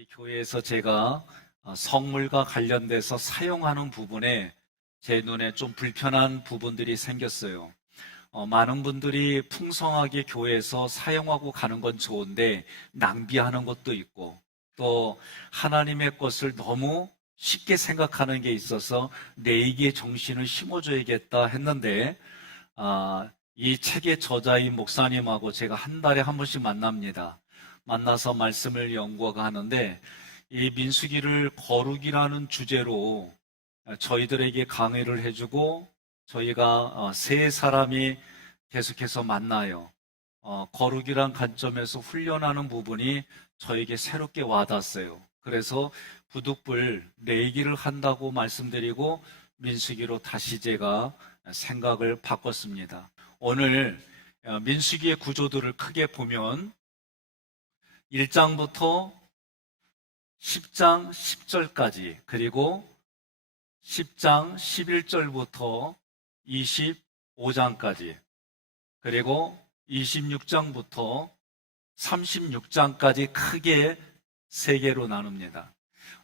우리 교회에서 제가 성물과 관련돼서 사용하는 부분에 제 눈에 좀 불편한 부분들이 생겼어요. 많은 분들이 풍성하게 교회에서 사용하고 가는 건 좋은데 낭비하는 것도 있고 또 하나님의 것을 너무 쉽게 생각하는 게 있어서 내에게 정신을 심어줘야겠다 했는데 이 책의 저자인 목사님하고 제가 한 달에 한 번씩 만납니다. 만나서 말씀을 연구하고 하는데 이 민수기를 거룩이라는 주제로 저희들에게 강의를 해주고 저희가 세 사람이 계속해서 만나요. 거룩이란 관점에서 훈련하는 부분이 저에게 새롭게 와닿았어요. 그래서 부득불 내기를 한다고 말씀드리고 민수기로 다시 제가 생각을 바꿨습니다. 오늘 민수기의 구조들을 크게 보면 1장부터 10장 10절까지 그리고 10장 11절부터 25장까지 그리고 26장부터 36장까지 크게 세 개로 나눕니다.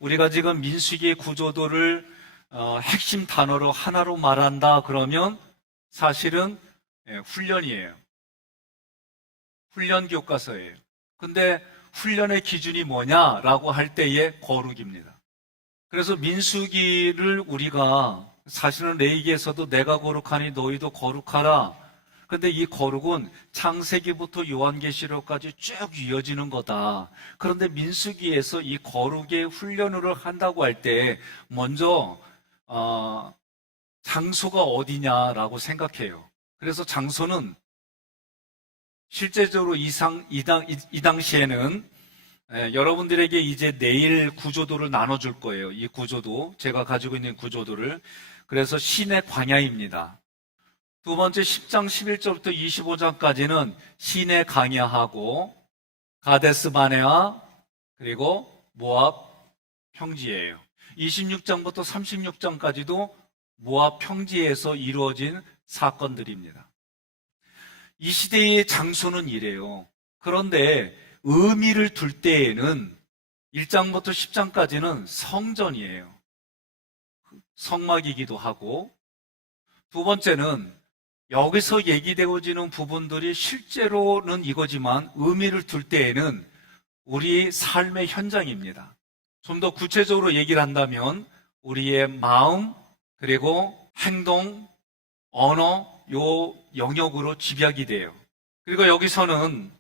우리가 지금 민수기의 구조도를 핵심 단어로 하나로 말한다 그러면 사실은 훈련이에요. 훈련 교과서예요. 근데 훈련의 기준이 뭐냐라고 할 때의 거룩입니다. 그래서 민수기를 우리가 사실은 레위기에서도 내가 거룩하니 너희도 거룩하라. 근데 이 거룩은 창세기부터 요한계시록까지 쭉 이어지는 거다. 그런데 민수기에서 이 거룩의 훈련을 한다고 할 때 먼저 장소가 어디냐라고 생각해요. 그래서 장소는 실제적으로 이 당시에는 여러분들에게 이제 내일 구조도를 나눠줄 거예요. 이 구조도, 제가 가지고 있는 구조도를. 그래서 시내 광야입니다. 두 번째 10장 11절부터 25장까지는 시내 광야하고 가데스 바네아 그리고 모압 평지예요. 26장부터 36장까지도 모압 평지에서 이루어진 사건들입니다. 이 시대의 장소는 이래요. 그런데 의미를 둘 때에는 1장부터 10장까지는 성전이에요. 성막이기도 하고 두 번째는 여기서 얘기되어지는 부분들이 실제로는 이거지만 의미를 둘 때에는 우리 삶의 현장입니다. 좀 더 구체적으로 얘기를 한다면 우리의 마음 그리고 행동, 언어 요 영역으로 집약이 돼요. 그리고 여기서는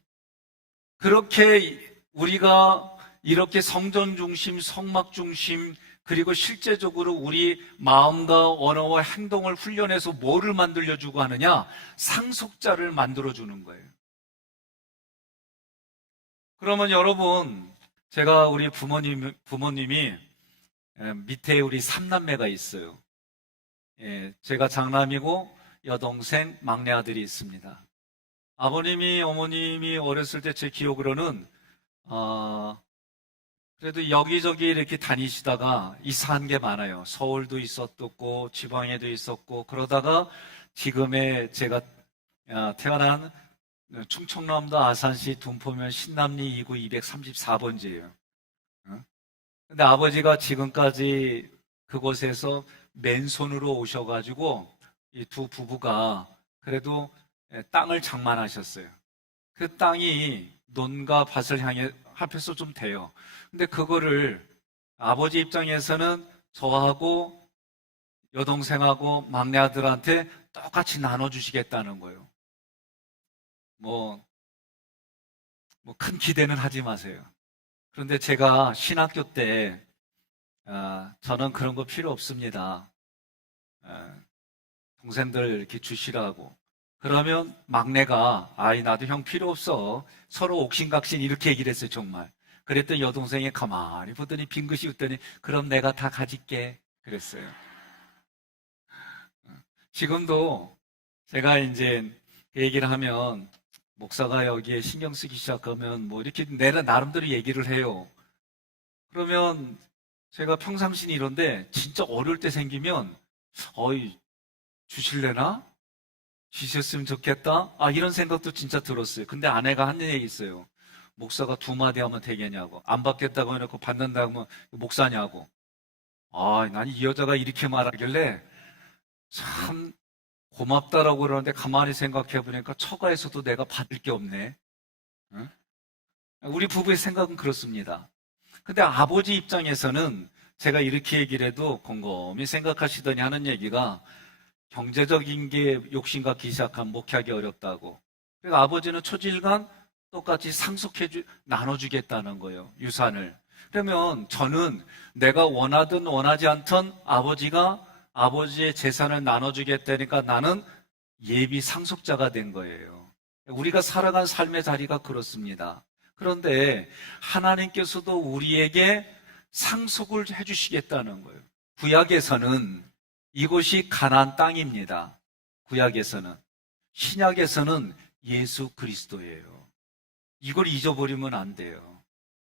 그렇게 우리가 이렇게 성전 중심, 성막 중심 그리고 실제적으로 우리 마음과 언어와 행동을 훈련해서 뭐를 만들어주고 하느냐? 상속자를 만들어주는 거예요. 그러면 여러분, 제가 우리 부모님이 밑에 우리 3남매가 있어요. 제가 장남이고 여동생, 막내 아들이 있습니다. 아버님이, 어머님이 어렸을 때 제 기억으로는 그래도 여기저기 이렇게 다니시다가 이사한 게 많아요. 서울도 있었고 지방에도 있었고 그러다가 지금의 제가 태어난 충청남도 아산시 둔포면 신남리 2구 234번지예요. 근데 아버지가 지금까지 그곳에서 맨손으로 오셔가지고 이 두 부부가 그래도 땅을 장만하셨어요. 그 땅이 논과 밭을 향해 합해서 좀 돼요. 근데 그거를 아버지 입장에서는 저하고 여동생하고 막내 아들한테 똑같이 나눠주시겠다는 거예요. 뭐 큰 기대는 하지 마세요. 그런데 제가 신학교 때 저는 그런 거 필요 없습니다. 동생들 이렇게 주시라고. 그러면 막내가 나도 형 필요 없어. 서로 옥신각신 이렇게 얘기를 했어요. 정말. 그랬더니 여동생이 가만히 보더니 빙긋이 웃더니 그럼 내가 다 가질게 그랬어요. 지금도 제가 이제 그 얘기를 하면 목사가 여기에 신경 쓰기 시작하면 뭐 이렇게 내가 나름대로 얘기를 해요. 그러면 제가 평상시는 이런데 진짜 어려울 때 생기면 주실래나? 주셨으면 좋겠다? 이런 생각도 진짜 들었어요. 근데 아내가 하는 얘기 있어요. 목사가 두 마디 하면 되겠냐고. 안 받겠다고 해놓고 받는다고 하면 목사냐고. 아, 난 이 여자가 이렇게 말하길래 참 고맙다라고 그러는데 가만히 생각해 보니까 처가에서도 내가 받을 게 없네. 응? 우리 부부의 생각은 그렇습니다. 근데 아버지 입장에서는 제가 이렇게 얘기를 해도 곰곰이 생각하시더니 하는 얘기가 경제적인 게 욕심 갖기 시작하면 목회하기 어렵다고. 그러니까 아버지는 초질간 똑같이 나눠주겠다는 거예요. 유산을. 그러면 저는 내가 원하든 원하지 않든 아버지가 아버지의 재산을 나눠주겠다니까 나는 예비 상속자가 된 거예요. 우리가 살아간 삶의 자리가 그렇습니다. 그런데 하나님께서도 우리에게 상속을 해주시겠다는 거예요. 구약에서는 이곳이 가나안 땅입니다. 구약에서는. 신약에서는 예수 그리스도예요. 이걸 잊어버리면 안 돼요.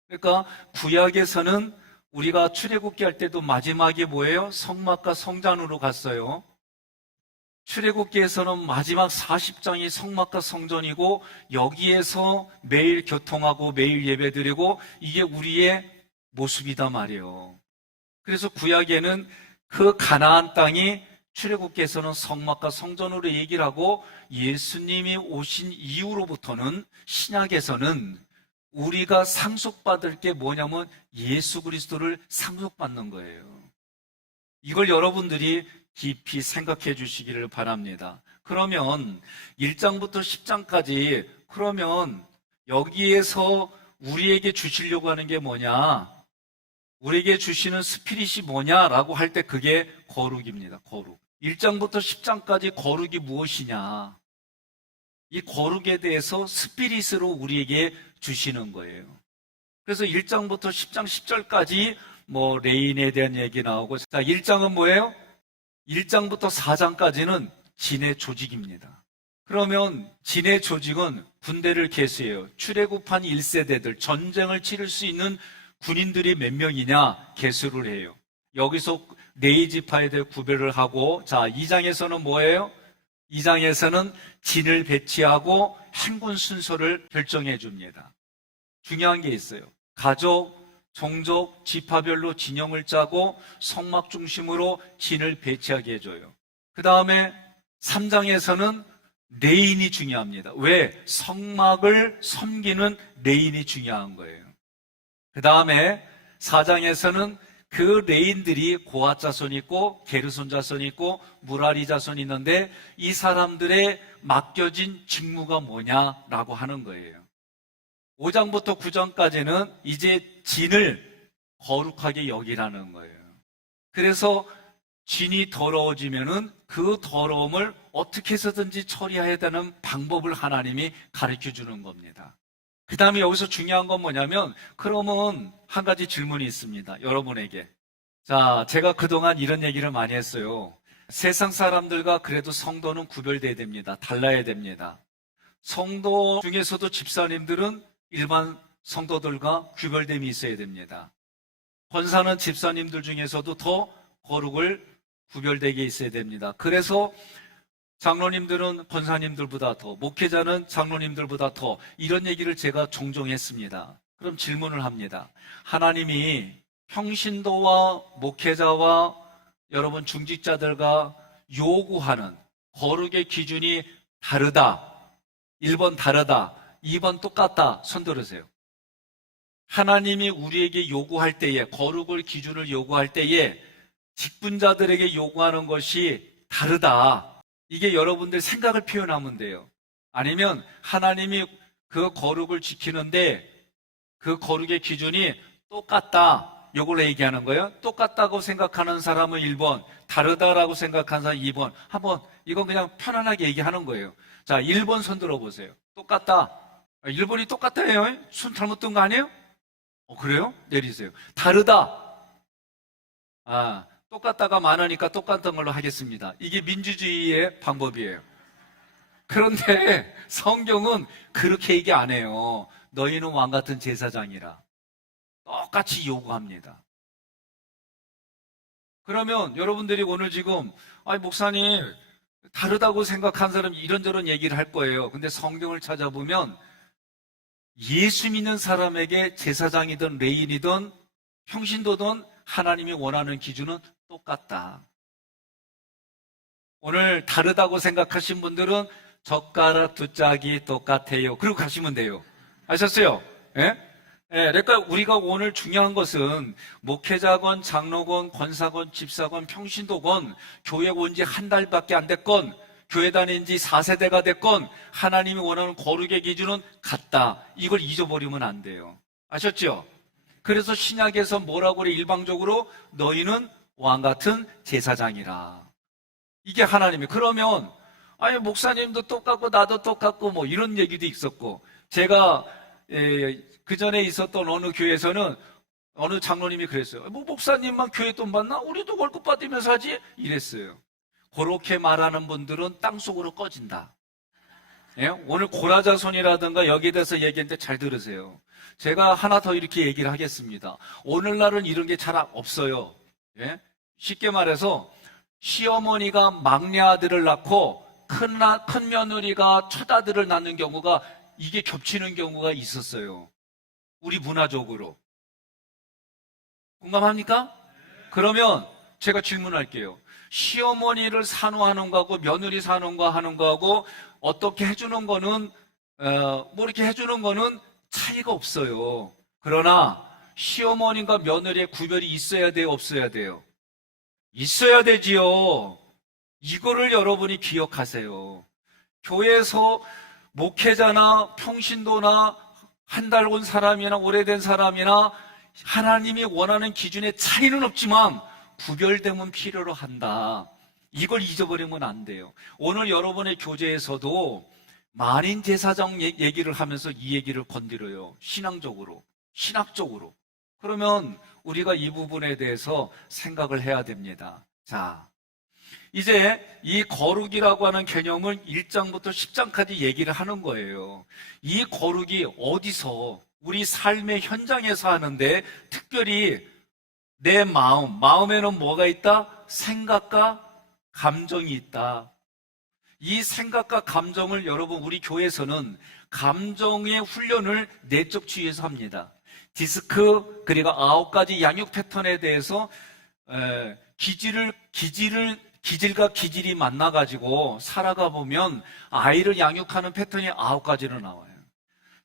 그러니까 구약에서는 우리가 출애굽기 할 때도 마지막에 뭐예요? 성막과 성전으로 갔어요. 출애굽기에서는 마지막 40장이 성막과 성전이고 여기에서 매일 교통하고 매일 예배드리고 이게 우리의 모습이다 말이에요. 그래서 구약에는 그 가나안 땅이 출애굽기에서는 성막과 성전으로 얘기를 하고 예수님이 오신 이후로부터는 신약에서는 우리가 상속받을 게 뭐냐면 예수 그리스도를 상속받는 거예요. 이걸 여러분들이 깊이 생각해 주시기를 바랍니다. 그러면 1장부터 10장까지 그러면 여기에서 우리에게 주시려고 하는 게 뭐냐? 우리에게 주시는 스피릿이 뭐냐라고 할 때 그게 거룩입니다. 거룩. 1장부터 10장까지 거룩이 무엇이냐? 이 거룩에 대해서 스피릿으로 우리에게 주시는 거예요. 그래서 1장부터 10장 10절까지 뭐 레인에 대한 얘기 나오고, 자, 1장은 뭐예요? 1장부터 4장까지는 진의 조직입니다. 그러면 진의 조직은 군대를 개수해요. 출애굽한 1세대들, 전쟁을 치를 수 있는 군인들이 몇 명이냐 개수를 해요. 여기서 네 지파에 대해 구별을 하고, 자, 2장에서는 뭐예요? 2장에서는 진을 배치하고 행군 순서를 결정해 줍니다. 중요한 게 있어요. 가족, 종족, 지파별로 진영을 짜고 성막 중심으로 진을 배치하게 해줘요. 그 다음에 3장에서는 레인이 중요합니다. 왜? 성막을 섬기는 레인이 중요한 거예요. 그 다음에 4장에서는 그 레인들이 고핫 자손이 있고 게르손 자손이 있고 무라리 자손이 있는데 이 사람들의 맡겨진 직무가 뭐냐라고 하는 거예요. 5장부터 9장까지는 이제 진을 거룩하게 여기라는 거예요. 그래서 진이 더러워지면은 그 더러움을 어떻게 해서든지 처리해야 되는 방법을 하나님이 가르쳐 주는 겁니다. 그 다음에 여기서 중요한 건 뭐냐면, 그러면 한 가지 질문이 있습니다. 여러분에게. 자, 제가 그동안 이런 얘기를 많이 했어요. 세상 사람들과 그래도 성도는 구별돼야 됩니다. 달라야 됩니다. 성도 중에서도 집사님들은 일반 성도들과 구별됨이 있어야 됩니다. 권사는 집사님들 중에서도 더 거룩을 구별되게 있어야 됩니다. 그래서 장로님들은 권사님들보다 더, 목회자는 장로님들보다 더, 이런 얘기를 제가 종종 했습니다. 그럼 질문을 합니다. 하나님이 평신도와 목회자와 여러분 중직자들과 요구하는 거룩의 기준이 다르다. 1번 다르다. 2번 똑같다. 손 들으세요. 하나님이 우리에게 요구할 때에, 거룩을 기준을 요구할 때에 직분자들에게 요구하는 것이 다르다. 이게 여러분들 생각을 표현하면 돼요. 아니면 하나님이 그 거룩을 지키는데 그 거룩의 기준이 똑같다. 이걸 얘기하는 거예요. 똑같다고 생각하는 사람은 1번, 다르다라고 생각하는 사람은 2번. 한번 이건 그냥 편안하게 얘기하는 거예요. 자, 1번 손 들어보세요. 똑같다. 1번이 똑같아요. 손 잘못 든 거 아니에요? 그래요? 내리세요. 다르다. 똑같다가 많으니까 똑같은 걸로 하겠습니다. 이게 민주주의의 방법이에요. 그런데 성경은 그렇게 얘기 안 해요. 너희는 왕 같은 제사장이라. 똑같이 요구합니다. 그러면 여러분들이 오늘 지금 목사님 다르다고 생각한 사람이 이런저런 얘기를 할 거예요. 근데 성경을 찾아보면 예수 믿는 사람에게 제사장이든 레인이든 평신도든 하나님이 원하는 기준은 똑같다. 오늘 다르다고 생각하신 분들은 젓가락 두 짝이 똑같아요. 그리고 가시면 돼요. 아셨어요? 예? 예, 그러니까 우리가 오늘 중요한 것은 목회자건 장로건 권사건 집사건 평신도건 교회 온 지 한 달밖에 안 됐건 교회 다닌 지 4세대가 됐건 하나님이 원하는 거룩의 기준은 같다. 이걸 잊어버리면 안 돼요. 아셨죠? 그래서 신약에서 뭐라고 그래? 일방적으로 너희는 왕 같은 제사장이라. 이게 하나님이. 그러면 아니 목사님도 똑같고 나도 똑같고 뭐 이런 얘기도 있었고, 제가 그 전에 있었던 어느 교회에서는 어느 장로님이 그랬어요. 뭐 목사님만 교회 돈 받나? 우리도 월급 받으면서 하지? 이랬어요. 그렇게 말하는 분들은 땅속으로 꺼진다. 예? 오늘 고라자손이라든가 여기에 대해서 얘기했는데 잘 들으세요. 제가 하나 더 이렇게 얘기를 하겠습니다. 오늘날은 이런 게 잘 없어요. 예? 쉽게 말해서 시어머니가 막내 아들을 낳고 큰 며느리가 첫아들을 낳는 경우가, 이게 겹치는 경우가 있었어요. 우리 문화적으로. 공감합니까? 그러면 제가 질문할게요. 시어머니를 산후하는 거하고 며느리 사는 거 하는 거하고 어떻게 해주는 거는 뭐 이렇게 해주는 거는 차이가 없어요. 그러나 시어머니과 며느리의 구별이 있어야 돼요, 없어야 돼요? 있어야 되지요. 이거를 여러분이 기억하세요. 교회에서 목회자나 평신도나 한 달 온 사람이나 오래된 사람이나 하나님이 원하는 기준에 차이는 없지만 구별됨은 필요로 한다. 이걸 잊어버리면 안 돼요. 오늘 여러분의 교재에서도 만인 제사장 얘기를 하면서 이 얘기를 건드려요. 신앙적으로, 신학적으로. 그러면 우리가 이 부분에 대해서 생각을 해야 됩니다. 자, 이제 이 거룩이라고 하는 개념을 1장부터 10장까지 얘기를 하는 거예요. 이 거룩이 어디서, 우리 삶의 현장에서 하는데, 특별히 내 마음에는 뭐가 있다? 생각과 감정이 있다. 이 생각과 감정을 여러분, 우리 교회에서는 감정의 훈련을 내적 치유에서 합니다. 디스크, 그리고 9가지 양육 패턴에 대해서 기질과 기질이 만나가지고 살아가 보면 아이를 양육하는 패턴이 9가지로 나와요.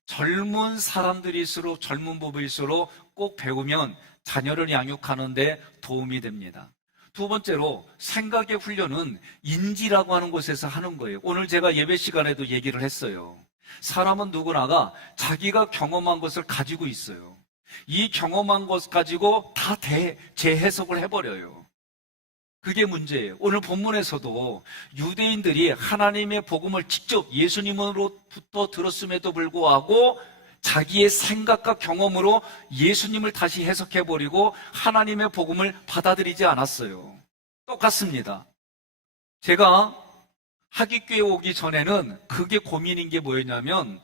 젊은 사람들일수록, 젊은 부부일수록 꼭 배우면 자녀를 양육하는데 도움이 됩니다. 두 번째로, 생각의 훈련은 인지라고 하는 곳에서 하는 거예요. 오늘 제가 예배 시간에도 얘기를 했어요. 사람은 누구나가 자기가 경험한 것을 가지고 있어요. 이 경험한 것 가지고 다 재해석을 해버려요. 그게 문제예요. 오늘 본문에서도 유대인들이 하나님의 복음을 직접 예수님으로부터 들었음에도 불구하고 자기의 생각과 경험으로 예수님을 다시 해석해버리고 하나님의 복음을 받아들이지 않았어요. 똑같습니다. 제가 하깃교회 오기 전에는 그게 고민인 게 뭐였냐면,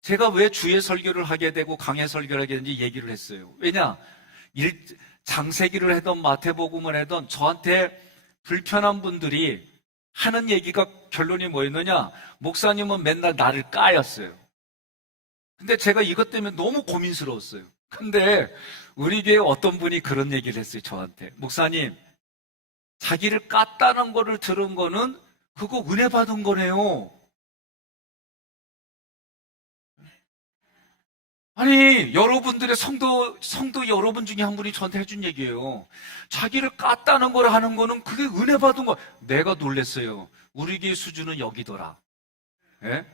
제가 왜 주의 설교를 하게 되고 강해 설교를 하게 되는지 얘기를 했어요. 왜냐? 장세기를 하던 마태복음을 하던 저한테 불편한 분들이 하는 얘기가 결론이 뭐였느냐? 목사님은 맨날 나를 까였어요. 근데 제가 이것 때문에 너무 고민스러웠어요. 근데 우리 교회 어떤 분이 그런 얘기를 했어요, 저한테. 목사님, 자기를 깠다는 거를 들은 거는 그거 은혜 받은 거네요. 아니, 여러분들의 성도 여러분 중에 한 분이 저한테 해준 얘기예요. 자기를 깠다는 걸 하는 거는 그게 은혜 받은 거. 내가 놀랐어요. 우리 교회 수준은 여기더라. 예?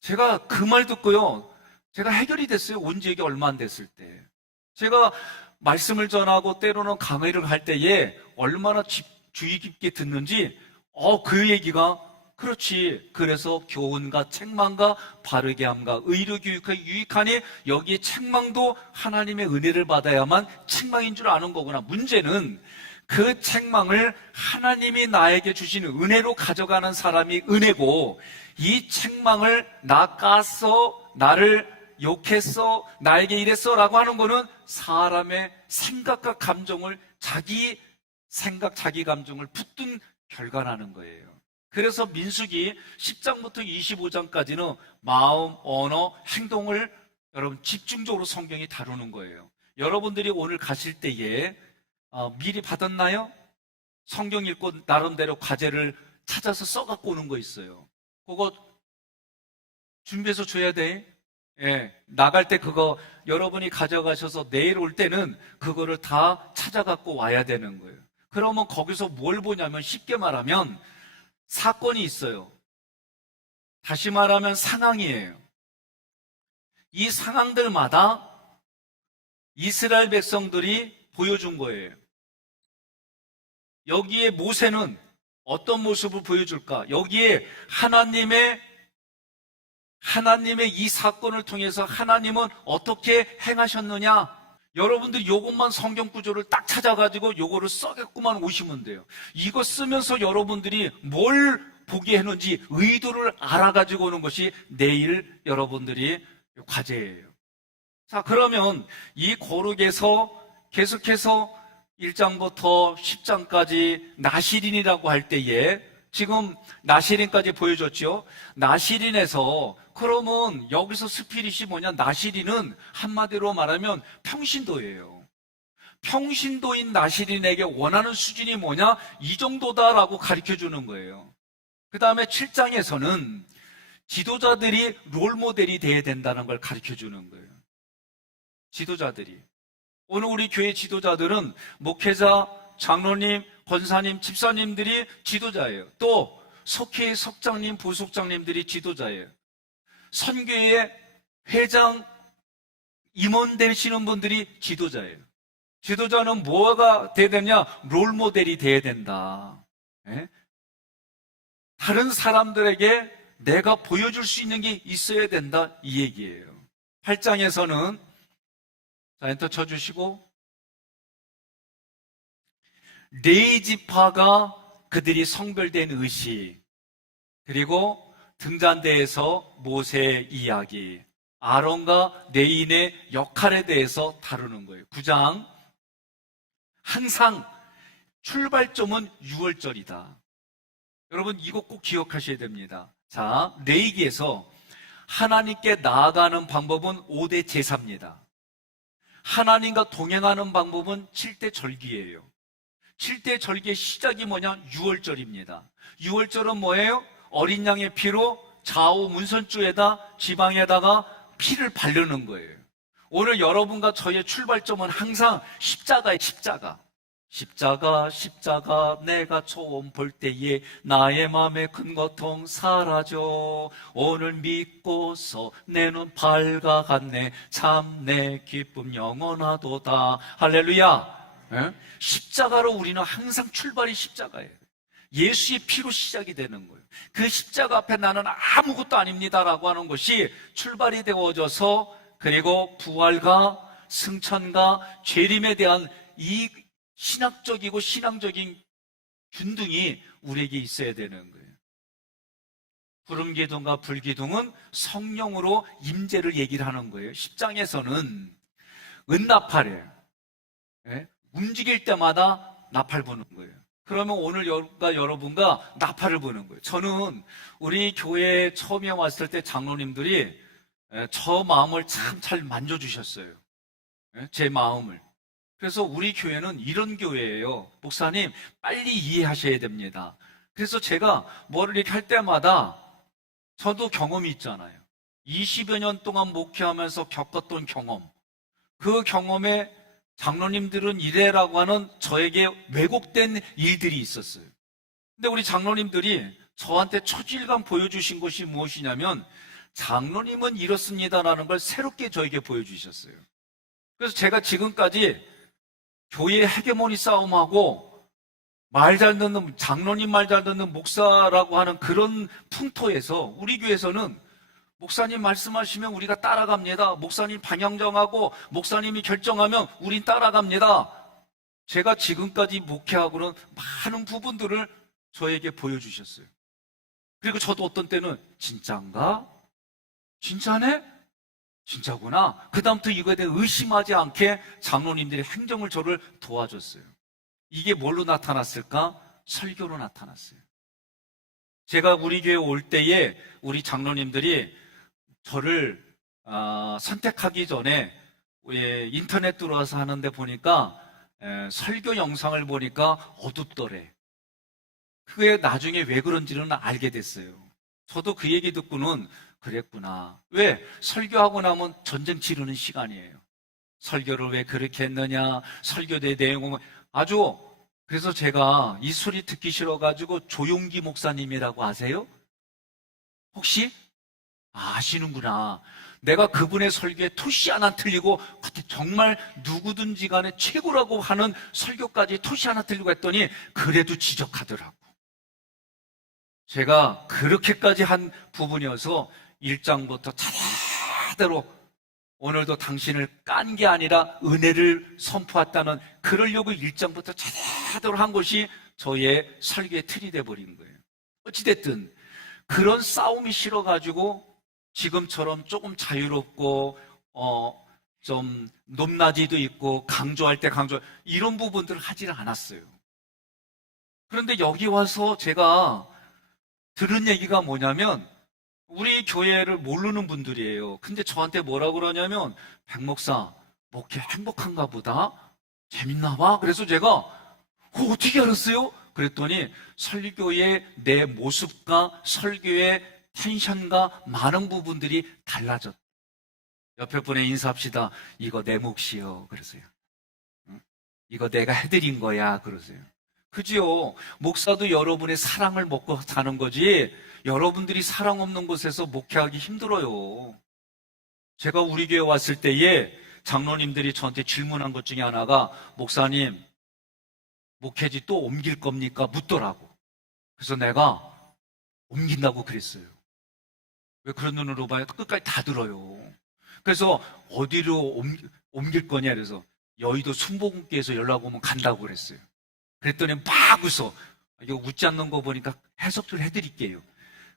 제가 그 말 듣고요, 제가 해결이 됐어요. 온 지 얼마 안 됐을 때. 제가 말씀을 전하고 때로는 강의를 할 때에 얼마나 주의 깊게 듣는지, 그 얘기가, 그렇지. 그래서 교훈과 책망과 바르게 함과 의로 교육하기 유익하니 여기에 책망도 하나님의 은혜를 받아야만 책망인 줄 아는 거구나. 문제는 그 책망을 하나님이 나에게 주시는 은혜로 가져가는 사람이 은혜고, 이 책망을 나 깠어, 나를 욕했어, 나에게 이랬어 라고 하는 거는 사람의 생각과 감정을, 자기 생각, 자기 감정을 붙든 결과라는 거예요. 그래서 민수기 10장부터 25장까지는 마음, 언어, 행동을 여러분 집중적으로 성경이 다루는 거예요. 여러분들이 오늘 가실 때에 미리 받았나요? 성경 읽고 나름대로 과제를 찾아서 써갖고 오는 거 있어요. 그거 준비해서 줘야 돼. 예, 나갈 때 그거 여러분이 가져가셔서 내일 올 때는 그거를 다 찾아갖고 와야 되는 거예요. 그러면 거기서 뭘 보냐면 쉽게 말하면 사건이 있어요. 다시 말하면 상황이에요. 이 상황들마다 이스라엘 백성들이 보여준 거예요. 여기에 모세는 어떤 모습을 보여줄까? 여기에 하나님의 이 사건을 통해서 하나님은 어떻게 행하셨느냐? 여러분들이 요것만 성경 구조를 딱 찾아가지고 요거를 써갖고만 오시면 돼요. 이거 쓰면서 여러분들이 뭘 보게 했는지 의도를 알아가지고 오는 것이 내일 여러분들이 과제예요. 자, 그러면 이 거룩에서 계속해서 1장부터 10장까지 나시린이라고 할 때에 지금 나시린까지 보여줬죠. 나시린에서 그러면 여기서 스피릿이 뭐냐? 나시린은 한마디로 말하면 평신도예요. 평신도인 나시린에게 원하는 수준이 뭐냐? 이 정도다라고 가르쳐 주는 거예요. 그 다음에 7장에서는 지도자들이 롤모델이 돼야 된다는 걸 가르쳐 주는 거예요. 지도자들이. 오늘 우리 교회 지도자들은 목회자, 장로님, 권사님, 집사님들이 지도자예요. 또 속회의 석장님, 부속장님들이 지도자예요. 선교의 회장, 임원 되시는 분들이 지도자예요. 지도자는 뭐가 돼야 되냐? 롤모델이 돼야 된다. 예? 다른 사람들에게 내가 보여줄 수 있는 게 있어야 된다, 이 얘기예요. 8장에서는 자, 엔터 쳐주시고 레위 지파가 그들이 성별된 의식, 그리고 등잔대에서 모세의 이야기, 아론과 레위인의 역할에 대해서 다루는 거예요. 9장 항상 출발점은 6월절이다. 여러분 이거 꼭 기억하셔야 됩니다. 자, 레위기에서 하나님께 나아가는 방법은 5대 제사입니다. 하나님과 동행하는 방법은 7대 절기예요. 7대 절기의 시작이 뭐냐? 6월절입니다. 6월절은 뭐예요? 어린 양의 피로 좌우 문선주에다 지방에다가 피를 바르는 거예요. 오늘 여러분과 저의 출발점은 항상 십자가예요. 십자가 내가 처음 볼 때에 나의 마음의 큰 고통 사라져 오늘 믿고서 내 눈 밝아갔네 참 내 기쁨 영원하도다. 할렐루야. 네? 십자가로 우리는 항상 출발이 십자가예요. 예수의 피로 시작이 되는 거예요. 그 십자가 앞에 나는 아무것도 아닙니다라고 하는 것이 출발이 되어져서 그리고 부활과 승천과 재림에 대한 이 신학적이고 신앙적인 균등이 우리에게 있어야 되는 거예요. 구름기둥과 불기둥은 성령으로 임재를 얘기를 하는 거예요. 10장에서는 은나팔이에요. 움직일 때마다 나팔 부는 거예요. 그러면 오늘 여러분과 나팔을 부는 거예요. 저는 우리 교회에 처음에 왔을 때 장로님들이 저 마음을 참 잘 만져주셨어요. 제 마음을. 그래서 우리 교회는 이런 교회예요. 목사님, 빨리 이해하셔야 됩니다. 그래서 제가 뭐를 이렇게 할 때마다 저도 경험이 있잖아요. 20여 년 동안 목회하면서 겪었던 경험. 그 경험에 장로님들은 이래라고 하는 저에게 왜곡된 일들이 있었어요. 근데 우리 장로님들이 저한테 초질감 보여주신 것이 무엇이냐면 장로님은 이렇습니다라는 걸 새롭게 저에게 보여주셨어요. 그래서 제가 지금까지 교회 헤게모니 싸움하고 말 잘 듣는 장로님 말 잘 듣는 목사라고 하는 그런 풍토에서 우리 교회에서는 목사님 말씀하시면 우리가 따라갑니다. 목사님 방향 정하고 목사님이 결정하면 우린 따라갑니다. 제가 지금까지 목회하고는 많은 부분들을 저에게 보여주셨어요. 그리고 저도 어떤 때는 진짜인가? 진짜네? 진짜구나. 그 다음부터 이거에 대해 의심하지 않게 장로님들의 행정을 저를 도와줬어요. 이게 뭘로 나타났을까? 설교로 나타났어요. 제가 우리 교회 올 때에 우리 장로님들이 저를 선택하기 전에 인터넷 들어와서 하는데 보니까 설교 영상을 보니까 어둡더래. 그게 나중에 왜 그런지는 알게 됐어요. 저도 그 얘기 듣고는 그랬구나. 왜? 설교하고 나면 전쟁 치르는 시간이에요. 설교를 왜 그렇게 했느냐, 설교의 내용은 아주, 그래서 제가 이 소리 듣기 싫어가지고 조용기 목사님이라고 아세요? 혹시? 아시는구나. 내가 그분의 설교에 토시 하나 틀리고 그때 정말 누구든지 간에 최고라고 하는 설교까지 토시 하나 틀리고 했더니 그래도 지적하더라고. 제가 그렇게까지 한 부분이어서 1장부터 차례대로 오늘도 당신을 깐 게 아니라 은혜를 선포했다는, 그러려고 1장부터 차례대로 한 것이 저의 설교의 틀이 돼버린 거예요. 어찌됐든 그런 싸움이 싫어가지고 지금처럼 조금 자유롭고 좀 높낮이도 있고 강조할 때 강조, 이런 부분들을 하지는 않았어요. 그런데 여기 와서 제가 들은 얘기가 뭐냐면 우리 교회를 모르는 분들이에요. 근데 저한테 뭐라고 그러냐면, 백 목사 목회 행복한가 보다, 재밌나 봐. 그래서 제가 어떻게 알았어요? 그랬더니 설교의 내 모습과 설교의 텐션과 많은 부분들이 달라졌다. 옆에 분에 인사합시다. 이거 내 몫이요. 그러세요. 이거 내가 해드린 거야. 그러세요. 그지요? 목사도 여러분의 사랑을 먹고 사는 거지, 여러분들이 사랑 없는 곳에서 목회하기 힘들어요. 제가 우리 교회 왔을 때에 장로님들이 저한테 질문한 것 중에 하나가, 목사님, 목회지 또 옮길 겁니까? 묻더라고. 그래서 내가 옮긴다고 그랬어요. 왜 그런 눈으로 봐요? 끝까지 다 들어요. 그래서 어디로 옮길 거냐 그래서 여의도 순복음교에서 연락 오면 간다고 그랬어요. 그랬더니 막 웃어. 이거 웃지 않는 거 보니까 해석을 해드릴게요.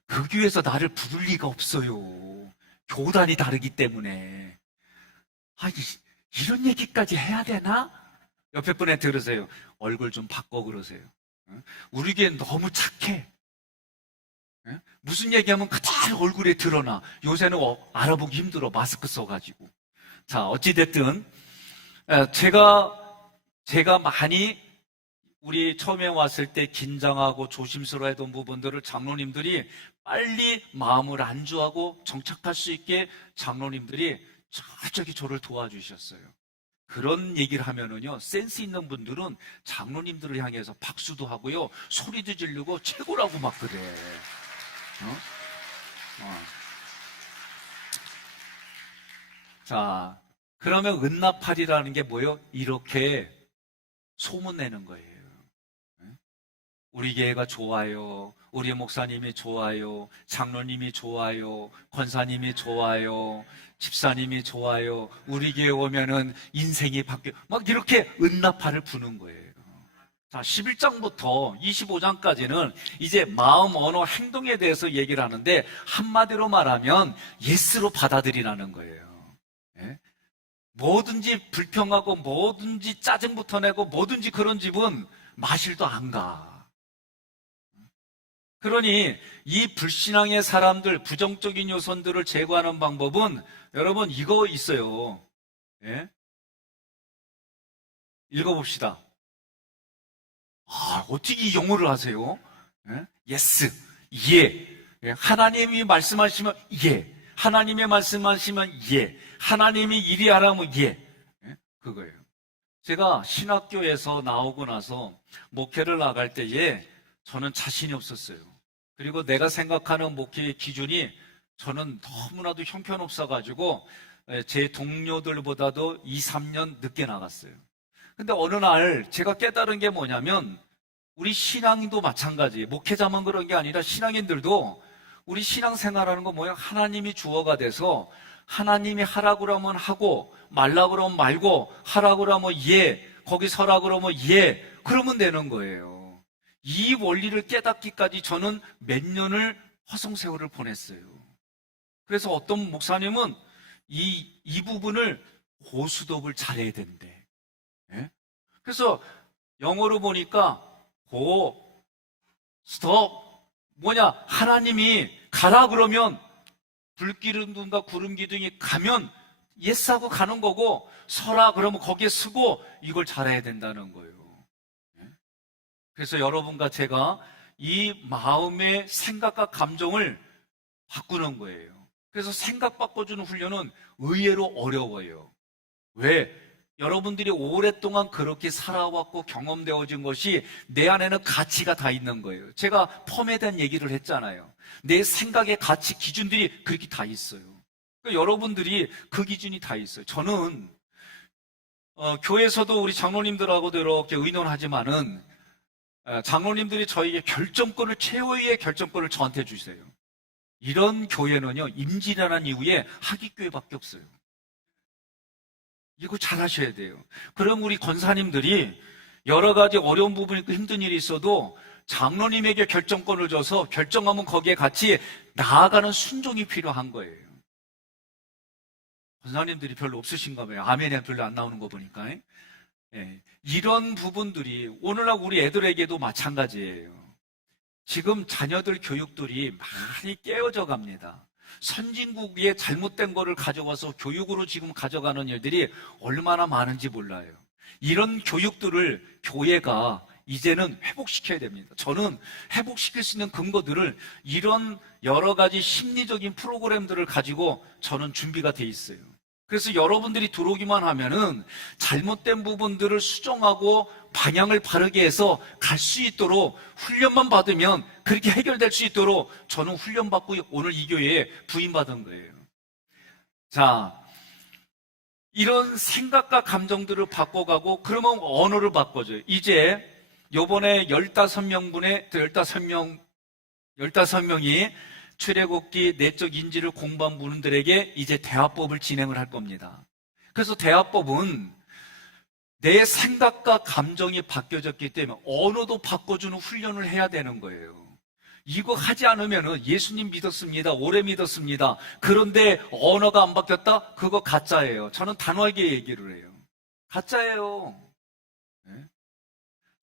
그 교회에서 나를 부를 리가 없어요. 교단이 다르기 때문에. 이런 얘기까지 해야 되나? 옆에 분한테 그러세요. 얼굴 좀 바꿔 그러세요. 우리 교회는 너무 착해. 무슨 얘기하면 그대로 얼굴에 드러나. 요새는 알아보기 힘들어. 마스크 써가지고. 자, 어찌됐든 제가 많이 우리 처음에 왔을 때 긴장하고 조심스러워했던 부분들을 장로님들이 빨리 마음을 안주하고 정착할 수 있게 장로님들이 철저히 저를 도와주셨어요. 그런 얘기를 하면은요, 센스 있는 분들은 장로님들을 향해서 박수도 하고요, 소리도 지르고 최고라고 막 그래. 자, 그러면 은나팔이라는 게 뭐예요? 이렇게 소문내는 거예요. 우리 교회가 좋아요. 우리 목사님이 좋아요. 장로님이 좋아요. 권사님이 좋아요. 집사님이 좋아요. 우리 교회 오면은 인생이 바뀌어. 막 이렇게 은나팔을 부는 거예요. 자, 11장부터 25장까지는 이제 마음, 언어, 행동에 대해서 얘기를 하는데, 한마디로 말하면 예스로 받아들이라는 거예요. 예? 뭐든지 불평하고 뭐든지 짜증부터 내고 뭐든지 그런 집은 마실도 안 가. 그러니 이 불신앙의 사람들, 부정적인 요소들을 제거하는 방법은 여러분 이거 있어요. 예? 읽어봅시다. 어떻게 이 영어를 하세요? 예? Yes, 예. 예. 하나님이 말씀하시면 예. 하나님이 말씀하시면 예. 하나님이 이리 하라면 예. 예? 그거예요. 제가 신학교에서 나오고 나서 목회를 나갈 때에 저는 자신이 없었어요. 그리고 내가 생각하는 목회의 기준이, 저는 너무나도 형편없어가지고 제 동료들보다도 2, 3년 늦게 나갔어요. 근데 어느 날 제가 깨달은 게 뭐냐면, 우리 신앙도 마찬가지, 목회자만 그런 게 아니라 신앙인들도 우리 신앙생활하는 거 뭐야? 하나님이 주어가 돼서 하나님이 하라고 그러면 하고, 말라고 그러면 말고, 하라고 그러면 예, 거기 서라고 그러면 예, 그러면 되는 거예요. 이 원리를 깨닫기까지 저는 몇 년을 허송세월을 보냈어요. 그래서 어떤 목사님은 이 부분을 고수독을 잘해야 된대. 예? 그래서 영어로 보니까 고, 스톱, 하나님이 가라 그러면 불기둥과 구름 기둥이 가면 예스하고 가는 거고, 서라 그러면 거기에 서고 이걸 잘해야 된다는 거예요. 그래서 여러분과 제가 이 마음의 생각과 감정을 바꾸는 거예요. 그래서 생각 바꿔주는 훈련은 의외로 어려워요. 왜? 여러분들이 오랫동안 그렇게 살아왔고 경험되어진 것이 내 안에는 가치가 다 있는 거예요. 제가 펌에 대한 얘기를 했잖아요. 내 생각의 가치 기준들이 그렇게 다 있어요. 그러니까 여러분들이 그 기준이 다 있어요. 저는 교회에서도 우리 장로님들하고도 이렇게 의논하지만은 장로님들이 저에게 최후의 결정권을 저한테 주세요. 이런 교회는요, 임진왜란 이후에 하기교회밖에 없어요. 이거 잘 하셔야 돼요. 그럼 우리 권사님들이 여러 가지 어려운 부분이 있고 힘든 일이 있어도 장로님에게 결정권을 줘서 결정하면 거기에 같이 나아가는 순종이 필요한 거예요. 권사님들이 별로 없으신가 봐요. 아멘이 별로 안 나오는 거 보니까. 예, 이런 부분들이 오늘날 우리 애들에게도 마찬가지예요. 지금 자녀들 교육들이 많이 깨어져 갑니다. 선진국의 잘못된 거를 가져와서 교육으로 지금 가져가는 일들이 얼마나 많은지 몰라요. 이런 교육들을 교회가 이제는 회복시켜야 됩니다. 저는 회복시킬 수 있는 근거들을 이런 여러 가지 심리적인 프로그램들을 가지고 저는 준비가 돼 있어요. 그래서 여러분들이 들어오기만 하면은 잘못된 부분들을 수정하고 방향을 바르게 해서 갈 수 있도록 훈련만 받으면 그렇게 해결될 수 있도록 저는 훈련받고 오늘 이 교회에 부임받은 거예요. 자, 이런 생각과 감정들을 바꿔가고 그러면 언어를 바꿔줘요. 이제 요번에 15명이 출애굽기 내적 인지를 공부한 분들에게 이제 대화법을 진행을 할 겁니다. 그래서 대화법은 내 생각과 감정이 바뀌어졌기 때문에 언어도 바꿔주는 훈련을 해야 되는 거예요. 이거 하지 않으면 예수님 믿었습니다. 오래 믿었습니다. 그런데 언어가 안 바뀌었다? 그거 가짜예요. 저는 단호하게 얘기를 해요. 가짜예요.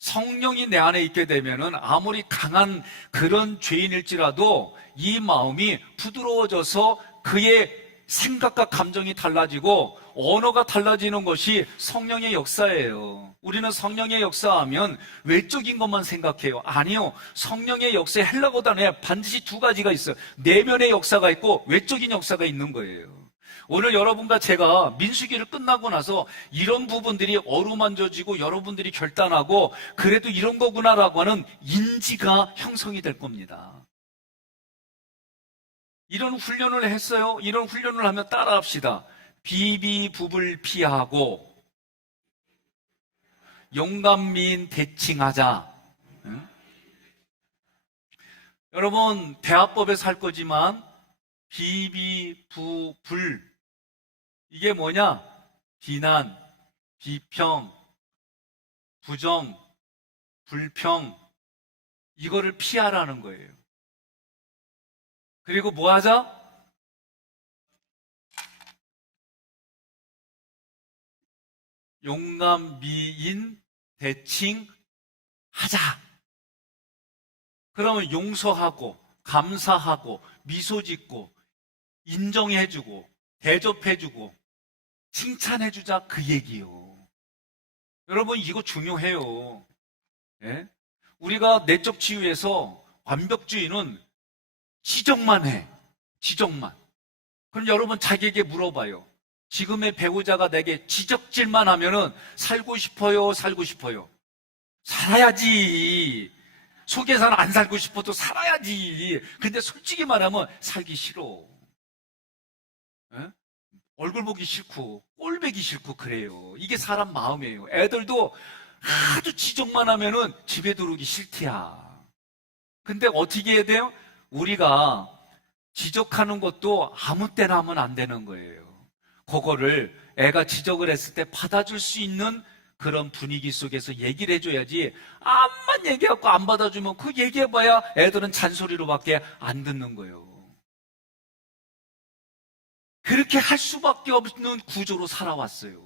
성령이 내 안에 있게 되면은 아무리 강한 그런 죄인일지라도 이 마음이 부드러워져서 그의 생각과 감정이 달라지고 언어가 달라지는 것이 성령의 역사예요. 우리는 성령의 역사하면 외적인 것만 생각해요. 아니요. 성령의 역사에 헬라어 단어에 반드시 두 가지가 있어요. 내면의 역사가 있고 외적인 역사가 있는 거예요. 오늘 여러분과 제가 민수기를 끝나고 나서 이런 부분들이 어루만져지고 여러분들이 결단하고 그래도 이런 거구나라고 하는 인지가 형성이 될 겁니다. 이런 훈련을 했어요. 이런 훈련을 하면 따라합시다. 비비부불 피하고 용감미인 대칭하자. 응? 여러분 대화법에서 할 거지만 비비부불 이게 뭐냐? 비난, 비평, 부정, 불평 이거를 피하라는 거예요. 그리고 뭐 하자? 용감, 미인, 대칭 하자. 그러면 용서하고 감사하고 미소 짓고 인정해주고 대접해주고 칭찬해주자 그 얘기요. 여러분 이거 중요해요. 예? 우리가 내적 치유에서 완벽주의는 지적만 해. 지적만. 그럼 여러분 자기에게 물어봐요. 지금의 배우자가 내게 지적질만 하면은 살고 싶어요? 살고 싶어요? 살아야지. 속에서는 안 살고 싶어도 살아야지. 근데 솔직히 말하면 살기 싫어. 에? 얼굴 보기 싫고 꼴 보기 싫고 그래요. 이게 사람 마음이에요. 애들도 아주 지적만 하면은 집에 들어오기 싫대야. 근데 어떻게 해야 돼요? 우리가 지적하는 것도 아무 때나 하면 안 되는 거예요. 그거를 애가 지적을 했을 때 받아줄 수 있는 그런 분위기 속에서 얘기를 해줘야지. 암만 얘기하고 안 받아주면 그 얘기해봐야 애들은 잔소리로밖에 안 듣는 거예요. 그렇게 할 수밖에 없는 구조로 살아왔어요.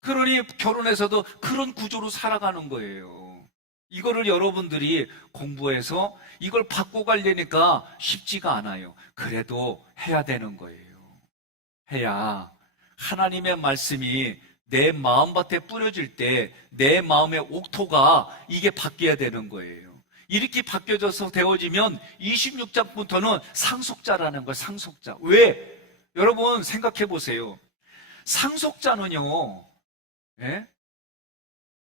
그러니 결혼해서도 그런 구조로 살아가는 거예요. 이거를 여러분들이 공부해서 이걸 바꿔가려니까 쉽지가 않아요. 그래도 해야 되는 거예요. 해야 하나님의 말씀이 내 마음밭에 뿌려질 때 내 마음의 옥토가 이게 바뀌어야 되는 거예요. 이렇게 바뀌어져서 되어지면 26장부터는 상속자라는 거예요. 상속자. 왜? 여러분 생각해 보세요. 상속자는요, 예?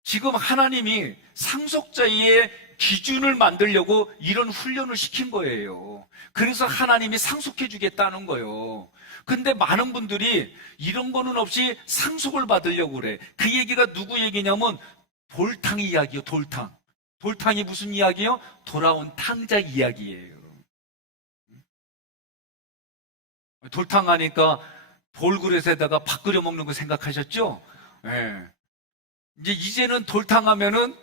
지금 하나님이 상속자의 기준을 만들려고 이런 훈련을 시킨 거예요. 그래서 하나님이 상속해 주겠다는 거예요. 근데 많은 분들이 이런 거는 없이 상속을 받으려고 그래. 그 얘기가 누구 얘기냐면 돌탕 이야기요, 돌탕. 돌탕이 무슨 이야기요? 돌아온 탕자 이야기예요. 돌탕 하니까 돌그릇에다가 밥 끓여 먹는 거 생각하셨죠? 예. 이제는 돌탕하면은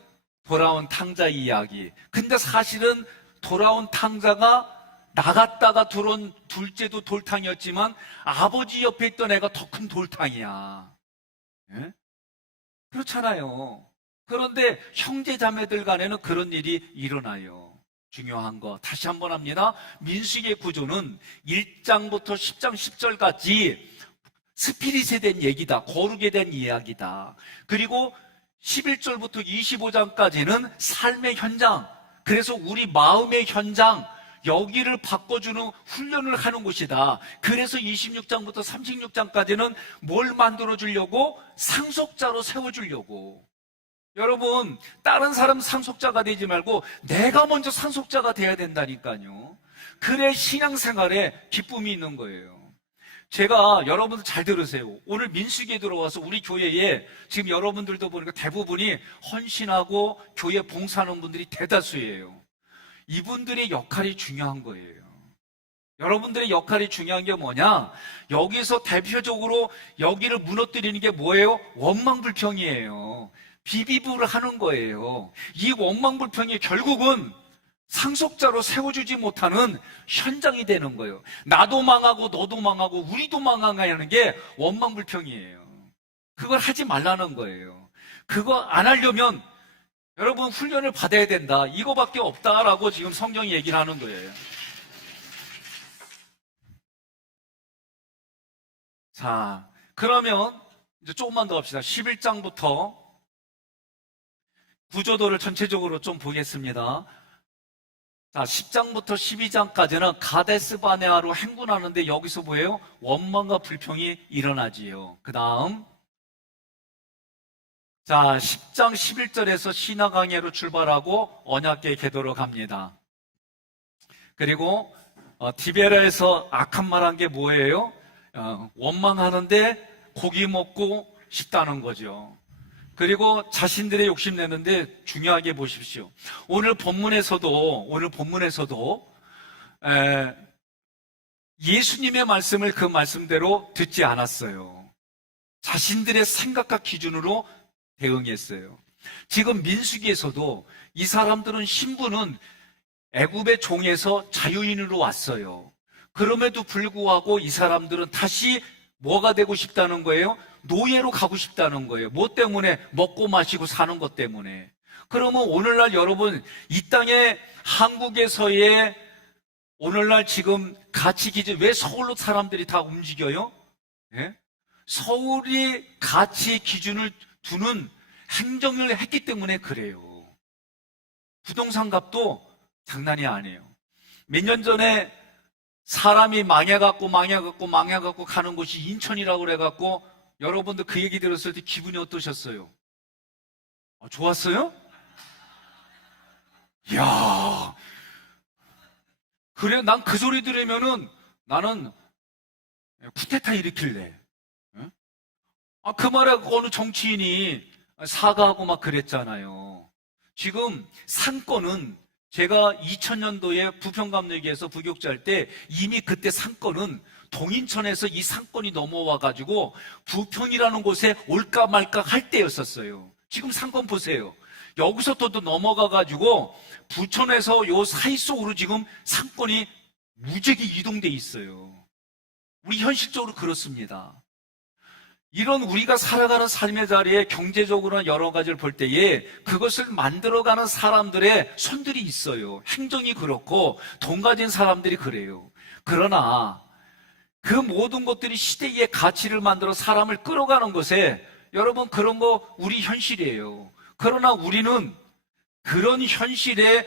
돌아온 탕자 이야기. 근데 사실은 돌아온 탕자가 나갔다가 들어온 둘째도 돌탕이었지만 아버지 옆에 있던 애가 더 큰 돌탕이야. 예? 그렇잖아요. 그런데 형제 자매들 간에는 그런 일이 일어나요. 중요한 거 다시 한번 합니다. 민수기의 구조는 1장부터 10장 10절까지 스피릿에 대한 얘기다. 거룩에 대한 이야기다. 그리고 11절부터 25장까지는 삶의 현장, 그래서 우리 마음의 현장, 여기를 바꿔주는 훈련을 하는 곳이다. 그래서 26장부터 36장까지는 뭘 만들어주려고? 상속자로 세워주려고. 여러분, 다른 사람 상속자가 되지 말고 내가 먼저 상속자가 돼야 된다니까요. 그래 신앙생활에 기쁨이 있는 거예요. 제가 여러분들 잘 들으세요. 오늘 민수기에 들어와서 우리 교회에 지금 여러분들도 보니까 대부분이 헌신하고 교회 봉사하는 분들이 대다수예요. 이분들의 역할이 중요한 거예요. 여러분들의 역할이 중요한 게 뭐냐? 여기서 대표적으로 여기를 무너뜨리는 게 뭐예요? 원망불평이에요. 비비부를 하는 거예요. 이 원망불평이 결국은 상속자로 세워주지 못하는 현장이 되는 거예요. 나도 망하고 너도 망하고 우리도 망하는 게 원망불평이에요. 그걸 하지 말라는 거예요. 그거 안 하려면 여러분 훈련을 받아야 된다. 이거밖에 없다라고 지금 성경이 얘기를 하는 거예요. 자, 그러면 이제 조금만 더 합시다. 11장부터 구조도를 전체적으로 좀 보겠습니다. 자, 10장부터 12장까지는 가데스 바네아로 행군하는데 여기서 뭐예요? 원망과 불평이 일어나지요. 그 다음 자, 10장 11절에서 시나강해로 출발하고 언약궤 궤도로 갑니다. 그리고 디베라에서 악한 말 한 게 뭐예요? 원망하는데 고기 먹고 싶다는 거죠. 그리고 자신들의 욕심 내는데 중요하게 보십시오. 오늘 본문에서도 예수님의 말씀을 그 말씀대로 듣지 않았어요. 자신들의 생각과 기준으로 대응했어요. 지금 민수기에서도 이 사람들은 신분은 애굽의 종에서 자유인으로 왔어요. 그럼에도 불구하고 이 사람들은 다시 뭐가 되고 싶다는 거예요? 노예로 가고 싶다는 거예요. 뭐 때문에? 먹고 마시고 사는 것 때문에. 그러면 오늘날 여러분 이 땅에 한국에서의 오늘날 지금 가치 기준, 왜 서울로 사람들이 다 움직여요? 예? 서울이 가치 기준을 두는 행정을 했기 때문에 그래요. 부동산 값도 장난이 아니에요. 몇 년 전에 사람이 망해갖고 가는 곳이 인천이라고 그래갖고 여러분들 그 얘기 들었을 때 기분이 어떠셨어요? 좋았어요? 이야, 그래, 난 그 소리 들으면은 나는 쿠데타 일으킬래. 그 말에 어느 정치인이 사과하고 막 그랬잖아요. 지금 상권은 제가 2000년도에 부평감리기에서 부교육자할 때 이미 그때 상권은 동인천에서 이 상권이 넘어와가지고 부평이라는 곳에 올까 말까 할 때였었어요. 지금 상권 보세요. 여기서 또 넘어가가지고 부천에서 요 사이 속으로 지금 상권이 무지하게 이동돼 있어요. 우리 현실적으로 그렇습니다. 이런 우리가 살아가는 삶의 자리에 경제적으로나 여러 가지를 볼 때에 그것을 만들어가는 사람들의 손들이 있어요. 행정이 그렇고 돈 가진 사람들이 그래요. 그러나 그 모든 것들이 시대의 가치를 만들어 사람을 끌어가는 것에 여러분 그런 거 우리 현실이에요. 그러나 우리는 그런 현실에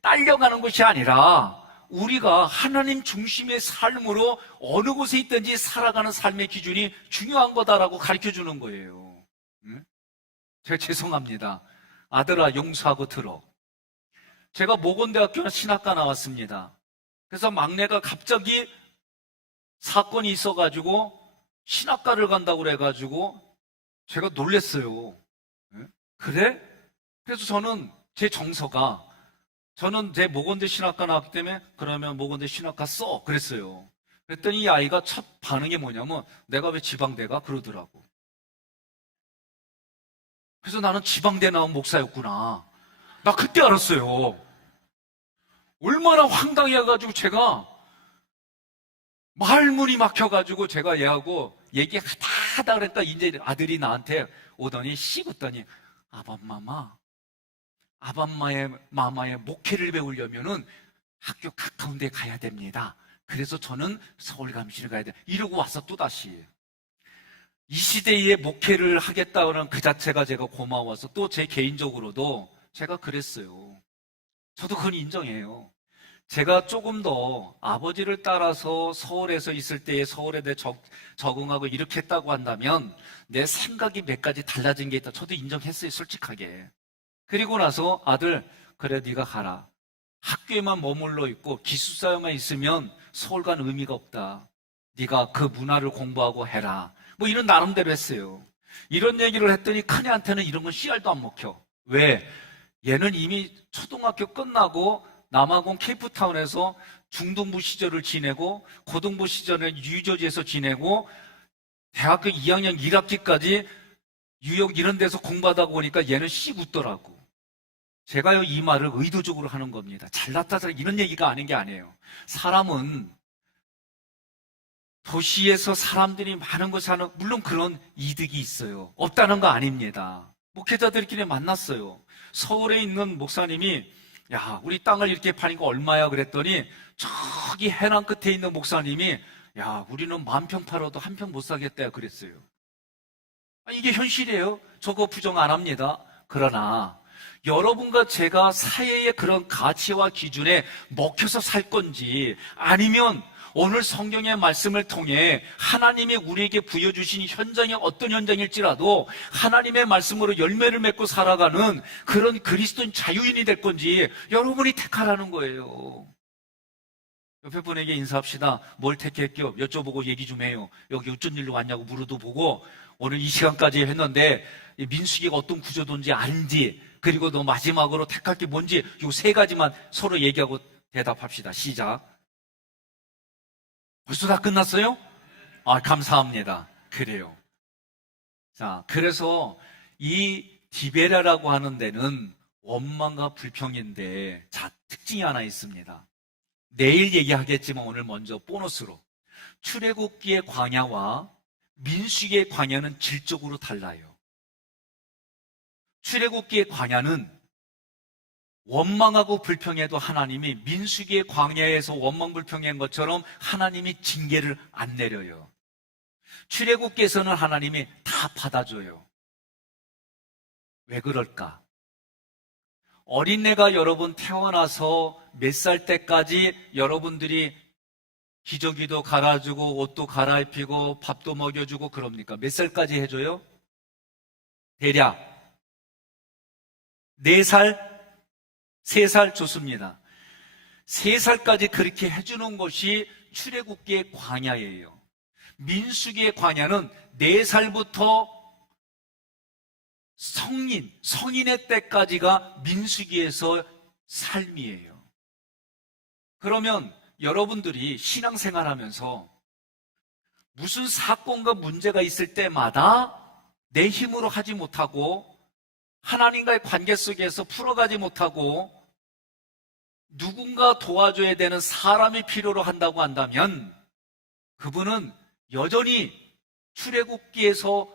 딸려가는 것이 아니라 우리가 하나님 중심의 삶으로 어느 곳에 있든지 살아가는 삶의 기준이 중요한 거다라고 가르쳐 주는 거예요. 제가 죄송합니다. 아들아 용서하고 들어. 제가 모건대학교 신학과 나왔습니다. 그래서 막내가 갑자기 사건이 있어가지고 신학과를 간다고 그래가지고 제가 놀랬어요. 그래? 그래서 저는 제 정서가 저는 제 모건대 신학과 나왔기 때문에 그러면 모건대 신학과 써 그랬어요. 그랬더니 이 아이가 첫 반응이 뭐냐면 내가 왜 지방대가 그러더라고. 그래서 나는 지방대 나온 목사였구나. 나 그때 알았어요. 얼마나 황당해가지고 제가 말문이 막혀가지고 제가 얘하고 얘기하다 그랬다 이제 아들이 나한테 오더니 씹었더니 아밤마의 마마의 목회를 배우려면은 학교 가까운 데 가야 됩니다. 그래서 저는 서울감시를 가야 돼. 이러고 와서 또다시 이 시대에 목회를 하겠다는 그 자체가 제가 고마워서 또 제 개인적으로도 제가 그랬어요. 저도 그건 인정해요. 제가 조금 더 아버지를 따라서 서울에서 있을 때에 서울에 대해 적응하고 이렇게 했다고 한다면 내 생각이 몇 가지 달라진 게 있다. 저도 인정했어요, 솔직하게. 그리고 나서 아들, 그래 네가 가라. 학교에만 머물러 있고 기숙사에만 있으면 서울 간 의미가 없다. 네가 그 문화를 공부하고 해라. 뭐 이런 나름대로 했어요. 이런 얘기를 했더니 큰애한테는 이런 건 씨알도 안 먹혀. 왜? 얘는 이미 초등학교 끝나고 남아공 케이프타운에서 중등부 시절을 지내고 고등부 시절에 뉴저지에서 지내고 대학교 2학년 1학기까지 뉴욕 이런 데서 공부하다 보니까 얘는 씩 웃더라고. 제가요 이 말을 의도적으로 하는 겁니다. 잘났다 이런 얘기가 아닌 게 아니에요. 사람은 도시에서 사람들이 많은 곳에 사는 물론 그런 이득이 있어요. 없다는 거 아닙니다. 목회자들끼리 만났어요. 서울에 있는 목사님이 야 우리 땅을 이렇게 파니까 얼마야 그랬더니 저기 해남 끝에 있는 목사님이 야 우리는 10,000평 팔아도 한 평 못 사겠다 그랬어요. 이게 현실이에요. 저거 부정 안 합니다. 그러나 여러분과 제가 사회의 그런 가치와 기준에 먹혀서 살 건지 아니면 오늘 성경의 말씀을 통해 하나님이 우리에게 부여주신 현장이 어떤 현장일지라도 하나님의 말씀으로 열매를 맺고 살아가는 그런 그리스도인 자유인이 될 건지 여러분이 택하라는 거예요. 옆에 분에게 인사합시다. 뭘 택했겨? 여쭤보고 얘기 좀 해요. 여기 어쩐 일로 왔냐고 물어도 보고 오늘 이 시간까지 했는데 민수기가 어떤 구조도인지 아는지 그리고 너 마지막으로 택할 게 뭔지 요 세 가지만 서로 얘기하고 대답합시다. 시작. 벌써 다 끝났어요? 감사합니다. 그래요. 자, 그래서 이 디베라라고 하는 데는 원망과 불평인데 자, 특징이 하나 있습니다. 내일 얘기하겠지만 오늘 먼저 보너스로 출애굽기의 광야와 민수기의 광야는 질적으로 달라요. 출애굽기의 광야는 원망하고 불평해도 하나님이 민수기의 광야에서 원망 불평한 것처럼 하나님이 징계를 안 내려요. 출애굽기에서는 하나님이 다 받아줘요. 왜 그럴까? 어린애가 여러분 태어나서 몇 살 때까지 여러분들이 기저귀도 갈아주고 옷도 갈아입히고 밥도 먹여주고 그럽니까? 몇 살까지 해줘요? 대략 4살? 3살 좋습니다. 3살까지 그렇게 해주는 것이 출애굽기의 광야예요. 민수기의 광야는 4살부터 성인의 때까지가 민수기에서 삶이에요. 그러면 여러분들이 신앙생활 하면서 무슨 사건과 문제가 있을 때마다 내 힘으로 하지 못하고 하나님과의 관계 속에서 풀어가지 못하고 누군가 도와줘야 되는 사람이 필요로 한다고 한다면 그분은 여전히 출애굽기에서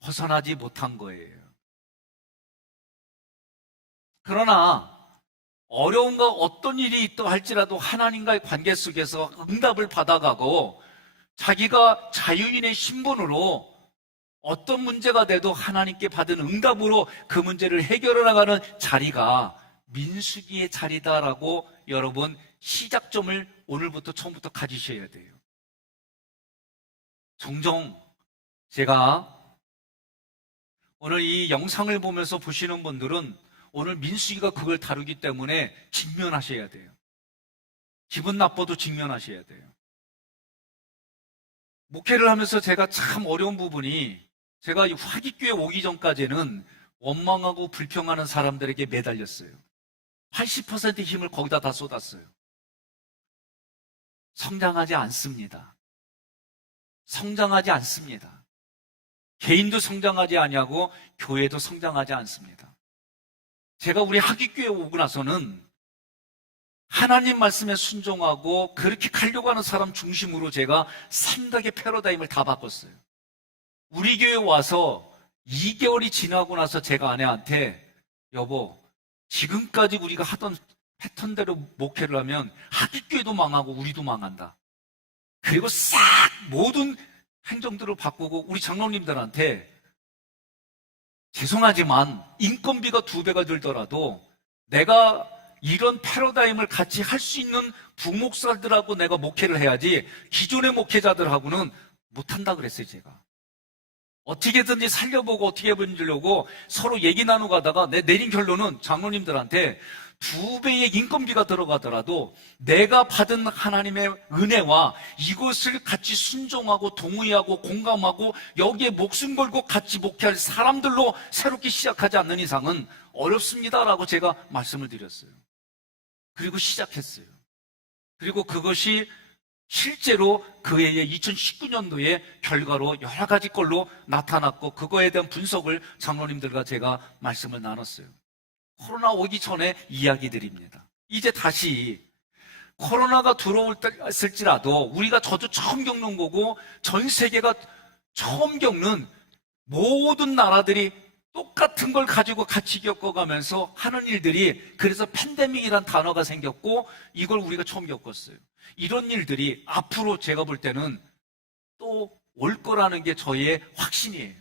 벗어나지 못한 거예요. 그러나 어려움과 어떤 일이 있다 할지라도 하나님과의 관계 속에서 응답을 받아가고 자기가 자유인의 신분으로 어떤 문제가 돼도 하나님께 받은 응답으로 그 문제를 해결해 나가는 자리가 민수기의 자리다라고 여러분 시작점을 오늘부터 처음부터 가지셔야 돼요. 종종 제가 오늘 이 영상을 보면서 보시는 분들은 오늘 민수기가 그걸 다루기 때문에 직면하셔야 돼요. 기분 나빠도 직면하셔야 돼요. 목회를 하면서 제가 참 어려운 부분이 제가 이 화기교회 오기 전까지는 원망하고 불평하는 사람들에게 매달렸어요. 80%의 힘을 거기다 다 쏟았어요. 성장하지 않습니다. 성장하지 않습니다. 개인도 성장하지 아니하고 교회도 성장하지 않습니다. 제가 우리 하기교회 오고 나서는 하나님 말씀에 순종하고 그렇게 가려고 하는 사람 중심으로 제가 생각의 패러다임을 다 바꿨어요. 우리 교회 와서 2개월이 지나고 나서 제가 아내한테 여보, 지금까지 우리가 하던 패턴대로 목회를 하면 하기교회도 망하고 우리도 망한다. 그리고 싹 모든 행정들을 바꾸고 우리 장로님들한테 죄송하지만 인건비가 2배가 들더라도 내가 이런 패러다임을 같이 할 수 있는 부목사들하고 내가 목회를 해야지 기존의 목회자들하고는 못한다 그랬어요. 제가 어떻게든지 살려보고 어떻게 해보려고 서로 얘기 나누가다가 내린 결론은 장로님들한테 2배의 인건비가 들어가더라도 내가 받은 하나님의 은혜와 이것을 같이 순종하고 동의하고 공감하고 여기에 목숨 걸고 같이 목회할 사람들로 새롭게 시작하지 않는 이상은 어렵습니다라고 제가 말씀을 드렸어요. 그리고 시작했어요. 그리고 그것이 실제로 그 해의 2019년도에 결과로 여러 가지 걸로 나타났고 그거에 대한 분석을 장로님들과 제가 말씀을 나눴어요. 코로나 오기 전에 이야기드립니다. 이제 다시 코로나가 들어올지라도 우리가 저도 처음 겪는 거고 전 세계가 처음 겪는 모든 나라들이 똑같은 걸 가지고 같이 겪어가면서 하는 일들이 그래서 팬데믹이란 단어가 생겼고 이걸 우리가 처음 겪었어요. 이런 일들이 앞으로 제가 볼 때는 또 올 거라는 게 저의 확신이에요.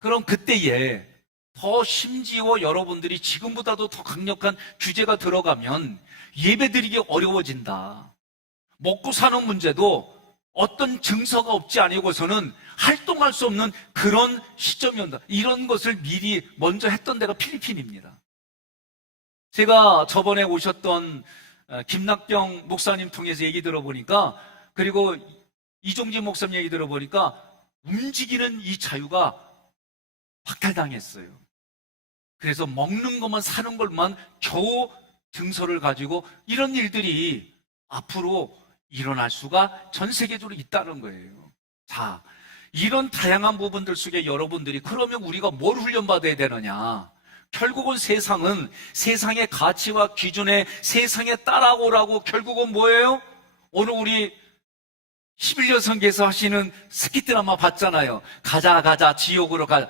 그럼 그때에 더 심지어 여러분들이 지금보다도 더 강력한 규제가 들어가면 예배드리기 어려워진다. 먹고 사는 문제도 어떤 증서가 없지 아니고서는 활동할 수 없는 그런 시점이온다. 이런 것을 미리 먼저 했던 데가 필리핀입니다. 제가 저번에 오셨던 김낙경 목사님 통해서 얘기 들어보니까 그리고 이종진 목사님 얘기 들어보니까 움직이는 이 자유가 박탈당했어요. 그래서 먹는 것만 사는 것만 겨우 증서를 가지고 이런 일들이 앞으로 일어날 수가 전 세계적으로 있다는 거예요. 자, 이런 다양한 부분들 속에 여러분들이 그러면 우리가 뭘 훈련받아야 되느냐? 결국은 세상은 세상의 가치와 기준에 세상에 따라오라고 결국은 뭐예요? 오늘 우리 11년 성계에서 하시는 스키 드라마 봤잖아요. 가자 지옥으로 가자.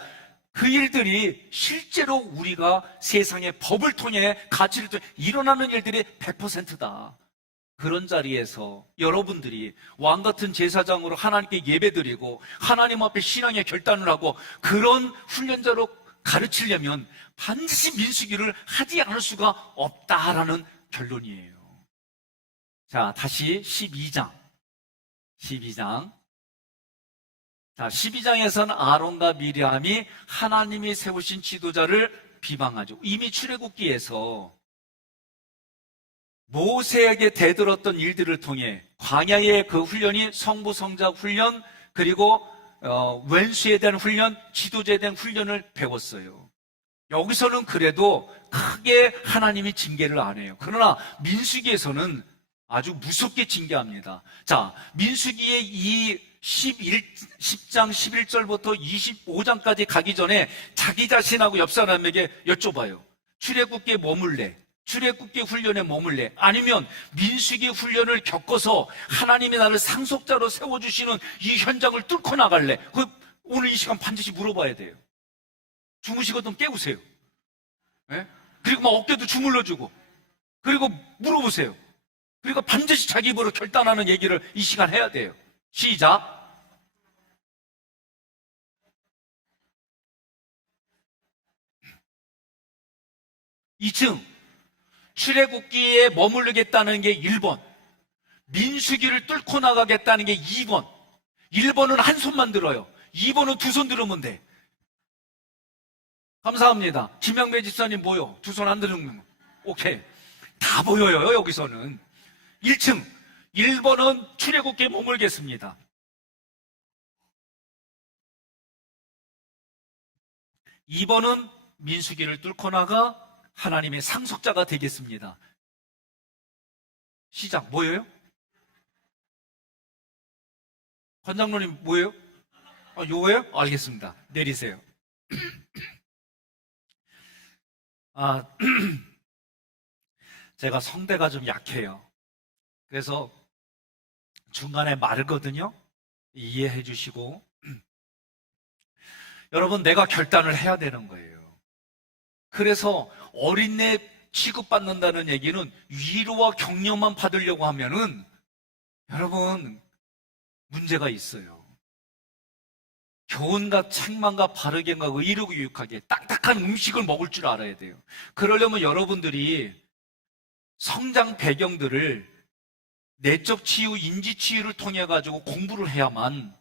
그 일들이 실제로 우리가 세상의 법을 통해 가치를 통해 일어나는 일들이 100%다. 그런 자리에서 여러분들이 왕같은 제사장으로 하나님께 예배드리고 하나님 앞에 신앙의 결단을 하고 그런 훈련자로 가르치려면 반드시 민수기를 하지 않을 수가 없다라는 결론이에요. 자, 다시 12장. 자, 12장에서는 아론과 미리암이 하나님이 세우신 지도자를 비방하죠. 이미 출애굽기에서 모세에게 대들었던 일들을 통해 광야의 그 훈련이 성부 성자 훈련 그리고 왼수에 대한 훈련, 지도자에 대한 훈련을 배웠어요. 여기서는 그래도 크게 하나님이 징계를 안 해요. 그러나 민수기에서는 아주 무섭게 징계합니다. 자, 민수기의 이 10장 11절부터 25장까지 가기 전에 자기 자신하고 옆 사람에게 여쭤봐요. 출애굽기에 머물래? 출애굽기 훈련에 머물래? 아니면 민수기 훈련을 겪어서 하나님이 나를 상속자로 세워주시는 이 현장을 뚫고 나갈래? 오늘 이 시간 반드시 물어봐야 돼요. 주무시거든 깨우세요. 네? 그리고 막 어깨도 주물러주고, 그리고 물어보세요. 그리고 반드시 자기 입으로 결단하는 얘기를 이 시간 해야 돼요. 시작. 2층 출애굽기에 머무르겠다는 게 1번, 민수기를 뚫고 나가겠다는 게 2번. 1번은 한 손만 들어요. 2번은 두 손 들으면 돼. 감사합니다. 김양배 집사님 보여? 두 손 안 들으면 오케이. 다 보여요 여기서는. 1층 1번은 출애굽기에 머물겠습니다. 2번은 민수기를 뚫고 나가 하나님의 상속자가 되겠습니다. 시작. 뭐예요? 관장로님 뭐예요? 요거예요? 알겠습니다. 내리세요. 제가 성대가 좀 약해요. 그래서 중간에 마르거든요. 이해해 주시고. 여러분, 내가 결단을 해야 되는 거예요. 그래서 어린애 취급받는다는 얘기는 위로와 격려만 받으려고 하면은 여러분 문제가 있어요. 교훈과 책망과 바르게과 의로 교육하게 딱딱한 음식을 먹을 줄 알아야 돼요. 그러려면 여러분들이 성장 배경들을 내적 치유, 인지 치유를 통해 가지고 공부를 해야만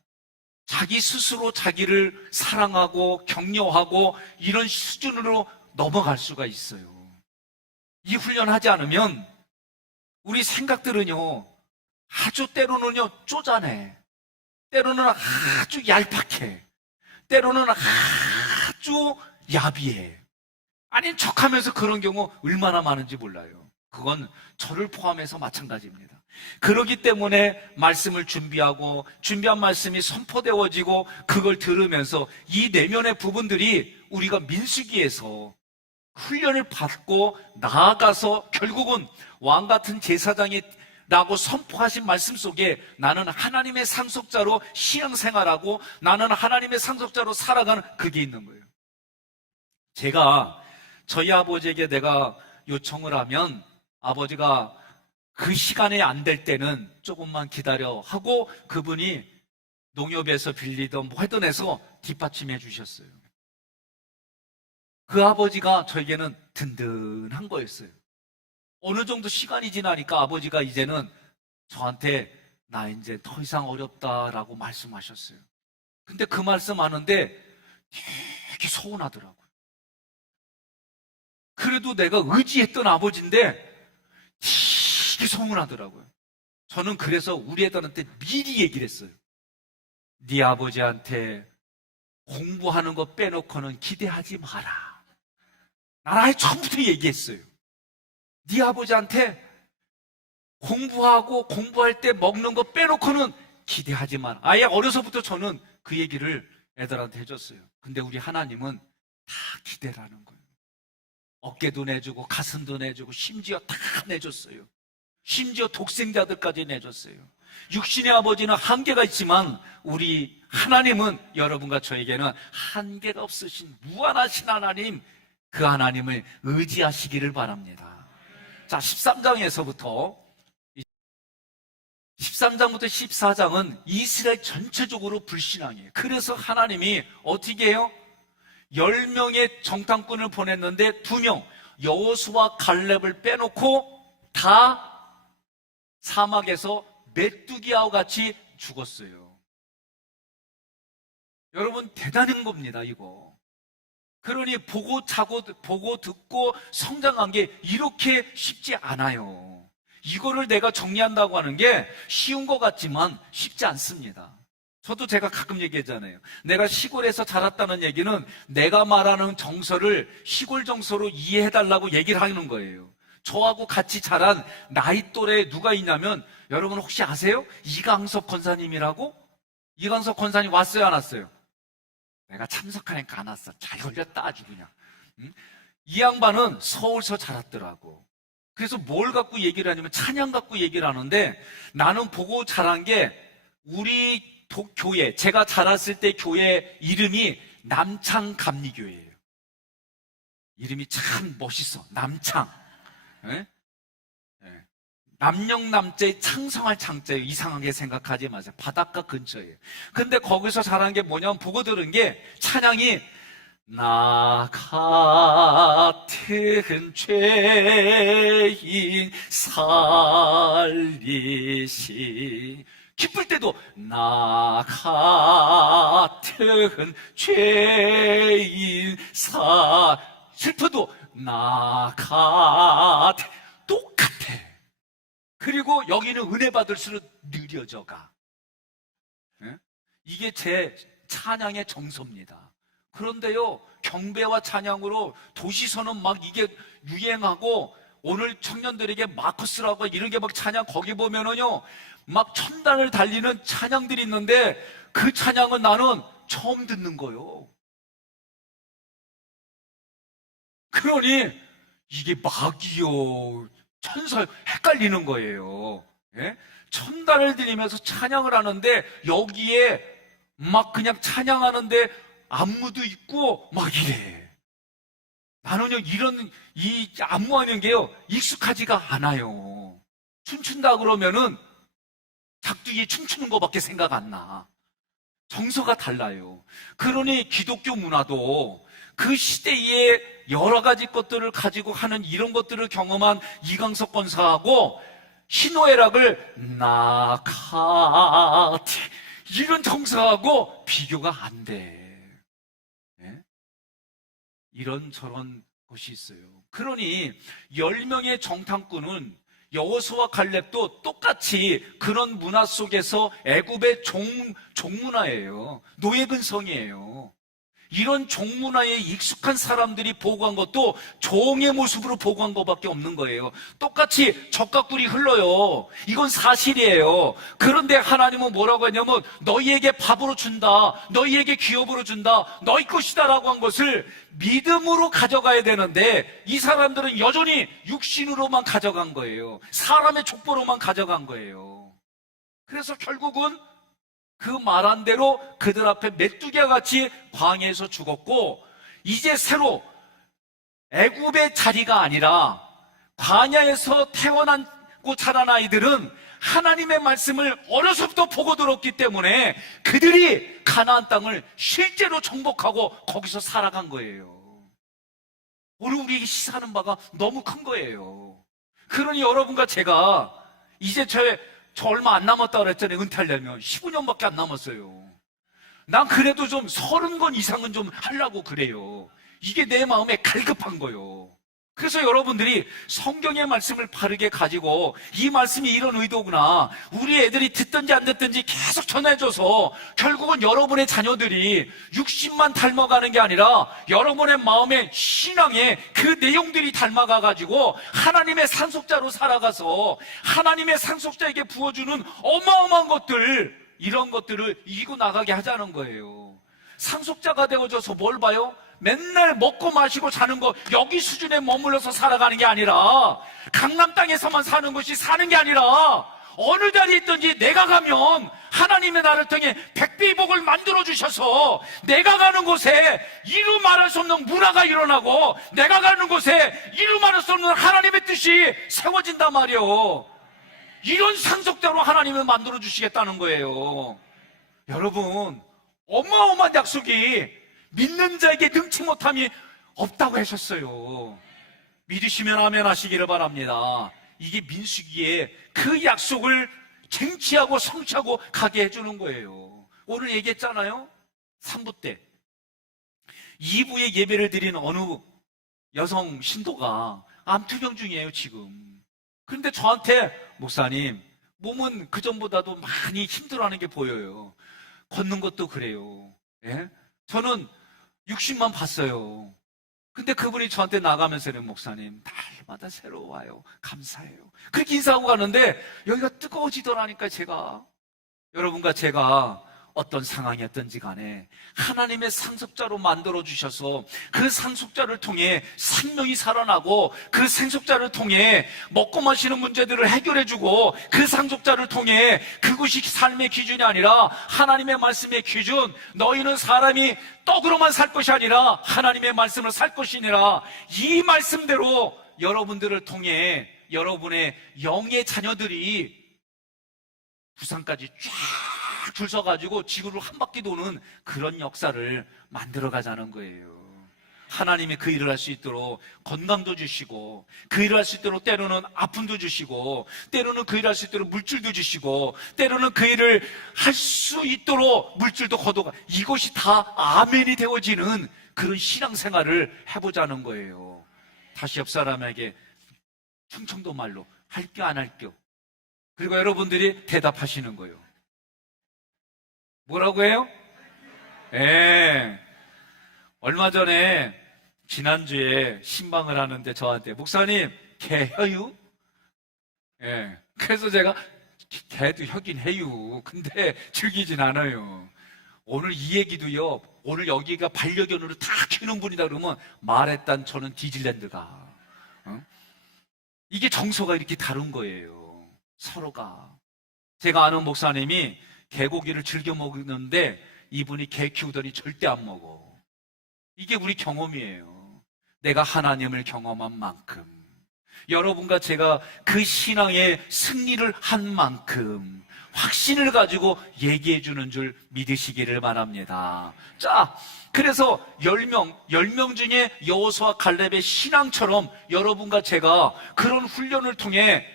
자기 스스로 자기를 사랑하고 격려하고 이런 수준으로 넘어갈 수가 있어요. 이 훈련하지 않으면 우리 생각들은요, 아주 때로는요 쪼잔해, 때로는 아주 얄팍해, 때로는 아주 야비해. 아닌 척하면서 그런 경우 얼마나 많은지 몰라요. 그건 저를 포함해서 마찬가지입니다. 그렇기 때문에 말씀을 준비하고 준비한 말씀이 선포되어지고 그걸 들으면서 이 내면의 부분들이 우리가 민수기에서 훈련을 받고 나아가서 결국은 왕같은 제사장이 라고 선포하신 말씀 속에 나는 하나님의 상속자로 신앙생활하고 나는 하나님의 상속자로 살아가는 그게 있는 거예요. 제가 저희 아버지에게 내가 요청을 하면 아버지가 그 시간에 안 될 때는 조금만 기다려 하고 그분이 농협에서 빌리던 뭐 하던 해서 뒷받침해 주셨어요. 그 아버지가 저에게는 든든한 거였어요. 어느 정도 시간이 지나니까 아버지가 이제는 저한테 나 이제 더 이상 어렵다라고 말씀하셨어요. 근데 그 말씀 하는데 되게 서운하더라고요. 그래도 내가 의지했던 아버지인데 되게 서운하더라고요. 저는 그래서 우리 애들한테 미리 얘기를 했어요. 네 아버지한테 공부하는 거 빼놓고는 기대하지 마라. 난 아예 처음부터 얘기했어요. 네 아버지한테 공부하고 공부할 때 먹는 거 빼놓고는 기대하지 마라. 아예 어려서부터 저는 그 얘기를 애들한테 해줬어요. 근데 우리 하나님은 다 기대라는 거예요. 어깨도 내주고 가슴도 내주고 심지어 다 내줬어요. 심지어 독생자들까지 내줬어요. 육신의 아버지는 한계가 있지만 우리 하나님은 여러분과 저에게는 한계가 없으신 무한하신 하나님, 그 하나님을 의지하시기를 바랍니다. 자, 13장부터 14장은 이스라엘 전체적으로 불신앙이에요. 그래서 하나님이 어떻게 해요? 10명의 정탐꾼을 보냈는데 2명, 여호수와 갈렙을 빼놓고 다 사막에서 메뚜기와 같이 죽었어요. 여러분, 대단한 겁니다, 이거. 그러니 보고 듣고 성장한 게 이렇게 쉽지 않아요. 이거를 내가 정리한다고 하는 게 쉬운 것 같지만 쉽지 않습니다. 저도 제가 가끔 얘기하잖아요. 내가 시골에서 자랐다는 얘기는 내가 말하는 정서를 시골 정서로 이해해달라고 얘기를 하는 거예요. 저하고 같이 자란 나이 또래 누가 있냐면 여러분 혹시 아세요? 이강석 권사님이라고? 이강석 권사님 왔어요, 안 왔어요? 내가 참석하니까 안 왔어. 잘 걸렸다 아주 그냥. 이 양반은 서울서 자랐더라고. 그래서 뭘 갖고 얘기를 하냐면 찬양 갖고 얘기를 하는데, 나는 보고 자란 게 우리 교회, 제가 자랐을 때 교회 이름이 남창감리교회예요. 이름이 참 멋있어. 남창. 예? 예. 남영남자의 창성할 창자예요. 이상하게 생각하지 마세요. 바닷가 근처예요. 근데 거기서 자란 게 뭐냐면, 보고 들은 게 찬양이 나 같은 죄인 살리시. 기쁠 때도 나 같은 죄인 슬퍼도 나 같은. 똑같아. 그리고 여기는 은혜 받을수록 느려져가. 예? 이게 제 찬양의 정서입니다. 그런데요, 경배와 찬양으로 도시서는 막 이게 유행하고, 오늘 청년들에게 마커스라고 이런 게 막 찬양, 거기 보면은요, 막 천단을 달리는 찬양들이 있는데, 그 찬양은 나는 처음 듣는 거예요. 그러니 이게 막이요, 천사요, 헷갈리는 거예요. 예? 천단을 드리면서 찬양을 하는데, 여기에 막 그냥 찬양하는데 안무도 있고 막 이래. 나는요, 이 안무하는 게요, 익숙하지가 않아요. 춤춘다 그러면은 작두기에 춤추는 것밖에 생각 안 나. 정서가 달라요. 그러니 기독교 문화도 그 시대의 여러 가지 것들을 가지고 하는 이런 것들을 경험한 이강석 권사하고 희노애락을 나카티 이런 정서하고 비교가 안 돼. 네? 이런저런 것이 있어요. 그러니 10명의 정탐꾼은 여호수아와 갈렙도 똑같이 그런 문화 속에서 애굽의 종문화예요. 노예근성이에요. 이런 종문화에 익숙한 사람들이 보고한 것도 종의 모습으로 보고한 것밖에 없는 거예요. 똑같이 젖과 꿀이 흘러요. 이건 사실이에요. 그런데 하나님은 뭐라고 했냐면, 너희에게 밥으로 준다, 너희에게 기업으로 준다, 너희 것이다 라고 한 것을 믿음으로 가져가야 되는데, 이 사람들은 여전히 육신으로만 가져간 거예요. 사람의 족보로만 가져간 거예요. 그래서 결국은 그 말한 대로 그들 앞에 메뚜기와 같이 광야에서 죽었고, 이제 새로 애굽의 자리가 아니라 광야에서 태어나고 자란 아이들은 하나님의 말씀을 어려서부터 보고 들었기 때문에 그들이 가나안 땅을 실제로 정복하고 거기서 살아간 거예요. 오늘 우리에게 시사하는 바가 너무 큰 거예요. 그러니 여러분과 제가 이제 저 얼마 안 남았다 그랬잖아요. 은퇴하려면 15년밖에 안 남았어요. 난 그래도 좀 30건 이상은 좀 하려고 그래요. 이게 내 마음에 갈급한 거예요. 그래서 여러분들이 성경의 말씀을 바르게 가지고, 이 말씀이 이런 의도구나, 우리 애들이 듣든지 안 듣든지 계속 전해줘서 결국은 여러분의 자녀들이 육신만 닮아가는 게 아니라 여러분의 마음의 신앙의 그 내용들이 닮아가가지고 하나님의 상속자로 살아가서 하나님의 상속자에게 부어주는 어마어마한 것들, 이런 것들을 이기고 나가게 하자는 거예요. 상속자가 되어져서 뭘 봐요? 맨날 먹고 마시고 자는 거, 여기 수준에 머물러서 살아가는 게 아니라, 강남 땅에서만 사는 것이 사는 게 아니라, 어느 자리에 있든지 내가 가면 하나님의 나를 통해 백비복을 만들어 주셔서 내가 가는 곳에 이루 말할 수 없는 문화가 일어나고, 내가 가는 곳에 이루 말할 수 없는 하나님의 뜻이 세워진단 말이에요. 이런 상속자로 하나님을 만들어 주시겠다는 거예요. 여러분, 어마어마한 약속이 믿는 자에게 능치 못함이 없다고 하셨어요. 믿으시면 아멘 하시기를 바랍니다. 이게 민수기에 그 약속을 쟁취하고 성취하고 가게 해주는 거예요. 오늘 얘기했잖아요. 3부 때 2부에 예배를 드린 어느 여성 신도가 암투병 중이에요 지금. 그런데 저한테, 목사님, 몸은 그전보다도 많이 힘들어하는 게 보여요. 걷는 것도 그래요. 예? 저는 60만 봤어요. 근데 그분이 저한테 나가면서는, 목사님, 날마다 새로워요. 감사해요. 그렇게 인사하고 가는데 여기가 뜨거워지더라니까. 제가, 여러분과 제가 어떤 상황이었든지 간에 하나님의 상속자로 만들어 주셔서 그 상속자를 통해 생명이 살아나고 그 상속자를 통해 먹고 마시는 문제들을 해결해 주고 그 상속자를 통해 그것이 삶의 기준이 아니라 하나님의 말씀의 기준, 너희는 사람이 떡으로만 살 것이 아니라 하나님의 말씀을 살 것이니라. 이 말씀대로 여러분들을 통해 여러분의 영의 자녀들이 부산까지 쫙 줄 서가지고 지구를 한 바퀴 도는 그런 역사를 만들어 가자는 거예요. 하나님이 그 일을 할 수 있도록 건강도 주시고, 그 일을 할 수 있도록 때로는 아픔도 주시고, 때로는 그 일을 할 수 있도록 물질도 주시고, 때로는 그 일을 할 수 있도록 물질도 거둬가, 이것이 다 아멘이 되어지는 그런 신앙생활을 해보자는 거예요. 다시 옆 사람에게 충청도 말로 할겨 안 할겨. 그리고 여러분들이 대답하시는 거예요. 뭐라고 해요? 예. 얼마 전에 지난주에 신방을 하는데 저한테 목사님 개혀유? 예. 그래서 제가 개도 혀긴 해유. 근데 즐기진 않아요. 오늘 이 얘기도요. 오늘 여기가 반려견으로 다 키우는 분이다 그러면 말했단 저는 디즈랜드가. 이게 정서가 이렇게 다른 거예요. 서로가. 제가 아는 목사님이 개고기를 즐겨 먹는데 이분이 개 키우더니 절대 안 먹어. 이게 우리 경험이에요. 내가 하나님을 경험한 만큼, 여러분과 제가 그 신앙의 승리를 한 만큼 확신을 가지고 얘기해 주는 줄 믿으시기를 바랍니다. 자, 그래서 10명 중에 여호수아 갈렙의 신앙처럼 여러분과 제가 그런 훈련을 통해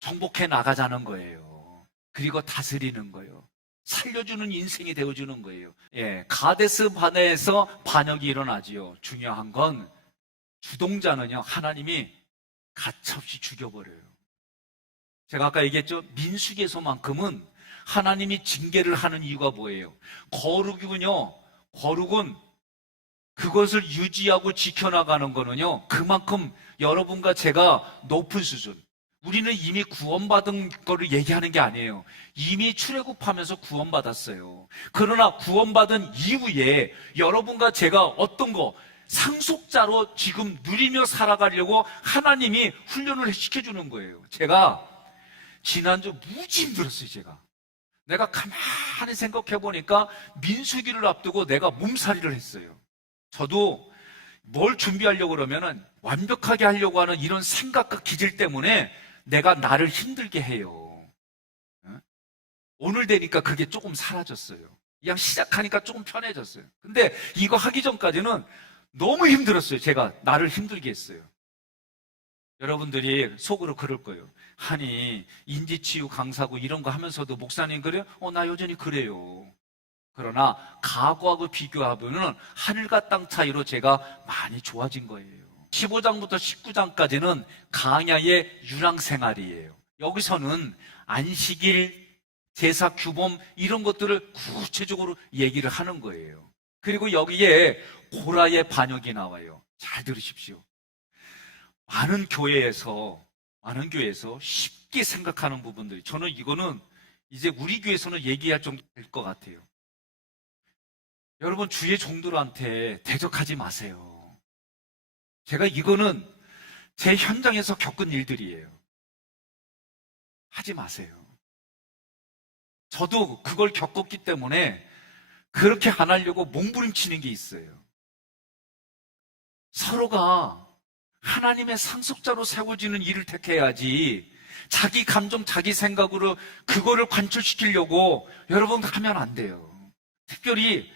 정복해 나가자는 거예요. 그리고 다스리는 거예요. 살려주는 인생이 되어주는 거예요. 예, 가데스 바네에서 반역이 일어나지요. 중요한 건 주동자는요, 하나님이 가차없이 죽여버려요. 제가 아까 얘기했죠. 민수기에서만큼은 하나님이 징계를 하는 이유가 뭐예요? 거룩이군요. 거룩은 그것을 유지하고 지켜나가는 거는요, 그만큼 여러분과 제가 높은 수준, 우리는 이미 구원받은 거를 얘기하는 게 아니에요. 이미 출애굽하면서 구원받았어요. 그러나 구원받은 이후에 여러분과 제가 어떤 거, 상속자로 지금 누리며 살아가려고 하나님이 훈련을 시켜주는 거예요. 제가 지난주 무지 힘들었어요. 내가 가만히 생각해 보니까 민수기를 앞두고 내가 몸살이를 했어요. 저도 뭘 준비하려고 그러면은 완벽하게 하려고 하는 이런 생각과 기질 때문에 내가 나를 힘들게 해요. 오늘 되니까 그게 조금 사라졌어요. 그냥 시작하니까 조금 편해졌어요. 근데 이거 하기 전까지는 너무 힘들었어요. 제가 나를 힘들게 했어요. 여러분들이 속으로 그럴 거예요. 아니, 인지치유 강사고 이런 거 하면서도 목사님 그래요? 나 여전히 그래요. 그러나 과거하고 비교하면 하늘과 땅 차이로 제가 많이 좋아진 거예요. 15장부터 19장까지는 강야의 유랑생활이에요. 여기서는 안식일, 제사 규범 이런 것들을 구체적으로 얘기를 하는 거예요. 그리고 여기에 고라의 반역이 나와요. 잘 들으십시오. 많은 교회에서 쉽게 생각하는 부분들이, 저는 이거는 이제 우리 교회에서는 얘기할 정도 될 것 같아요. 여러분, 주의 종들한테 대적하지 마세요. 제가 이거는 제 현장에서 겪은 일들이에요. 하지 마세요. 저도 그걸 겪었기 때문에 그렇게 안 하려고 몸부림치는 게 있어요. 서로가 하나님의 상속자로 세워지는 일을 택해야지 자기 감정, 자기 생각으로 그거를 관철시키려고 여러분 하면 안 돼요. 특별히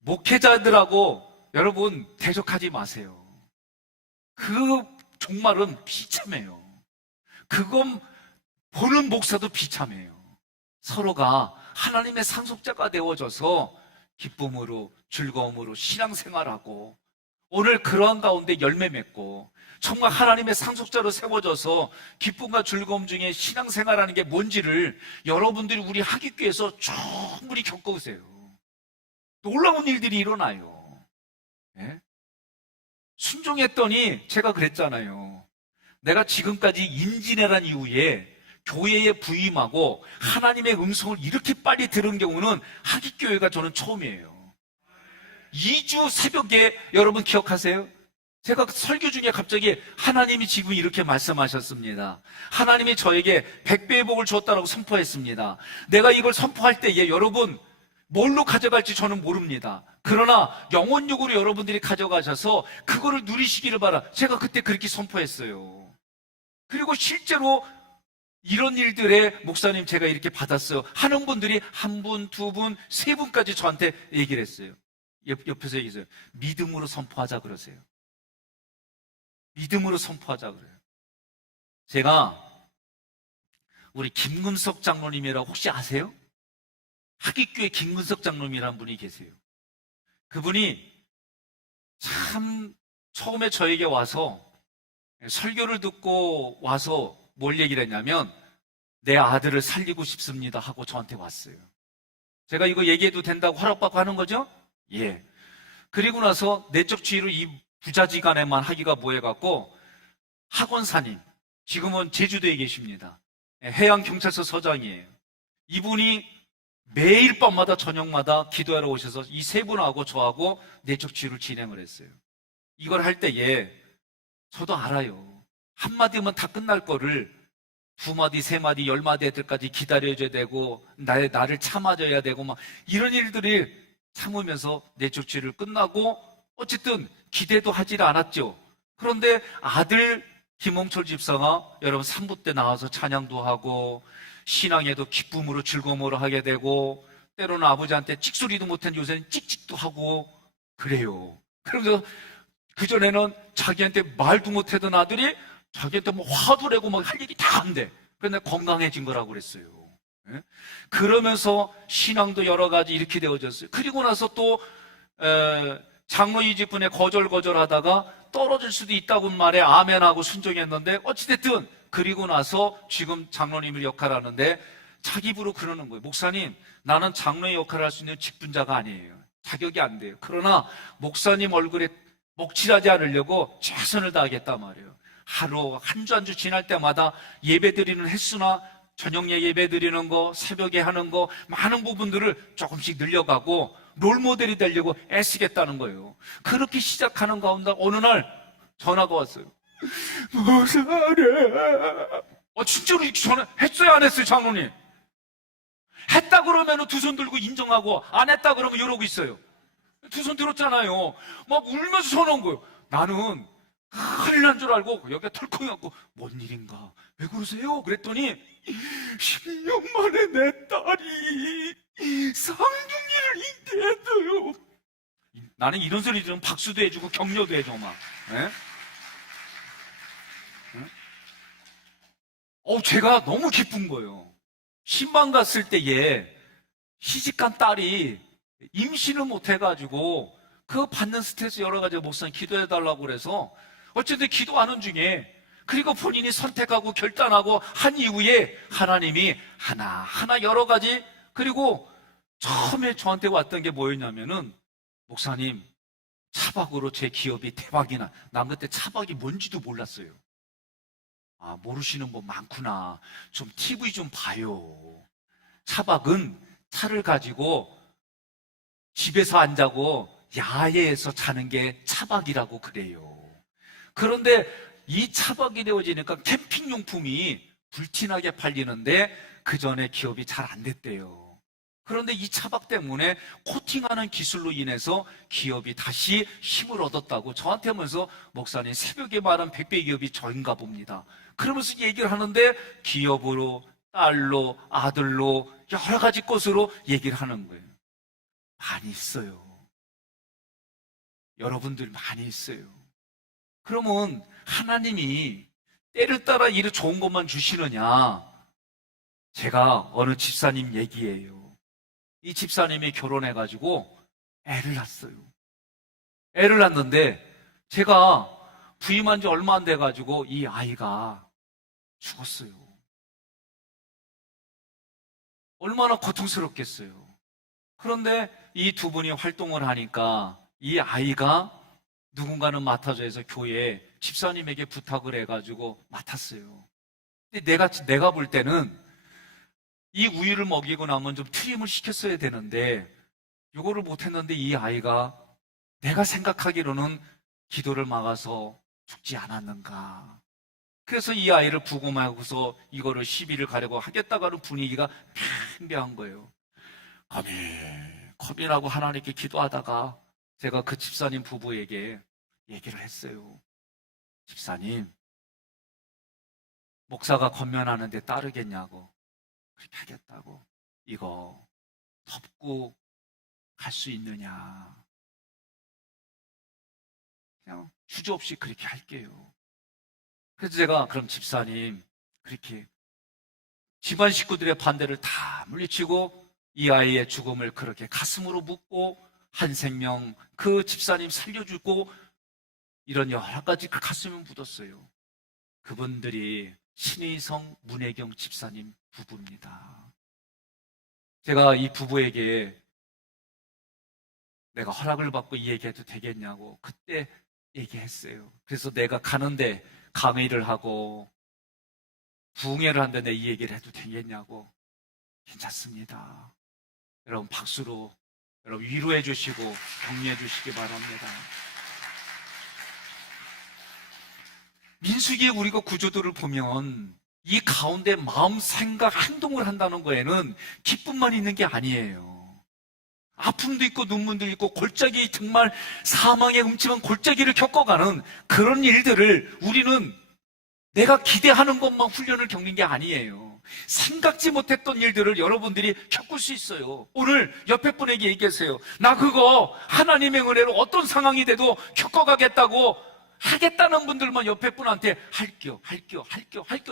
목회자들하고 여러분 대적하지 마세요. 그 종말은 비참해요. 그건 보는 목사도 비참해요. 서로가 하나님의 상속자가 되어져서 기쁨으로 즐거움으로 신앙생활하고 오늘 그러한 가운데 열매 맺고 정말 하나님의 상속자로 세워져서 기쁨과 즐거움 중에 신앙생활하는 게 뭔지를 여러분들이 우리 하객교에서 충분히 겪어보세요. 놀라운 일들이 일어나요. 예? 순종했더니 제가 그랬잖아요. 내가 지금까지 임진왜란 이후에 교회에 부임하고 하나님의 음성을 이렇게 빨리 들은 경우는 하깃교회가 저는 처음이에요. 2주 새벽에 여러분 기억하세요? 제가 설교 중에 갑자기 하나님이 지금 이렇게 말씀하셨습니다. 하나님이 저에게 100배의 복을 주었다라고 선포했습니다. 내가 이걸 선포할 때에 여러분 뭘로 가져갈지 저는 모릅니다. 그러나 영혼육으로 여러분들이 가져가셔서 그거를 누리시기를 바라. 제가 그때 그렇게 선포했어요. 그리고 실제로 이런 일들에 목사님 제가 이렇게 받았어요 하는 분들이 한 분, 두 분, 세 분까지 저한테 얘기를 했어요. 옆에서 얘기했어요. 믿음으로 선포하자 그러세요. 믿음으로 선포하자 그래요. 제가 우리 김근석 장로님이라고 혹시 아세요? 하깃교회 김근석 장로님이라는 분이 계세요. 그분이 참 처음에 저에게 와서 설교를 듣고 와서 뭘 얘기를 했냐면 내 아들을 살리고 싶습니다 하고 저한테 왔어요. 제가 이거 얘기해도 된다고 허락받고 하는 거죠? 예. 그리고 나서 내적 지위로 이 부자지간에만 하기가 뭐해갖고 학원사님, 지금은 제주도에 계십니다. 해양경찰서 서장이에요. 이분이 매일 밤마다 저녁마다 기도하러 오셔서 이 세 분하고 저하고 내적 지위를 진행을 했어요. 이걸 할 때에 저도 알아요. 한마디면 다 끝날 거를 2마디, 3마디, 10마디 애들까지 기다려줘야 되고 나를 참아줘야 되고 막 이런 일들이 참으면서 내적 지위를 끝나고 어쨌든 기대도 하질 않았죠. 그런데 아들 김홍철 집사가 여러분 3부 때 나와서 찬양도 하고 신앙에도 기쁨으로 즐거움으로 하게 되고 때로는 아버지한테 찍소리도 못한 요새는 찍찍도 하고 그래요. 그러면서 그전에는 자기한테 말도 못하던 아들이 자기한테 뭐 화도 내고 막 할 일이 다 한대. 그런데 건강해진 거라고 그랬어요. 예? 그러면서 신앙도 여러 가지 이렇게 되어졌어요. 그리고 나서 또 장로 이직분에 거절하다가 떨어질 수도 있다고 말에 아멘하고 순종했는데 어찌됐든 그리고 나서 지금 장로님을 역할하는데 자기 입으로 그러는 거예요. 목사님, 나는 장로의 역할을 할 수 있는 직분자가 아니에요. 자격이 안 돼요. 그러나 목사님 얼굴에 먹칠하지 않으려고 최선을 다하겠단 말이에요. 하루 한 주 한 주 지날 때마다 예배 드리는 횟수나 저녁 예배 드리는 거, 새벽에 하는 거 많은 부분들을 조금씩 늘려가고 롤모델이 되려고 애쓰겠다는 거예요. 그렇게 시작하는 가운데 어느 날 전화가 왔어요. 목사님, 진짜로 이렇게 전화했어요 안 했어요 장로님? 했다 그러면 두 손 들고 인정하고 안 했다 그러면 이러고 있어요. 두 손 들었잖아요. 막 울면서 전화 온 거예요. 나는 큰일 난 줄 알고 여기가 털컹해갖고 뭔 일인가 왜 그러세요? 그랬더니 12년 만에 내 딸이 상중리를 잉태했어요. 나는 이런 소리 들으면 박수도 해주고 격려도 해줘 막. 네? 제가 너무 기쁜 거예요. 신방 갔을 때에 시집간 딸이 임신을 못 해가지고 그 받는 스트레스 여러 가지 목사님 기도해달라고 그래서 어쨌든 기도하는 중에 그리고 본인이 선택하고 결단하고 한 이후에 하나님이 하나하나 여러 가지 그리고 처음에 저한테 왔던 게 뭐였냐면은 목사님 차박으로 제 기업이 대박이 난 그때 차박이 뭔지도 몰랐어요. 아, 모르시는 분 많구나. 좀 TV 좀 봐요. 차박은 차를 가지고 집에서 안 자고 야외에서 자는 게 차박이라고 그래요. 그런데 이 차박이 되어지니까 캠핑용품이 불티나게 팔리는데 그 전에 기업이 잘 안 됐대요. 그런데 이 차박 때문에 코팅하는 기술로 인해서 기업이 다시 힘을 얻었다고 저한테 하면서 목사님 새벽에 말한 100배 기업이 저인가 봅니다. 그러면서 얘기를 하는데 기업으로 딸로 아들로 여러 가지 것으로 얘기를 하는 거예요. 많이 있어요. 여러분들 많이 있어요. 그러면 하나님이 때를 따라 이렇게 좋은 것만 주시느냐? 제가 어느 집사님 얘기예요. 이 집사님이 결혼해가지고 애를 낳았어요. 애를 낳았는데 제가 부임한 지 얼마 안 돼가지고 이 아이가 죽었어요. 얼마나 고통스럽겠어요. 그런데 이 두 분이 활동을 하니까 이 아이가 누군가는 맡아줘 해서 교회에 집사님에게 부탁을 해가지고 맡았어요. 근데 내가 볼 때는 이 우유를 먹이고 나면 좀 트림을 시켰어야 되는데 이거를 못했는데 이 아이가 내가 생각하기로는 기도를 막아서 죽지 않았는가. 그래서 이 아이를 부검하고서 이거를 시비를 가려고 하겠다고 하는 분위기가 팽배한 거예요. 거민하고 하나님께 기도하다가 제가 그 집사님 부부에게 얘기를 했어요. 집사님, 목사가 권면하는데 따르겠냐고. 그렇게 하겠다고. 이거 덮고 갈 수 있느냐. 그냥 주저없이 그렇게 할게요. 그래서 제가 그럼 집사님 그렇게 집안 식구들의 반대를 다 물리치고 이 아이의 죽음을 그렇게 가슴으로 묻고 한 생명 그 집사님 살려주고 이런 여러 가지 그 가슴에 묻었어요. 그분들이 신의성 문혜경 집사님 부부입니다. 제가 이 부부에게 내가 허락을 받고 이 얘기해도 되겠냐고 그때 얘기했어요. 그래서 내가 가는데 강의를 하고 부흥회를 하는데 이 얘기를 해도 되겠냐고. 괜찮습니다. 여러분 박수로 여러분 위로해 주시고 격려해 주시기 바랍니다. 민수기의 우리가 구조도를 보면 이 가운데 마음, 생각, 행동을 한다는 거에는 기쁨만 있는 게 아니에요. 아픔도 있고 눈물도 있고 골짜기 정말 사망의 음침한 골짜기를 겪어가는 그런 일들을 우리는 내가 기대하는 것만 훈련을 겪는 게 아니에요. 생각지 못했던 일들을 여러분들이 겪을 수 있어요. 오늘 옆에 분에게 얘기하세요. 나 그거 하나님의 은혜로 어떤 상황이 돼도 겪어가겠다고 하겠다는 분들만 옆에 분한테 할게요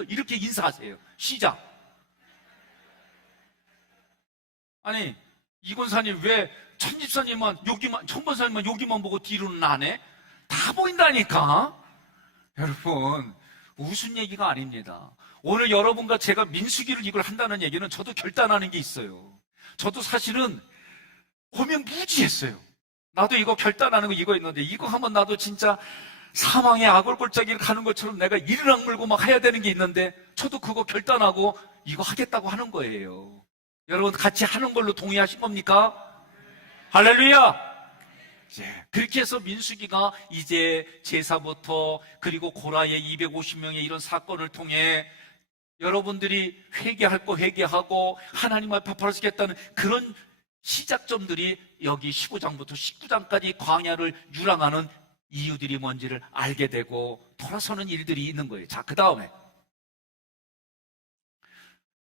이렇게 인사하세요. 시작. 아니 이권사님 왜 천집사님만 여기만 천번사님만 여기만 보고 뒤로는 안 해? 다 보인다니까. 여러분 웃은 얘기가 아닙니다. 오늘 여러분과 제가 민수기를 이걸 한다는 얘기는 저도 결단하는 게 있어요. 저도 사실은 보면 무지했어요. 나도 이거 결단하는 거 이거 있는데 이거 하면 나도 진짜 사망의 악월골짜기를 가는 것처럼 내가 이를 악물고 막 해야 되는 게 있는데 저도 그거 결단하고 이거 하겠다고 하는 거예요. 여러분 같이 하는 걸로 동의하신 겁니까? 할렐루야! 그렇게 해서 민수기가 이제 제사부터 그리고 고라의 250명의 이런 사건을 통해 여러분들이 회개할 거 회개하고 하나님 앞에 벌어지겠다는 그런 시작점들이 여기 15장부터 19장까지 광야를 유랑하는 이유들이 뭔지를 알게 되고 돌아서는 일들이 있는 거예요. 자, 그 다음에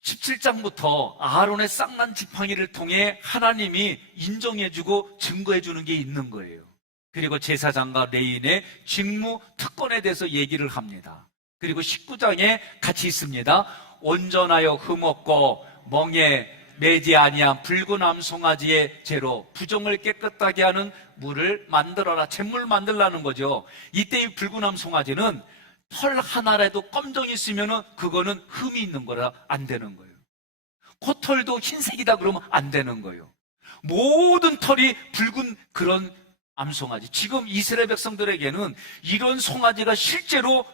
17장부터 아론의 쌍난 지팡이를 통해 하나님이 인정해주고 증거해주는 게 있는 거예요. 그리고 제사장과 레인의 직무 특권에 대해서 얘기를 합니다. 그리고 19장에 같이 있습니다. 온전하여 흠없고 멍에 매지 아니한 붉은 암송아지의 재로 부정을 깨끗하게 하는 물을 만들어라. 잿물 만들라는 거죠. 이때 이 붉은 암송아지는 털 하나라도 검정이 있으면 그거는 흠이 있는 거라 안 되는 거예요. 코털도 흰색이다 그러면 안 되는 거예요. 모든 털이 붉은 그런 암송아지. 지금 이스라엘 백성들에게는 이런 송아지가 실제로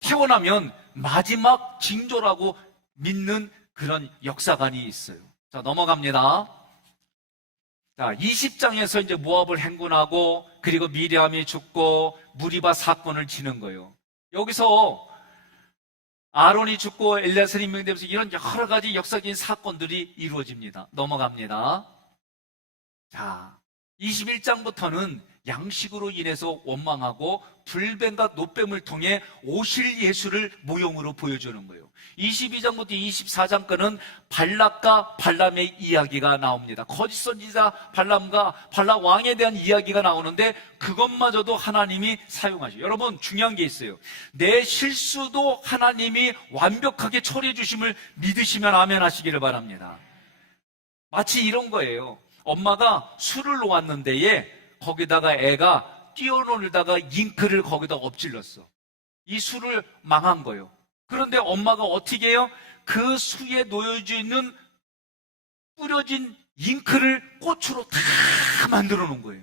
태어나면 마지막 징조라고 믿는 그런 역사관이 있어요. 자, 넘어갑니다. 자, 20장에서 이제 모압을 행군하고 그리고 미리암이 죽고 무리바 사건을 지는 거예요. 여기서 아론이 죽고 엘리야살이 임명되면서 이런 여러 가지 역사적인 사건들이 이루어집니다. 넘어갑니다. 자, 21장부터는 양식으로 인해서 원망하고 불뱀과 노뱀을 통해 오실 예수를 모형으로 보여주는 거예요. 22장부터 24장까지는 발락과 발람의 이야기가 나옵니다. 거짓 선지자 발람과 발락 왕에 대한 이야기가 나오는데 그것마저도 하나님이 사용하셔요. 여러분 중요한 게 있어요. 내 실수도 하나님이 완벽하게 처리해 주심을 믿으시면 아멘 하시기를 바랍니다. 마치 이런 거예요. 엄마가 술을 놓았는데 거기다가 애가 뛰어놀다가 잉크를 거기다 엎질렀어. 이 술을 망한 거예요. 그런데 엄마가 어떻게 해요? 그 수에 놓여져 있는 뿌려진 잉크를 꽃으로 다 만들어 놓은 거예요.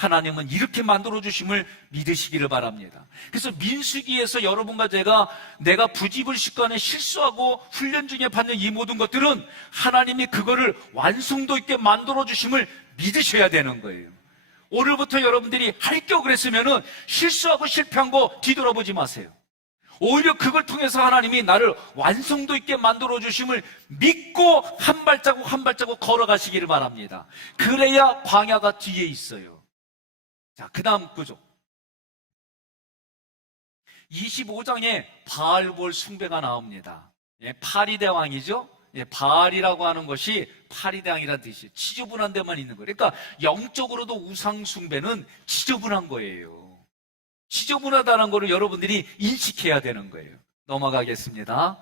하나님은 이렇게 만들어주심을 믿으시기를 바랍니다. 그래서 민수기에서 여러분과 내가 부지불식간에 실수하고 훈련 중에 받는 이 모든 것들은 하나님이 그거를 완성도 있게 만들어주심을 믿으셔야 되는 거예요. 오늘부터 여러분들이 합격을 했으면은 실수하고 실패한 거 뒤돌아보지 마세요. 오히려 그걸 통해서 하나님이 나를 완성도 있게 만들어주심을 믿고 한 발자국 한 발자국 걸어가시기를 바랍니다. 그래야 광야가 뒤에 있어요. 자, 그 다음 구조. 25장에 바알볼 숭배가 나옵니다. 예, 파리대왕이죠. 예, 바알이라고 하는 것이 파리대왕이라는 뜻이에요. 지저분한 데만 있는 거예요. 그러니까 영적으로도 우상 숭배는 지저분한 거예요. 지저분하다는 것을 여러분들이 인식해야 되는 거예요. 넘어가겠습니다.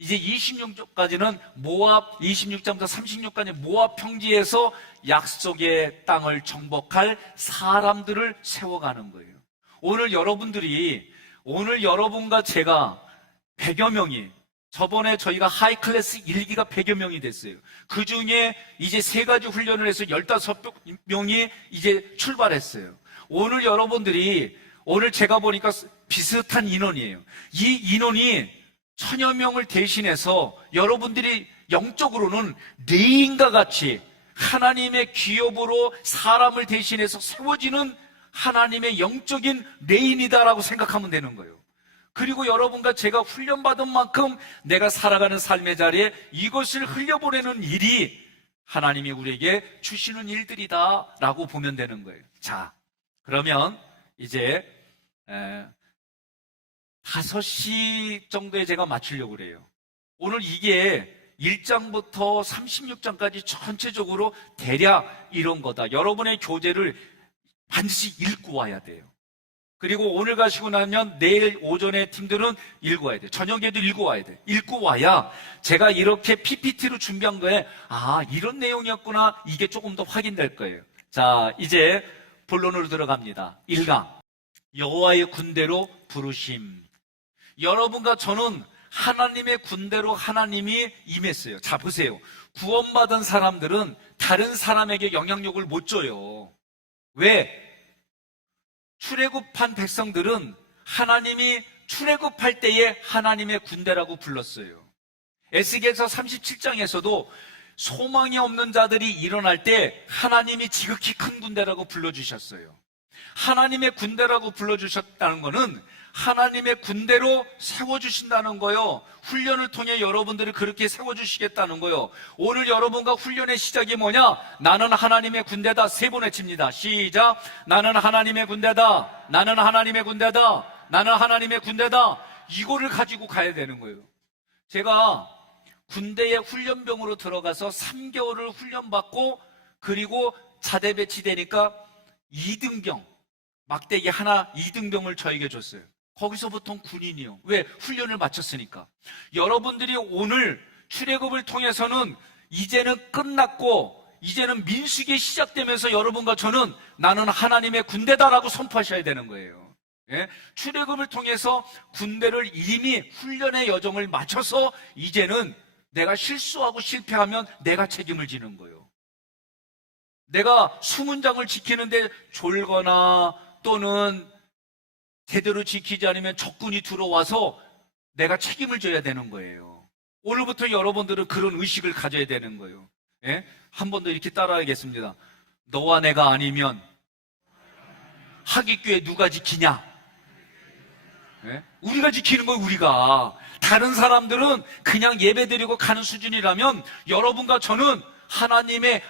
이제 26장까지는 모압, 26장부터 36장까지 모압 평지에서 약속의 땅을 정복할 사람들을 세워가는 거예요. 오늘 여러분과 제가 100여 명이, 저번에 저희가 하이클래스 1기가 100여 명이 됐어요. 그 중에 이제 3가지 훈련을 해서 15명이 이제 출발했어요. 오늘 제가 보니까 비슷한 인원이에요. 이 인원이 1000여 명을 대신해서 여러분들이 영적으로는 레인과 같이 하나님의 기업으로 사람을 대신해서 세워지는 하나님의 영적인 레인이다라고 생각하면 되는 거예요. 그리고 여러분과 제가 훈련받은 만큼 내가 살아가는 삶의 자리에 이것을 흘려보내는 일이 하나님이 우리에게 주시는 일들이다라고 보면 되는 거예요. 자, 그러면 이제 5시 정도에 제가 마치려고 그래요. 오늘 이게 1장부터 36장까지 전체적으로 대략 이런 거다. 여러분의 교재를 반드시 읽고 와야 돼요. 그리고 오늘 가시고 나면 내일 오전에 팀들은 읽고 와야 돼요. 저녁에도 읽고 와야 돼요. 읽고 와야 제가 이렇게 PPT로 준비한 거에 이런 내용이었구나, 이게 조금 더 확인될 거예요. 자, 이제 본론으로 들어갑니다. 1강, 여호와의 군대로 부르심. 여러분과 저는 하나님의 군대로 하나님이 임했어요. 자, 보세요. 구원받은 사람들은 다른 사람에게 영향력을 못 줘요. 왜? 출애굽한 백성들은 하나님이 출애굽할 때에 하나님의 군대라고 불렀어요. 에스겔서 37장에서도 소망이 없는 자들이 일어날 때 하나님이 지극히 큰 군대라고 불러주셨어요. 하나님의 군대라고 불러주셨다는 것은 하나님의 군대로 세워주신다는 거요. 훈련을 통해 여러분들을 그렇게 세워주시겠다는 거요. 오늘 여러분과 훈련의 시작이 뭐냐? 나는 하나님의 군대다. 3번 외칩니다. 시작. 나는 하나님의 군대다. 나는 하나님의 군대다. 나는 하나님의 군대다. 이거를 가지고 가야 되는 거예요. 제가 군대에 훈련병으로 들어가서 3개월을 훈련받고 그리고 자대 배치되니까 2등병, 막대기 하나 2등병을 저에게 줬어요. 거기서 보통 군인이요. 왜? 훈련을 마쳤으니까. 여러분들이 오늘 출애굽을 통해서는 이제는 끝났고 이제는 민수기 시작되면서 여러분과 저는 나는 하나님의 군대다라고 선포하셔야 되는 거예요. 예? 출애굽을 통해서 군대를 이미 훈련의 여정을 마쳐서 이제는 내가 실수하고 실패하면 내가 책임을 지는 거예요. 내가 수문장을 지키는데 졸거나 또는 제대로 지키지 않으면 적군이 들어와서 내가 책임을 져야 되는 거예요. 오늘부터 여러분들은 그런 의식을 가져야 되는 거예요. 예? 한 번 더 이렇게 따라하겠습니다. 너와 내가 아니면 하깃교회 누가 지키냐? 예? 우리가 지키는 거예요. 우리가. 다른 사람들은 그냥 예배드리고 가는 수준이라면 여러분과 저는 하나님의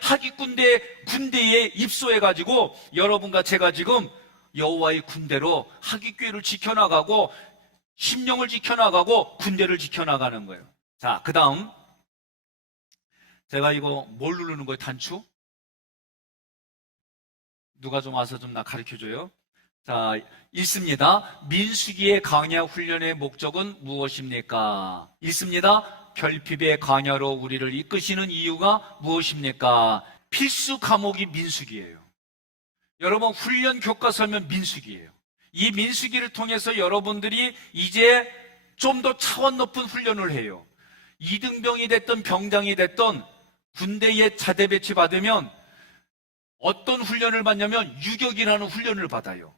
군대에 입소해가지고 여러분과 제가 지금 여호와의 군대로 하깃교회를 지켜나가고 심령을 지켜나가고 군대를 지켜나가는 거예요. 자, 그 다음 제가 이거 뭘 누르는 거예요? 단추? 누가 좀 와서 좀 나 가르쳐줘요. 자, 읽습니다. 민수기의 광야 훈련의 목적은 무엇입니까? 읽습니다. 별핍의 광야로 우리를 이끄시는 이유가 무엇입니까? 필수 과목이 민수기예요. 여러분, 훈련 교과서면 민수기예요. 이 민수기를 통해서 여러분들이 이제 좀 더 차원 높은 훈련을 해요. 2등병이 됐던 병장이 됐던 군대에 자대 배치 받으면 어떤 훈련을 받냐면 유격이라는 훈련을 받아요.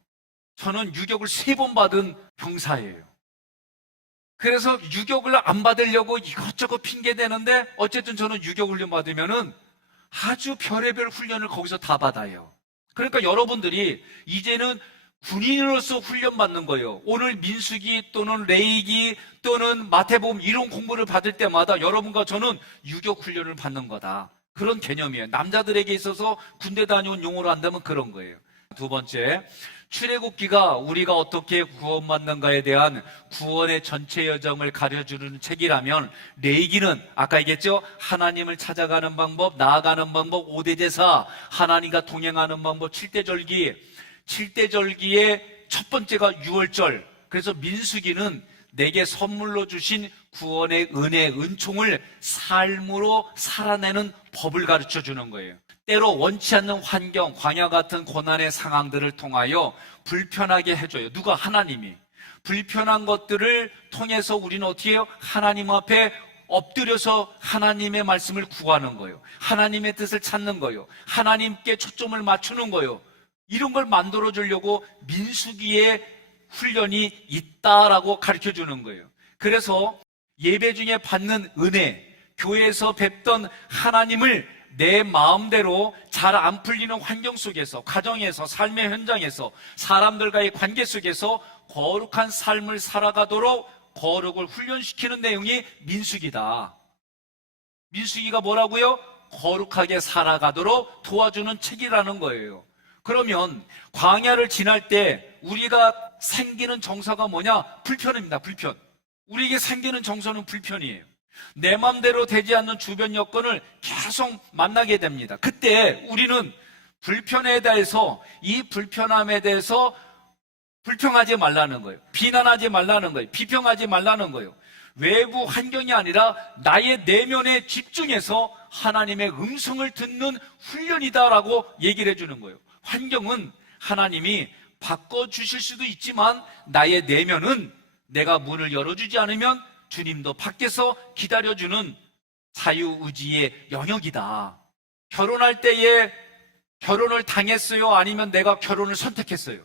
저는 유격을 3번 받은 병사예요. 그래서 유격을 안 받으려고 이것저것 핑계대는데 어쨌든 저는 유격 훈련 받으면은 아주 별의별 훈련을 거기서 다 받아요. 그러니까 여러분들이 이제는 군인으로서 훈련 받는 거예요. 오늘 민수기 또는 레이기 또는 마태복음 이런 공부를 받을 때마다 여러분과 저는 유격 훈련을 받는 거다. 그런 개념이에요. 남자들에게 있어서 군대 다녀온 용어로 한다면 그런 거예요. 두 번째, 출애굽기가 우리가 어떻게 구원받는가에 대한 구원의 전체 여정을 가려주는 책이라면 레위기는 아까 얘기했죠? 하나님을 찾아가는 방법, 나아가는 방법, 5대 제사, 하나님과 동행하는 방법, 7대 절기, 7대 절기의 첫 번째가 유월절. 그래서 민수기는 내게 선물로 주신 구원의 은혜, 은총을 삶으로 살아내는 법을 가르쳐 주는 거예요. 때로 원치 않는 환경, 광야 같은 고난의 상황들을 통하여 불편하게 해줘요. 누가? 하나님이. 불편한 것들을 통해서 우리는 어떻게 해요? 하나님 앞에 엎드려서 하나님의 말씀을 구하는 거예요. 하나님의 뜻을 찾는 거예요. 하나님께 초점을 맞추는 거예요. 이런 걸 만들어 주려고 민수기의 훈련이 있다라고 가르쳐 주는 거예요. 그래서 예배 중에 받는 은혜, 교회에서 뵙던 하나님을 내 마음대로 잘 안 풀리는 환경 속에서, 가정에서, 삶의 현장에서, 사람들과의 관계 속에서 거룩한 삶을 살아가도록 거룩을 훈련시키는 내용이 민수기다. 민수기가 뭐라고요? 거룩하게 살아가도록 도와주는 책이라는 거예요. 그러면 광야를 지날 때 우리가 생기는 정서가 뭐냐? 불편입니다. 불편. 우리에게 생기는 정서는 불편이에요. 내 맘대로 되지 않는 주변 여건을 계속 만나게 됩니다. 그때 우리는 불편에 대해서, 이 불편함에 대해서 불평하지 말라는 거예요. 비난하지 말라는 거예요. 비평하지 말라는 거예요. 외부 환경이 아니라 나의 내면에 집중해서 하나님의 음성을 듣는 훈련이다라고 얘기를 해주는 거예요. 환경은 하나님이 바꿔주실 수도 있지만 나의 내면은 내가 문을 열어주지 않으면 주님도 밖에서 기다려주는 자유의지의 영역이다. 결혼할 때에 결혼을 당했어요? 아니면 내가 결혼을 선택했어요?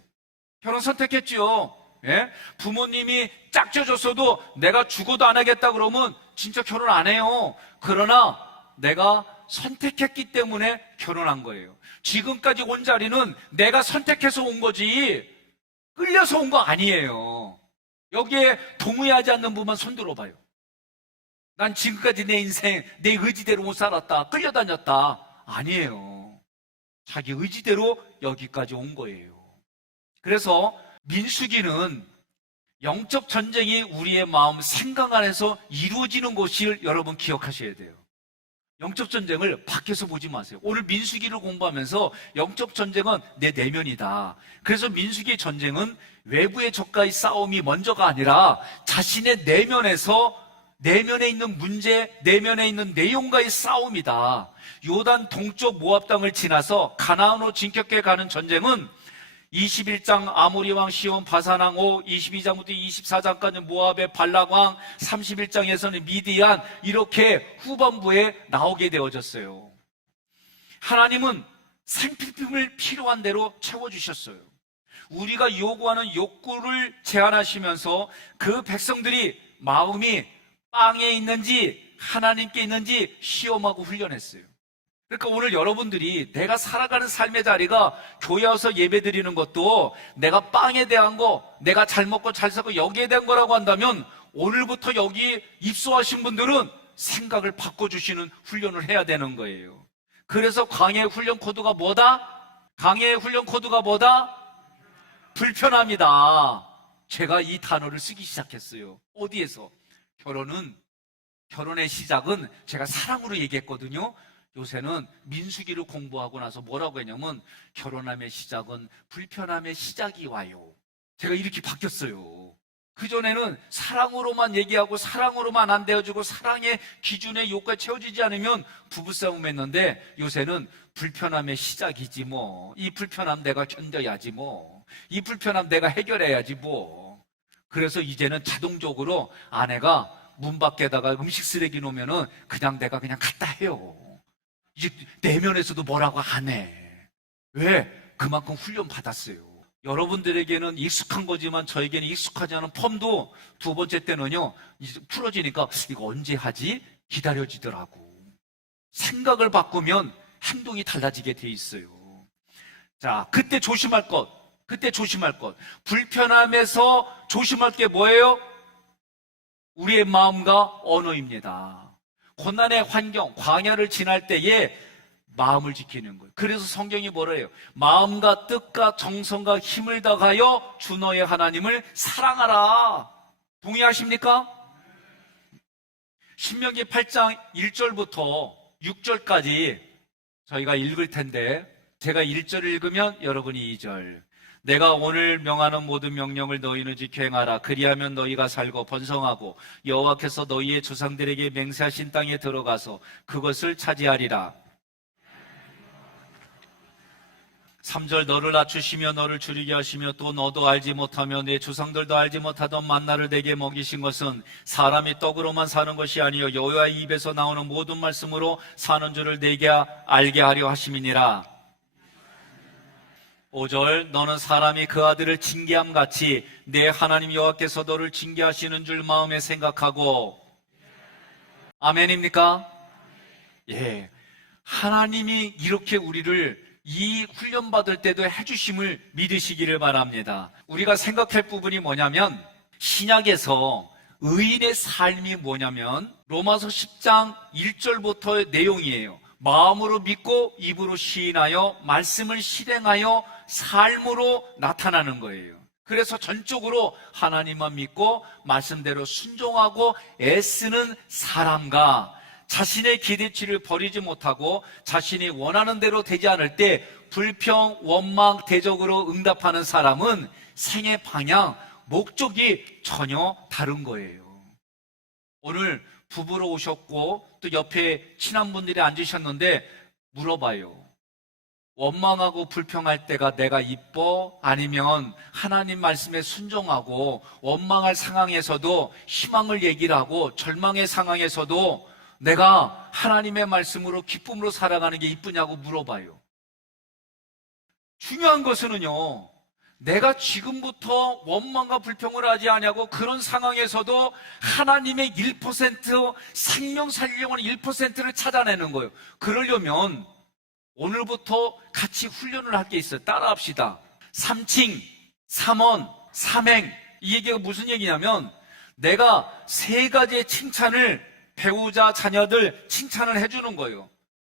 결혼 선택했지요. 예? 부모님이 짝져줬어도 내가 죽어도 안 하겠다 그러면 진짜 결혼 안 해요. 그러나 내가 선택했기 때문에 결혼한 거예요. 지금까지 온 자리는 내가 선택해서 온 거지 끌려서 온 거 아니에요. 여기에 동의하지 않는 분만 손 들어봐요. 난 지금까지 내 인생 내 의지대로 못 살았다, 끌려다녔다. 아니에요. 자기 의지대로 여기까지 온 거예요. 그래서 민수기는 영적 전쟁이 우리의 마음, 생각 안에서 이루어지는 것을 여러분 기억하셔야 돼요. 영적 전쟁을 밖에서 보지 마세요. 오늘 민수기를 공부하면서 영적 전쟁은 내 내면이다. 그래서 민수기의 전쟁은 외부의 적과의 싸움이 먼저가 아니라 자신의 내면에서, 내면에 있는 문제, 내면에 있는 내용과의 싸움이다. 요단 동쪽 모압 땅을 지나서 가나안으로 진격해 가는 전쟁은 21장 아모리 왕 시온 바산왕 오, 22장부터 24장까지 모압의 발락 왕, 31장에서는 미디안, 이렇게 후반부에 나오게 되어졌어요. 하나님은 생필품을 필요한 대로 채워주셨어요. 우리가 요구하는 욕구를 제한하시면서 그 백성들이 마음이 빵에 있는지 하나님께 있는지 시험하고 훈련했어요. 그러니까 오늘 여러분들이 내가 살아가는 삶의 자리가 교회 와서 예배 드리는 것도 내가 빵에 대한 거, 내가 잘 먹고 잘 살고 여기에 대한 거라고 한다면 오늘부터 여기 입소하신 분들은 생각을 바꿔주시는 훈련을 해야 되는 거예요. 그래서 광야의 훈련 코드가 뭐다? 광야의 훈련 코드가 뭐다? 불편합니다. 제가 이 단어를 쓰기 시작했어요. 어디에서? 결혼의 시작은 제가 사랑으로 얘기했거든요. 요새는 민수기를 공부하고 나서 뭐라고 했냐면 결혼함의 시작은 불편함의 시작이 와요. 제가 이렇게 바뀌었어요. 그전에는 사랑으로만 얘기하고 사랑으로만 안 되어주고 사랑의 기준에 요구가 채워지지 않으면 부부싸움 했는데 요새는 불편함의 시작이지 뭐. 이 불편함 내가 견뎌야지 뭐. 이 불편함 내가 해결해야지 뭐. 그래서 이제는 자동적으로 아내가 문 밖에다가 음식 쓰레기 놓으면은 그냥 내가 그냥 갖다 해요. 이제 내면에서도 뭐라고 안 해. 왜? 그만큼 훈련 받았어요. 여러분들에게는 익숙한 거지만 저에게는 익숙하지 않은 펌도 두 번째 때는요, 이제 풀어지니까 이거 언제 하지? 기다려지더라고. 생각을 바꾸면 행동이 달라지게 돼 있어요. 자, 그때 조심할 것. 불편함에서 조심할 게 뭐예요? 우리의 마음과 언어입니다. 고난의 환경, 광야를 지날 때에 마음을 지키는 거예요. 그래서 성경이 뭐라 해요? 마음과 뜻과 정성과 힘을 다하여 주 너의 하나님을 사랑하라. 동의하십니까? 신명기 8장 1절부터 6절까지 저희가 읽을 텐데, 제가 1절 읽으면 여러분이 2절. 내가 오늘 명하는 모든 명령을 너희는 지켜 행하라. 그리하면 너희가 살고 번성하고 여호와께서 너희의 조상들에게 맹세하신 땅에 들어가서 그것을 차지하리라. 3절 너를 낮추시며 너를 줄이게 하시며 또 너도 알지 못하며 내 조상들도 알지 못하던 만나를 내게 먹이신 것은 사람이 떡으로만 사는 것이 아니요 여호와의 입에서 나오는 모든 말씀으로 사는 줄을 내게 알게 하려 하심이니라. 5절 너는 사람이 그 아들을 징계함 같이 내 하나님 여호와께서 너를 징계하시는 줄 마음에 생각하고. 아멘입니까? 예, 하나님이 이렇게 우리를 이 훈련받을 때도 해주심을 믿으시기를 바랍니다. 우리가 생각할 부분이 뭐냐면, 신약에서 의인의 삶이 뭐냐면 로마서 10장 1절부터의 내용이에요. 마음으로 믿고 입으로 시인하여 말씀을 실행하여 삶으로 나타나는 거예요. 그래서 전적으로 하나님만 믿고 말씀대로 순종하고 애쓰는 사람과, 자신의 기대치를 버리지 못하고 자신이 원하는 대로 되지 않을 때 불평, 원망, 대적으로 응답하는 사람은 생의 방향, 목적이 전혀 다른 거예요. 오늘 부부로 오셨고 또 옆에 친한 분들이 앉으셨는데 물어봐요. 원망하고 불평할 때가 내가 이뻐? 아니면 하나님 말씀에 순종하고 원망할 상황에서도 희망을 얘기를 하고 절망의 상황에서도 내가 하나님의 말씀으로 기쁨으로 살아가는 게 이쁘냐고 물어봐요. 중요한 것은요, 내가 지금부터 원망과 불평을 하지 않냐고 그런 상황에서도 하나님의 1%, 생명 살리려는 1%를 찾아내는 거예요. 그러려면 오늘부터 같이 훈련을 할 게 있어요. 따라합시다. 3칭, 3원, 3행. 이 얘기가 무슨 얘기냐면, 내가 세 가지의 칭찬을 배우자, 자녀들 칭찬을 해주는 거예요.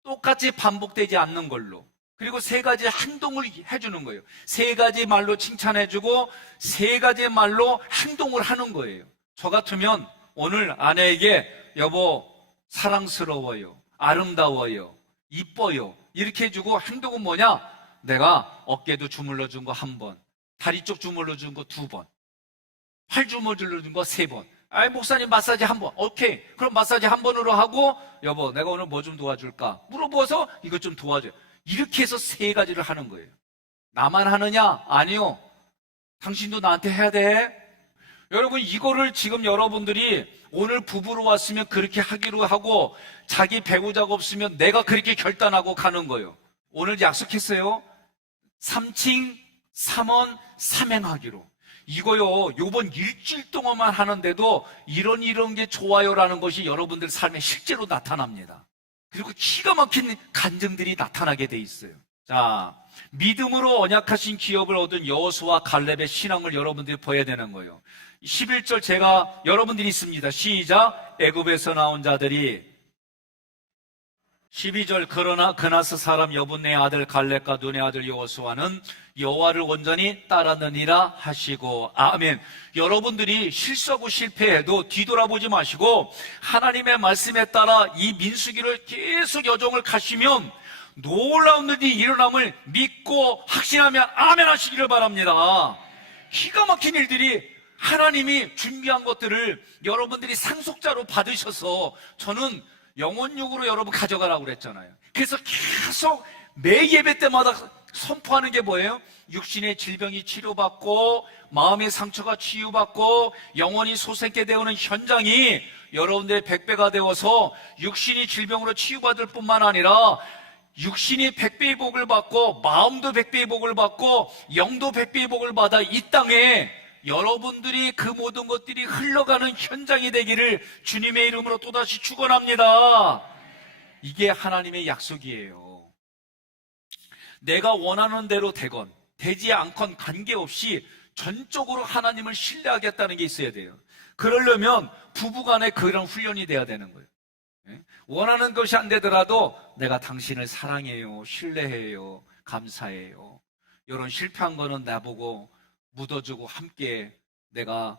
똑같이 반복되지 않는 걸로. 그리고 세 가지 행동을 해주는 거예요. 세 가지 말로 칭찬해주고 세 가지 말로 행동을 하는 거예요. 저 같으면 오늘 아내에게 여보 사랑스러워요, 아름다워요, 이뻐요 이렇게 해주고, 행동은 뭐냐? 내가 어깨도 주물러 준 거 1번, 다리 쪽 주물러 준 거 2번, 팔 주물러 준 거 3번. 아이, 목사님 마사지 1번. 오케이. 그럼 마사지 1번으로 하고, 여보, 내가 오늘 뭐 좀 도와줄까? 물어보아서 이것 좀 도와줘요. 이렇게 해서 세 가지를 하는 거예요. 나만 하느냐? 아니요. 당신도 나한테 해야 돼. 여러분, 이거를 지금 여러분들이 오늘 부부로 왔으면 그렇게 하기로 하고, 자기 배우자가 없으면 내가 그렇게 결단하고 가는 거예요. 오늘 약속했어요. 3칭, 3원, 3행하기로. 이거요, 요번 일주일 동안만 하는데도 이런 게 좋아요라는 것이 여러분들 삶에 실제로 나타납니다. 그리고 기가 막힌 간증들이 나타나게 돼 있어요. 자, 믿음으로 언약하신 기업을 얻은 여호수아 갈렙의 신앙을 여러분들이 봐야 되는 거예요. 11절 제가 여러분들이 있습니다. 시작. 애굽에서 나온 자들이. 12절 그러나 그나스 사람 여분네 아들 갈렙과 눈의 아들 여호수아는 여호와를 온전히 따르느니라 하시고. 아멘. 여러분들이 실수하고 실패해도 뒤돌아보지 마시고 하나님의 말씀에 따라 이 민수기를 계속 여정을 가시면 놀라운 일이 일어남을 믿고 확신하면 아멘 하시기를 바랍니다. 기가 막힌 일들이 하나님이 준비한 것들을 여러분들이 상속자로 받으셔서, 저는 영혼육으로 여러분 가져가라고 그랬잖아요. 그래서 계속 매 예배 때마다 선포하는 게 뭐예요? 육신의 질병이 치료받고 마음의 상처가 치유받고 영혼이 솟게 되어오는 현장이 여러분들의 100배가 되어서 육신이 질병으로 치유받을 뿐만 아니라 육신이 100배의 복을 받고 마음도 100배의 복을 받고 영도 100배의 복을 받아 이 땅에 여러분들이 그 모든 것들이 흘러가는 현장이 되기를 주님의 이름으로 또다시 축원합니다. 이게 하나님의 약속이에요. 내가 원하는 대로 되건 되지 않건 관계없이 전적으로 하나님을 신뢰하겠다는 게 있어야 돼요. 그러려면 부부간에 그런 훈련이 돼야 되는 거예요. 원하는 것이 안 되더라도 내가 당신을 사랑해요, 신뢰해요, 감사해요. 이런 실패한 거는 나보고 묻어주고 함께 내가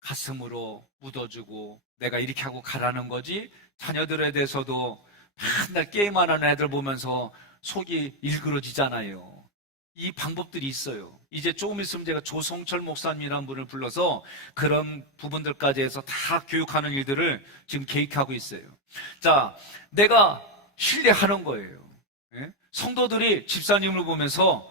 가슴으로 묻어주고 내가 이렇게 하고 가라는 거지. 자녀들에 대해서도 맨날 게임하는 애들 보면서 속이 일그러지잖아요. 이 방법들이 있어요. 이제 조금 있으면 제가 조성철 목사님이라는 분을 불러서 그런 부분들까지 해서 다 교육하는 일들을 지금 계획하고 있어요. 자, 내가 신뢰하는 거예요. 성도들이 집사님을 보면서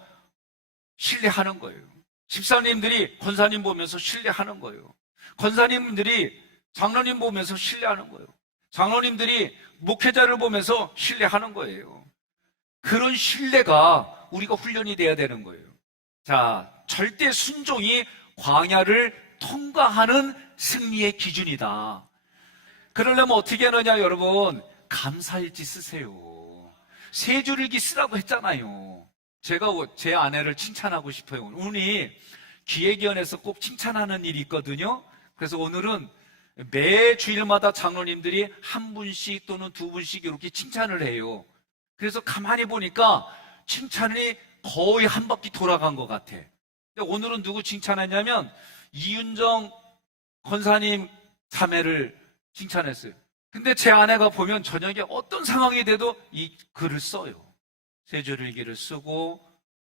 신뢰하는 거예요. 집사님들이 권사님 보면서 신뢰하는 거예요. 권사님들이 장로님 보면서 신뢰하는 거예요. 장로님들이 목회자를 보면서 신뢰하는 거예요. 그런 신뢰가 우리가 훈련이 돼야 되는 거예요. 자, 절대 순종이 광야를 통과하는 승리의 기준이다. 그러려면 어떻게 하느냐, 여러분? 감사일지 쓰세요. 세 줄일기 쓰라고 했잖아요. 제가 제 아내를 칭찬하고 싶어요. 오늘 기획위원회에서 꼭 칭찬하는 일이 있거든요. 그래서 오늘은 매 주일마다 장로님들이 한 분씩 또는 두 분씩 이렇게 칭찬을 해요. 그래서 가만히 보니까 칭찬이 거의 한 바퀴 돌아간 것 같아. 근데 오늘은 누구 칭찬했냐면 이윤정 권사님 자매를 칭찬했어요. 근데 제 아내가 보면 저녁에 어떤 상황이 돼도 이 글을 써요. 세 줄일기를 쓰고,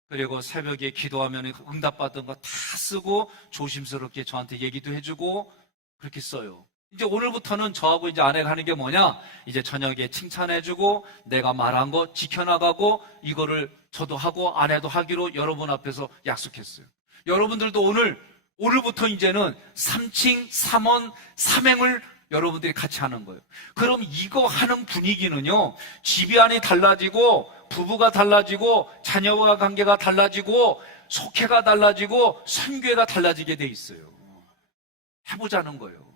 그리고 새벽에 기도하면 응답받은 거 다 쓰고 조심스럽게 저한테 얘기도 해주고 그렇게 써요. 이제 오늘부터는 저하고 이제 아내가 하는 게 뭐냐? 이제 저녁에 칭찬해주고 내가 말한 거 지켜나가고 이거를 저도 하고 아내도 하기로 여러분 앞에서 약속했어요. 여러분들도 오늘부터 이제는 삼칭, 삼언, 삼행을 여러분들이 같이 하는 거예요. 그럼 이거 하는 분위기는요, 집안이 달라지고 부부가 달라지고 자녀와 관계가 달라지고 속회가 달라지고 선교회가 달라지게 돼 있어요. 해보자는 거예요.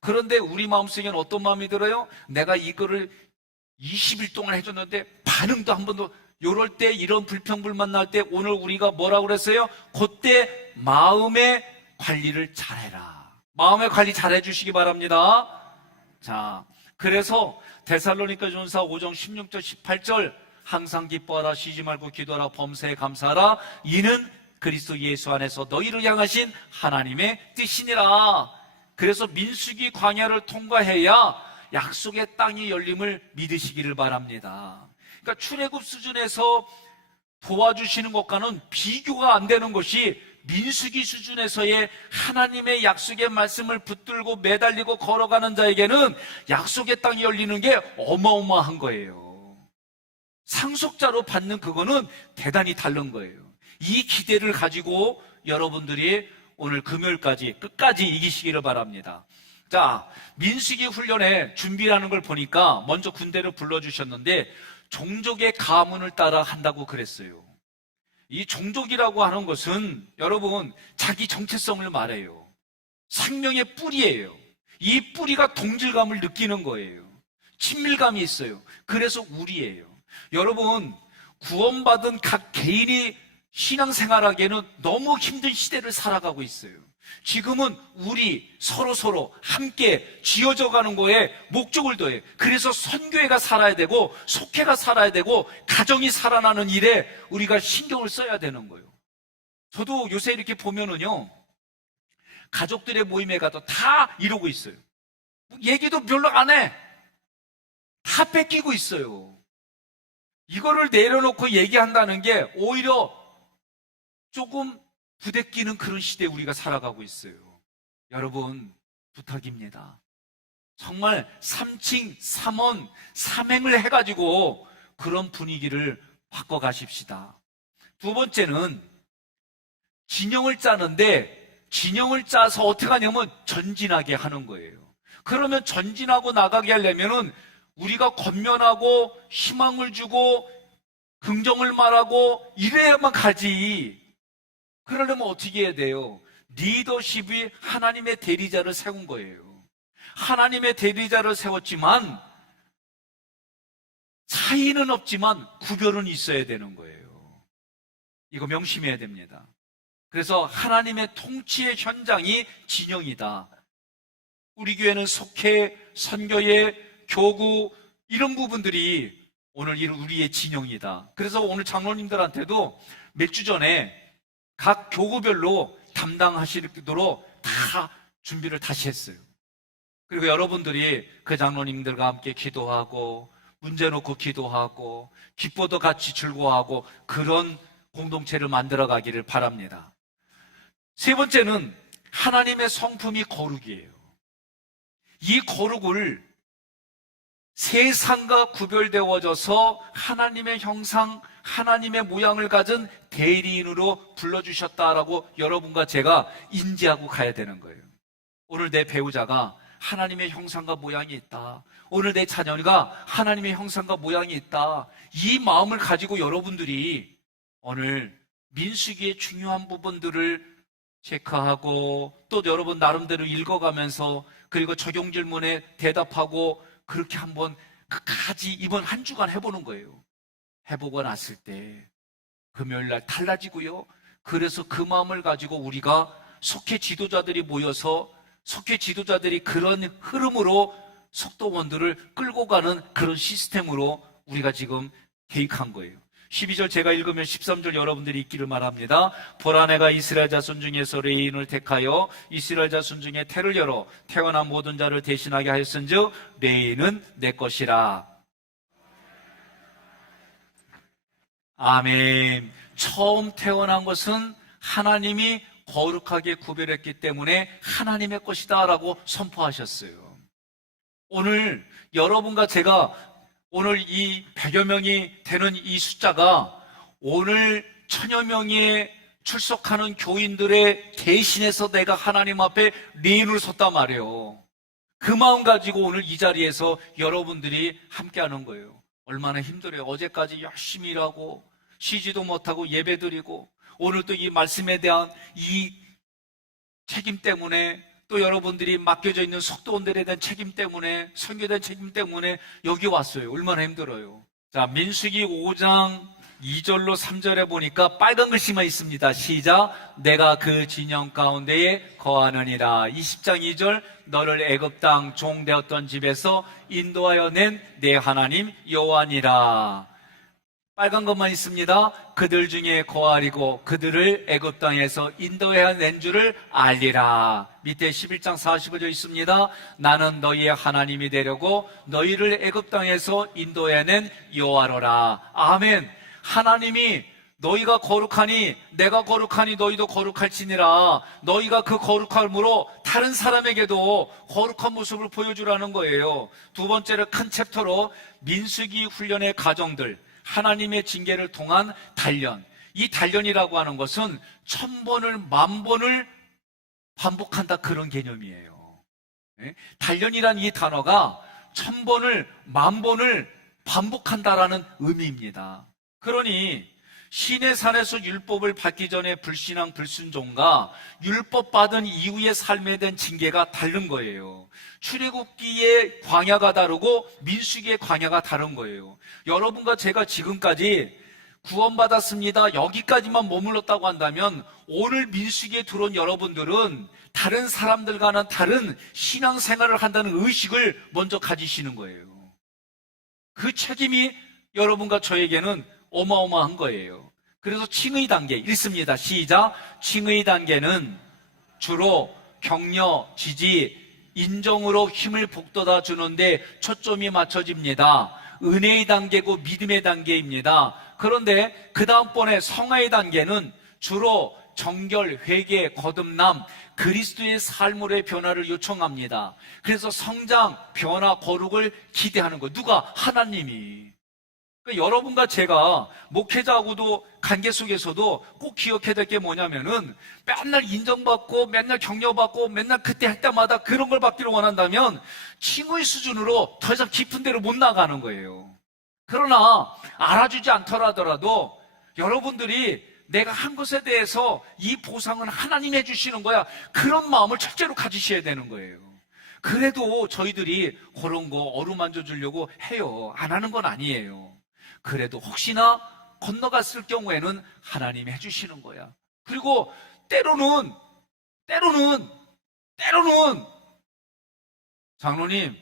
그런데 우리 마음속에는 어떤 마음이 들어요? 내가 이거를 20일 동안 해줬는데 반응도 한 번도, 요럴 때 이런 불평불만 날 때 오늘 우리가 뭐라고 그랬어요? 그때 마음의 관리를 잘해라. 마음의 관리 잘해 주시기 바랍니다. 자, 그래서 데살로니가 전서 5장 16절 18절 항상 기뻐하라, 쉬지 말고 기도하라, 범사에 감사하라, 이는 그리스도 예수 안에서 너희를 향하신 하나님의 뜻이니라. 그래서 민수기 광야를 통과해야 약속의 땅이 열림을 믿으시기를 바랍니다. 그러니까 출애굽 수준에서 도와주시는 것과는 비교가 안 되는 것이 민수기 수준에서의 하나님의 약속의 말씀을 붙들고 매달리고 걸어가는 자에게는 약속의 땅이 열리는 게 어마어마한 거예요. 상속자로 받는 그거는 대단히 다른 거예요. 이 기대를 가지고 여러분들이 오늘 금요일까지 끝까지 이기시기를 바랍니다. 자, 민수기 훈련에 준비라는 걸 보니까 먼저 군대를 불러주셨는데 종족의 가문을 따라 한다고 그랬어요. 이 종족이라고 하는 것은 여러분 자기 정체성을 말해요. 생명의 뿌리예요. 이 뿌리가 동질감을 느끼는 거예요. 친밀감이 있어요. 그래서 우리예요. 여러분 구원받은 각 개인이 신앙생활하기에는 너무 힘든 시대를 살아가고 있어요. 지금은 우리 서로 함께 지어져 가는 거에 목적을 더해요. 그래서 선교회가 살아야 되고 속회가 살아야 되고 가정이 살아나는 일에 우리가 신경을 써야 되는 거예요. 저도 요새 이렇게 보면은요, 가족들의 모임에 가도 다 이러고 있어요. 얘기도 별로 안 해. 다 뺏기고 있어요. 이거를 내려놓고 얘기한다는 게 오히려 조금 부대끼는 그런 시대에 우리가 살아가고 있어요. 여러분 부탁입니다. 정말 삼칭, 삼언, 삼행을 해가지고 그런 분위기를 바꿔가십시다. 두 번째는 진영을 짜는데 진영을 짜서 어떻게 하냐면 전진하게 하는 거예요. 그러면 전진하고 나가게 하려면은 우리가 권면하고 희망을 주고 긍정을 말하고 이래야만 가지. 그러려면 어떻게 해야 돼요? 리더십이 하나님의 대리자를 세운 거예요. 하나님의 대리자를 세웠지만 차이는 없지만 구별은 있어야 되는 거예요. 이거 명심해야 됩니다. 그래서 하나님의 통치의 현장이 진영이다. 우리 교회는 속회, 선교회, 교구 이런 부분들이 오늘 우리의 진영이다. 그래서 오늘 장로님들한테도 몇 주 전에 각 교구별로 담당하시도록 다 준비를 다시 했어요. 그리고 여러분들이 그 장로님들과 함께 기도하고 문제 놓고 기도하고 기뻐도 같이 즐거워하고 그런 공동체를 만들어 가기를 바랍니다. 세 번째는 하나님의 성품이 거룩이에요. 이 거룩을 세상과 구별되어져서 하나님의 형상, 하나님의 모양을 가진 대리인으로 불러주셨다라고 여러분과 제가 인지하고 가야 되는 거예요. 오늘 내 배우자가 하나님의 형상과 모양이 있다. 오늘 내 자녀가 하나님의 형상과 모양이 있다. 이 마음을 가지고 여러분들이 오늘 민수기의 중요한 부분들을 체크하고 또 여러분 나름대로 읽어가면서 그리고 적용 질문에 대답하고 그렇게 한번 끝까지 이번 한 주간 해보는 거예요. 해보고 났을 때 금요일날 달라지고요. 그래서 그 마음을 가지고 우리가 속회 지도자들이 모여서 속회 지도자들이 그런 흐름으로 속도원들을 끌고 가는 그런 시스템으로 우리가 지금 계획한 거예요. 12절 제가 읽으면 13절 여러분들이 읽기를 말합니다. 보라 내가 이스라엘 자손 중에서 레인을 택하여 이스라엘 자손 중에 태를 열어 태어난 모든 자를 대신하게 하였은즉 레인은 내 것이라. 아멘. 처음 태어난 것은 하나님이 거룩하게 구별했기 때문에 하나님의 것이다 라고 선포하셨어요. 오늘 여러분과 제가 오늘 이 100여 명이 되는 이 숫자가 오늘 1000여 명이 출석하는 교인들의 대신해서 내가 하나님 앞에 레인으로 섰단 말이에요. 그 마음 가지고 오늘 이 자리에서 여러분들이 함께하는 거예요. 얼마나 힘들어요. 어제까지 열심히 일하고 쉬지도 못하고 예배드리고 오늘 또 이 말씀에 대한 이 책임 때문에 또 여러분들이 맡겨져 있는 속도원들에 대한 책임 때문에 선교에 대한 책임 때문에 여기 왔어요. 얼마나 힘들어요. 자, 민수기 5장 2절로 3절에 보니까 빨간 글씨만 있습니다. 시작. 내가 그 진영 가운데에 거하느니라. 20장 2절 너를 애굽 땅 종 되었던 집에서 인도하여 낸 내 하나님 여호와니라. 빨간 것만 있습니다. 그들 중에 거하리고 그들을 애굽 땅에서 인도해 낸 줄을 알리라. 밑에 11장 45절 있습니다. 나는 너희의 하나님이 되려고 너희를 애굽 땅에서 인도해 낸 여호와로라. 아멘. 하나님이 너희가 거룩하니 내가 거룩하니 너희도 거룩할지니라. 너희가 그 거룩함으로 다른 사람에게도 거룩한 모습을 보여주라는 거예요. 두 번째로 큰 챕터로 민수기 훈련의 과정들, 하나님의 징계를 통한 단련. 이 단련이라고 하는 것은 1000번을 10,000번을 반복한다 그런 개념이에요. 단련이란 이 단어가 1000번을 10,000번을 반복한다라는 의미입니다. 그러니 시내산에서 율법을 받기 전에 불신앙 불순종과 율법 받은 이후의 삶에 대한 징계가 다른 거예요. 출애굽기의 광야가 다르고 민수기의 광야가 다른 거예요. 여러분과 제가 지금까지 구원받았습니다. 여기까지만 머물렀다고 한다면 오늘 민수기에 들어온 여러분들은 다른 사람들과는 다른 신앙생활을 한다는 의식을 먼저 가지시는 거예요. 그 책임이 여러분과 저에게는 어마어마한 거예요. 그래서 칭의 단계 읽습니다. 시작. 칭의 단계는 주로 격려, 지지, 인정으로 힘을 북돋아 주는데 초점이 맞춰집니다. 은혜의 단계고 믿음의 단계입니다. 그런데 그 다음번에 성화의 단계는 주로 정결, 회개, 거듭남, 그리스도의 삶으로의 변화를 요청합니다. 그래서 성장, 변화, 거룩을 기대하는 거예요. 누가? 하나님이. 그러니까 여러분과 제가 목회자하고도 관계 속에서도 꼭 기억해야 될 게 뭐냐면은 맨날 인정받고 맨날 격려받고 맨날 그때 할 때마다 그런 걸 받기를 원한다면 친구의 수준으로 더 이상 깊은 데로 못 나가는 거예요. 그러나 알아주지 않더라 하더라도 여러분들이 내가 한 것에 대해서 이 보상은 하나님이 해주시는 거야. 그런 마음을 첫째로 가지셔야 되는 거예요. 그래도 저희들이 그런 거 어루만져 주려고 해요. 안 하는 건 아니에요. 그래도 혹시나 건너갔을 경우에는 하나님이 해주시는 거야. 그리고 때로는 장로님,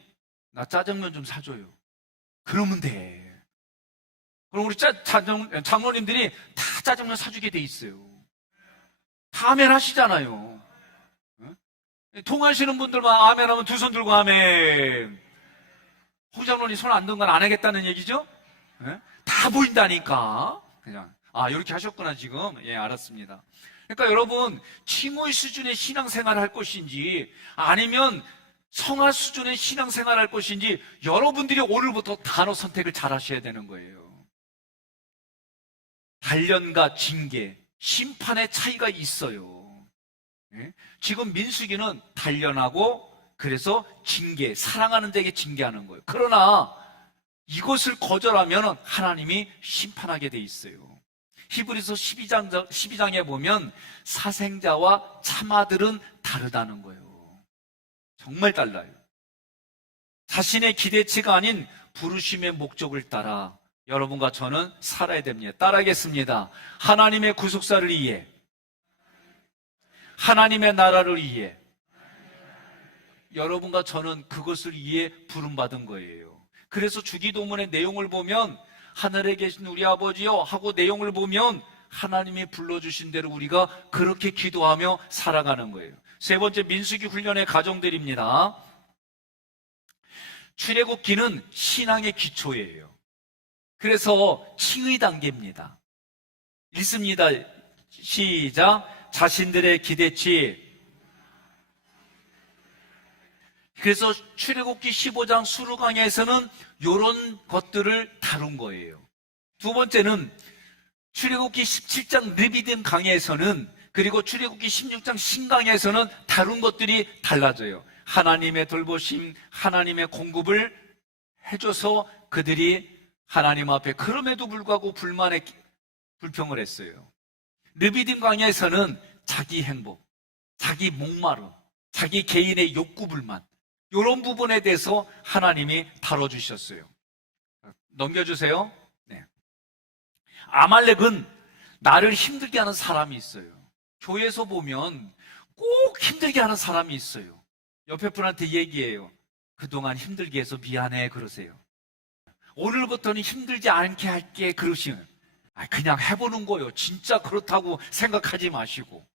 나 짜장면 좀 사줘요. 그러면 돼. 그럼 우리 장로님들이 다 짜장면 사주게 돼 있어요. 다 아멘 하시잖아요. 통하시는 분들만 아멘 하면 두 손 들고 아멘. 홍 장로님 손 안 든 건 안 하겠다는 얘기죠? 다 보인다니까. 그냥 이렇게 하셨구나 지금. 예, 알았습니다. 그러니까 여러분, 칭호의 수준의 신앙생활을 할 것인지 아니면 성화 수준의 신앙생활을 할 것인지 여러분들이 오늘부터 단어 선택을 잘 하셔야 되는 거예요. 단련과 징계, 심판의 차이가 있어요. 지금 민수기는 단련하고 그래서 징계, 사랑하는 자에게 징계하는 거예요. 그러나 이것을 거절하면 하나님이 심판하게 돼 있어요. 히브리서 12장에 보면 사생자와 참아들은 다르다는 거예요. 정말 달라요. 자신의 기대치가 아닌 부르심의 목적을 따라 여러분과 저는 살아야 됩니다. 따라하겠습니다. 하나님의 구속사를 위해, 하나님의 나라를 위해, 여러분과 저는 그것을 위해 부름받은 거예요. 그래서 주기도문의 내용을 보면 하늘에 계신 우리 아버지요 하고 내용을 보면 하나님이 불러주신 대로 우리가 그렇게 기도하며 살아가는 거예요. 세 번째, 민수기 훈련의 과정들입니다. 출애굽기는 신앙의 기초예요. 그래서 칭의 단계입니다. 읽습니다. 시작. 자신들의 기대치. 그래서 출애굽기 15장 수르강에서는 이런 것들을 다룬 거예요. 두 번째는 출애굽기 17장 르비딤 강에서는, 그리고 출애굽기 16장 신강에서는 다룬 것들이 달라져요. 하나님의 돌보심, 하나님의 공급을 해줘서 그들이 하나님 앞에 그럼에도 불구하고 불평을 했어요. 르비딤 강에서는 자기 행복, 자기 목마름, 자기 개인의 욕구 불만, 이런 부분에 대해서 하나님이 다뤄주셨어요. 넘겨주세요. 네. 아말렉은 나를 힘들게 하는 사람이 있어요. 교회에서 보면 꼭 힘들게 하는 사람이 있어요. 옆에 분한테 얘기해요. 그동안 힘들게 해서 미안해 그러세요. 오늘부터는 힘들지 않게 할게 그러시면 그냥 해보는 거예요. 진짜 그렇다고 생각하지 마시고.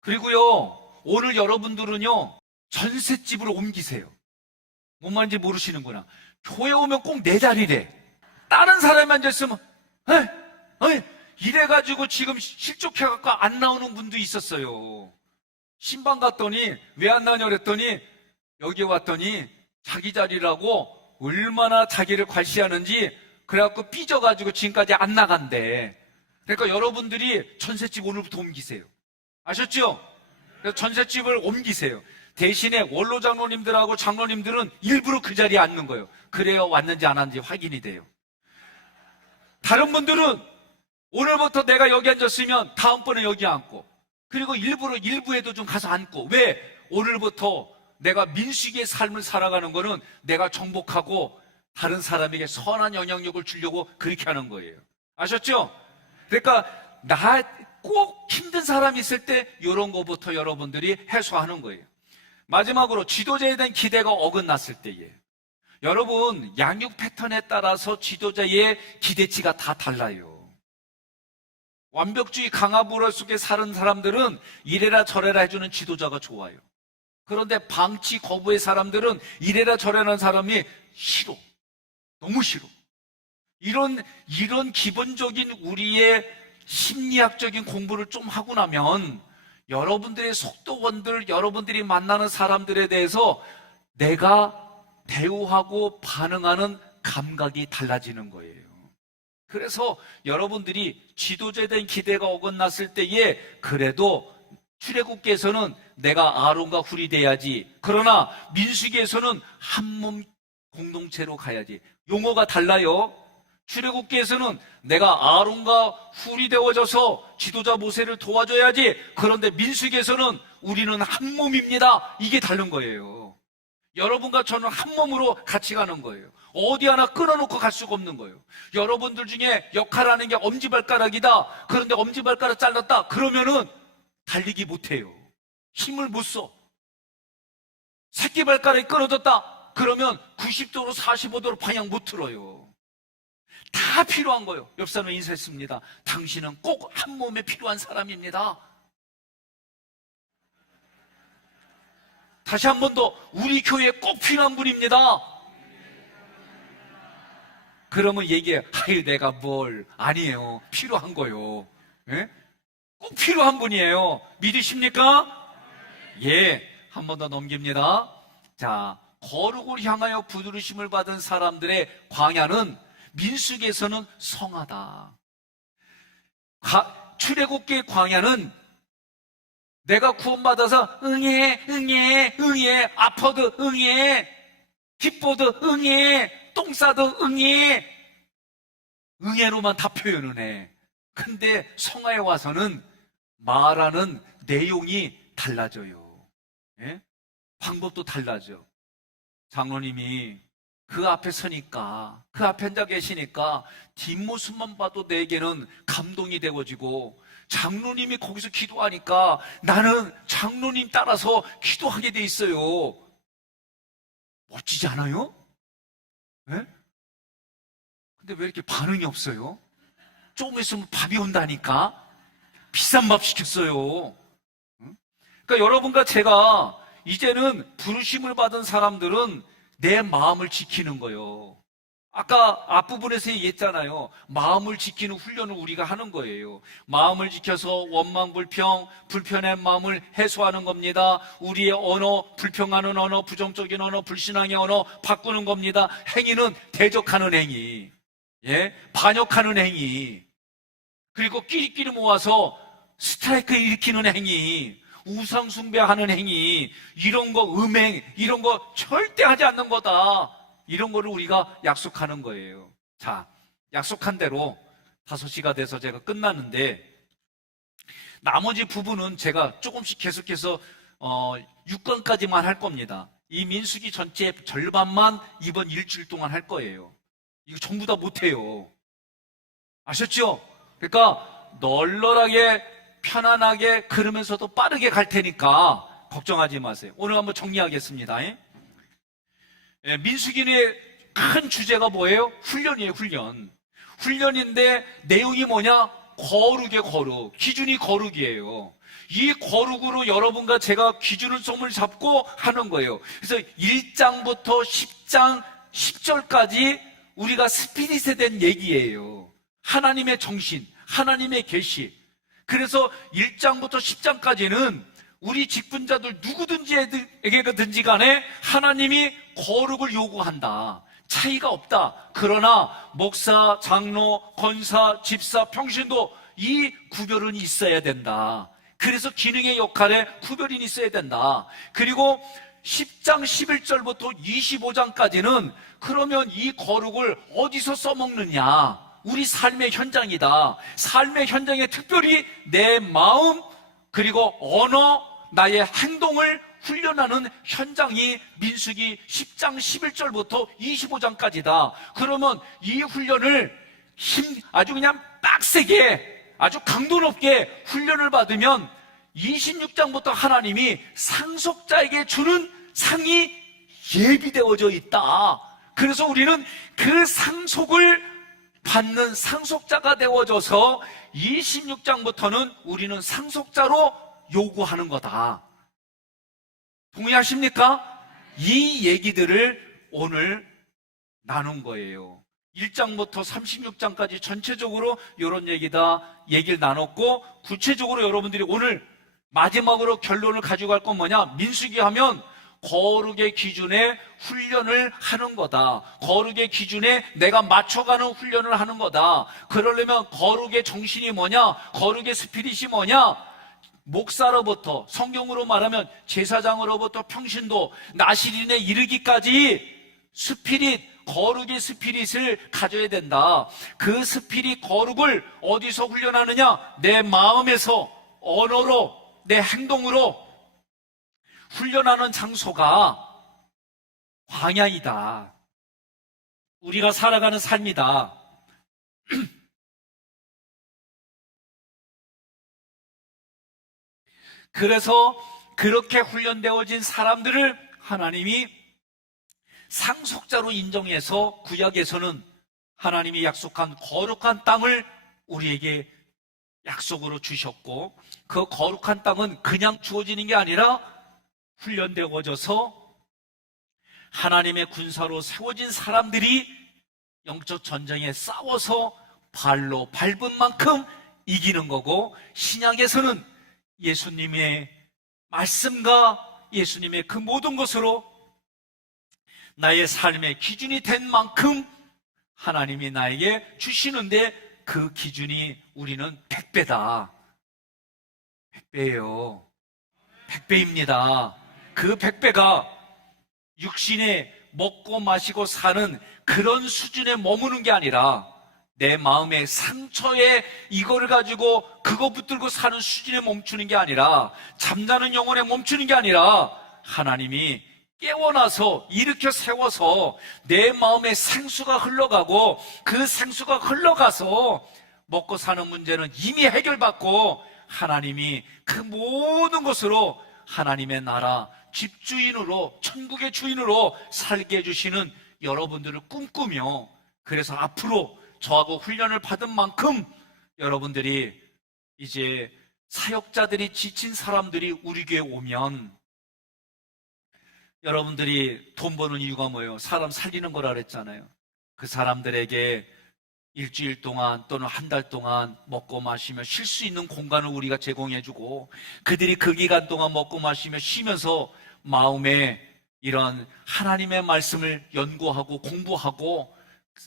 그리고요, 오늘 여러분들은요 전셋집으로 옮기세요. 뭔 말인지 모르시는구나. 교회 오면 꼭 내 자리래. 다른 사람이 앉아있으면 이래가지고 지금 실족해갖고 안 나오는 분도 있었어요. 신방 갔더니 왜 안 나오냐 그랬더니 여기 왔더니 자기 자리라고 얼마나 자기를 괄시하는지 그래갖고 삐져가지고 지금까지 안 나간대. 그러니까 여러분들이 전셋집 오늘부터 옮기세요. 아셨죠? 그래서 전셋집을 옮기세요. 대신에 원로 장로님들하고 장로님들은 일부러 그 자리에 앉는 거예요. 그래야 왔는지 안 왔는지 확인이 돼요. 다른 분들은 오늘부터 내가 여기 앉았으면 다음번에 여기 앉고, 그리고 일부러 일부에도 좀 가서 앉고. 왜? 오늘부터 내가 민수기의 삶을 살아가는 거는 내가 정복하고 다른 사람에게 선한 영향력을 주려고 그렇게 하는 거예요. 아셨죠? 그러니까 나 꼭 힘든 사람이 있을 때 이런 거부터 여러분들이 해소하는 거예요. 마지막으로 지도자에 대한 기대가 어긋났을 때에, 여러분 양육 패턴에 따라서 지도자의 기대치가 다 달라요. 완벽주의 강압으로 속에 사는 사람들은 이래라 저래라 해주는 지도자가 좋아요. 그런데 방치 거부의 사람들은 이래라 저래라 하는 사람이 싫어. 너무 싫어. 이런 기본적인 우리의 심리학적인 공부를 좀 하고 나면 여러분들의 속도원들, 여러분들이 만나는 사람들에 대해서 내가 대우하고 반응하는 감각이 달라지는 거예요. 그래서 여러분들이 지도자에 대한 기대가 어긋났을 때에 그래도 출애굽기에서는 내가 아론과 훌이 돼야지, 그러나 민수기에서는 한 몸 공동체로 가야지. 용어가 달라요. 출애굽기에서는 내가 아론과 훌이 되어져서 지도자 모세를 도와줘야지, 그런데 민수기에서는 우리는 한 몸입니다. 이게 다른 거예요. 여러분과 저는 한 몸으로 같이 가는 거예요. 어디 하나 끊어놓고 갈 수가 없는 거예요. 여러분들 중에 역할하는 게 엄지발가락이다. 그런데 엄지발가락 잘랐다. 그러면은 달리기 못해요. 힘을 못 써. 새끼발가락이 끊어졌다. 그러면 90도로 45도로 방향 못 틀어요. 다 필요한 거예요. 옆 사람 인사했습니다. 당신은 꼭 한 몸에 필요한 사람입니다. 다시 한 번 더, 우리 교회에 꼭 필요한 분입니다. 그러면 얘기해. 아유, 내가 뭘. 아니에요. 필요한 거요. 예? 꼭 필요한 분이에요. 믿으십니까? 예. 한 번 더 넘깁니다. 자, 거룩을 향하여 부르심을 받은 사람들의 광야는 민수기에서는 성하다. 출애굽기의 광야는 내가 구원받아서 응해, 응해, 응해, 아파도 응해, 기뻐도 응해, 똥 싸도 응해, 응해로만 다 표현을 해. 근데 성화에 와서는 말하는 내용이 달라져요. 예? 방법도 달라져. 장로님이 그 앞에 서니까, 그 앞에 앉아 계시니까 뒷모습만 봐도 내게는 감동이 되어지고, 장로님이 거기서 기도하니까 나는 장로님 따라서 기도하게 돼 있어요. 멋지지 않아요? 네? 근데 왜 이렇게 반응이 없어요? 조금 있으면 밥이 온다니까. 비싼 밥 시켰어요. 그러니까 여러분과 제가 이제는 부르심을 받은 사람들은 내 마음을 지키는 거예요. 아까 앞부분에서 얘기했잖아요. 마음을 지키는 훈련을 우리가 하는 거예요. 마음을 지켜서 원망, 불편한 마음을 해소하는 겁니다. 우리의 언어, 불평하는 언어, 부정적인 언어, 불신앙의 언어 바꾸는 겁니다. 행위는 대적하는 행위, 예, 반역하는 행위, 그리고 끼리끼리 모아서 스트라이크 일으키는 행위, 우상 숭배하는 행위, 이런 거, 음행, 이런 거 절대 하지 않는 거다. 이런 거를 우리가 약속하는 거예요. 자, 약속한 대로 5시가 돼서 제가 끝났는데, 나머지 부분은 제가 조금씩 계속해서 6권까지만 할 겁니다. 이 민수기 전체 절반만 이번 일주일 동안 할 거예요. 이거 전부 다 못해요. 아셨죠? 그러니까 널널하게 편안하게 걸으면서도 빠르게 갈 테니까 걱정하지 마세요. 오늘 한번 정리하겠습니다. 민수기의 큰 주제가 뭐예요? 훈련이에요. 훈련인데 내용이 뭐냐? 거룩이에요. 거룩. 기준이 거룩이에요. 이 거룩으로 여러분과 제가 기준을 솜을 잡고 하는 거예요. 그래서 1장부터 10장 10절까지 우리가 스피릿에 대한 얘기예요. 하나님의 정신, 하나님의 계시. 그래서 1장부터 10장까지는 우리 직분자들 누구든지에게든지 간에 하나님이 거룩을 요구한다. 차이가 없다. 그러나 목사, 장로, 권사, 집사, 평신도 이 구별은 있어야 된다. 그래서 기능의 역할에 구별이 있어야 된다. 그리고 10장 11절부터 25장까지는 그러면 이 거룩을 어디서 써먹느냐? 우리 삶의 현장이다. 삶의 현장에 특별히 내 마음, 그리고 언어, 나의 행동을 훈련하는 현장이 민수기 10장 11절부터 25장까지다. 그러면 이 훈련을 아주 그냥 빡세게, 아주 강도 높게 훈련을 받으면 26장부터 하나님이 상속자에게 주는 상이 예비되어져 있다. 그래서 우리는 그 상속을 받는 상속자가 되어져서 26장부터는 우리는 상속자로 요구하는 거다. 동의하십니까? 이 얘기들을 오늘 나눈 거예요. 1장부터 36장까지 전체적으로 이런 얘기를 나눴고, 구체적으로 여러분들이 오늘 마지막으로 결론을 가져갈 건 뭐냐? 민수기 하면 거룩의 기준에 훈련을 하는 거다. 거룩의 기준에 내가 맞춰가는 훈련을 하는 거다. 그러려면 거룩의 정신이 뭐냐? 거룩의 스피릿이 뭐냐? 목사로부터, 성경으로 말하면 제사장으로부터 평신도, 나실인에 이르기까지 스피릿, 거룩의 스피릿을 가져야 된다. 그 스피릿 거룩을 어디서 훈련하느냐? 내 마음에서, 언어로, 내 행동으로 훈련하는 장소가 광야이다. 우리가 살아가는 삶이다. 그래서 그렇게 훈련되어진 사람들을 하나님이 상속자로 인정해서 구약에서는 하나님이 약속한 거룩한 땅을 우리에게 약속으로 주셨고, 그 거룩한 땅은 그냥 주어지는 게 아니라 훈련되어져서 하나님의 군사로 세워진 사람들이 영적 전쟁에 싸워서 발로 밟은 만큼 이기는 거고, 신약에서는 예수님의 말씀과 예수님의 그 모든 것으로 나의 삶의 기준이 된 만큼 하나님이 나에게 주시는데, 그 기준이 우리는 100배다. 100배예요. 100배입니다. 그 100배가 육신에 먹고 마시고 사는 그런 수준에 머무는 게 아니라 내 마음의 상처에 이거를 가지고 그거 붙들고 사는 수준에 멈추는 게 아니라, 잠자는 영혼에 멈추는 게 아니라 하나님이 깨워나서 일으켜 세워서 내 마음의 생수가 흘러가고, 그 생수가 흘러가서 먹고 사는 문제는 이미 해결받고 하나님이 그 모든 것으로 하나님의 나라 집주인으로, 천국의 주인으로 살게 해주시는 여러분들을 꿈꾸며, 그래서 앞으로 저하고 훈련을 받은 만큼 여러분들이 이제 사역자들이 지친 사람들이 우리 교회에 오면, 여러분들이 돈 버는 이유가 뭐예요? 사람 살리는 거라 그랬잖아요. 그 사람들에게 일주일 동안 또는 한 달 동안 먹고 마시며 쉴 수 있는 공간을 우리가 제공해주고, 그들이 그 기간 동안 먹고 마시며 쉬면서 마음에 이런 하나님의 말씀을 연구하고 공부하고,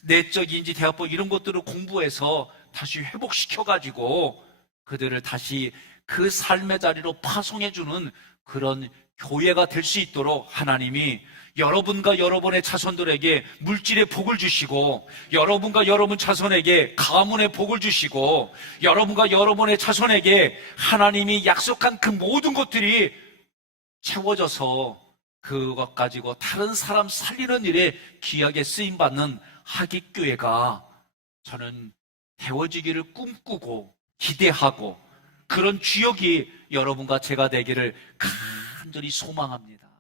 내적인지 대화법 이런 것들을 공부해서 다시 회복시켜가지고 그들을 다시 그 삶의 자리로 파송해주는 그런 교회가 될 수 있도록 하나님이 여러분과 여러분의 자손들에게 물질의 복을 주시고, 여러분과 여러분 자손에게 가문의 복을 주시고, 여러분과 여러분의 자손에게 하나님이 약속한 그 모든 것들이 채워져서 그것 가지고 다른 사람 살리는 일에 귀하게 쓰임받는 하깃교회가 저는 되어지기를 꿈꾸고 기대하고, 그런 주역이 여러분과 제가 되기를 간절히 소망합니다.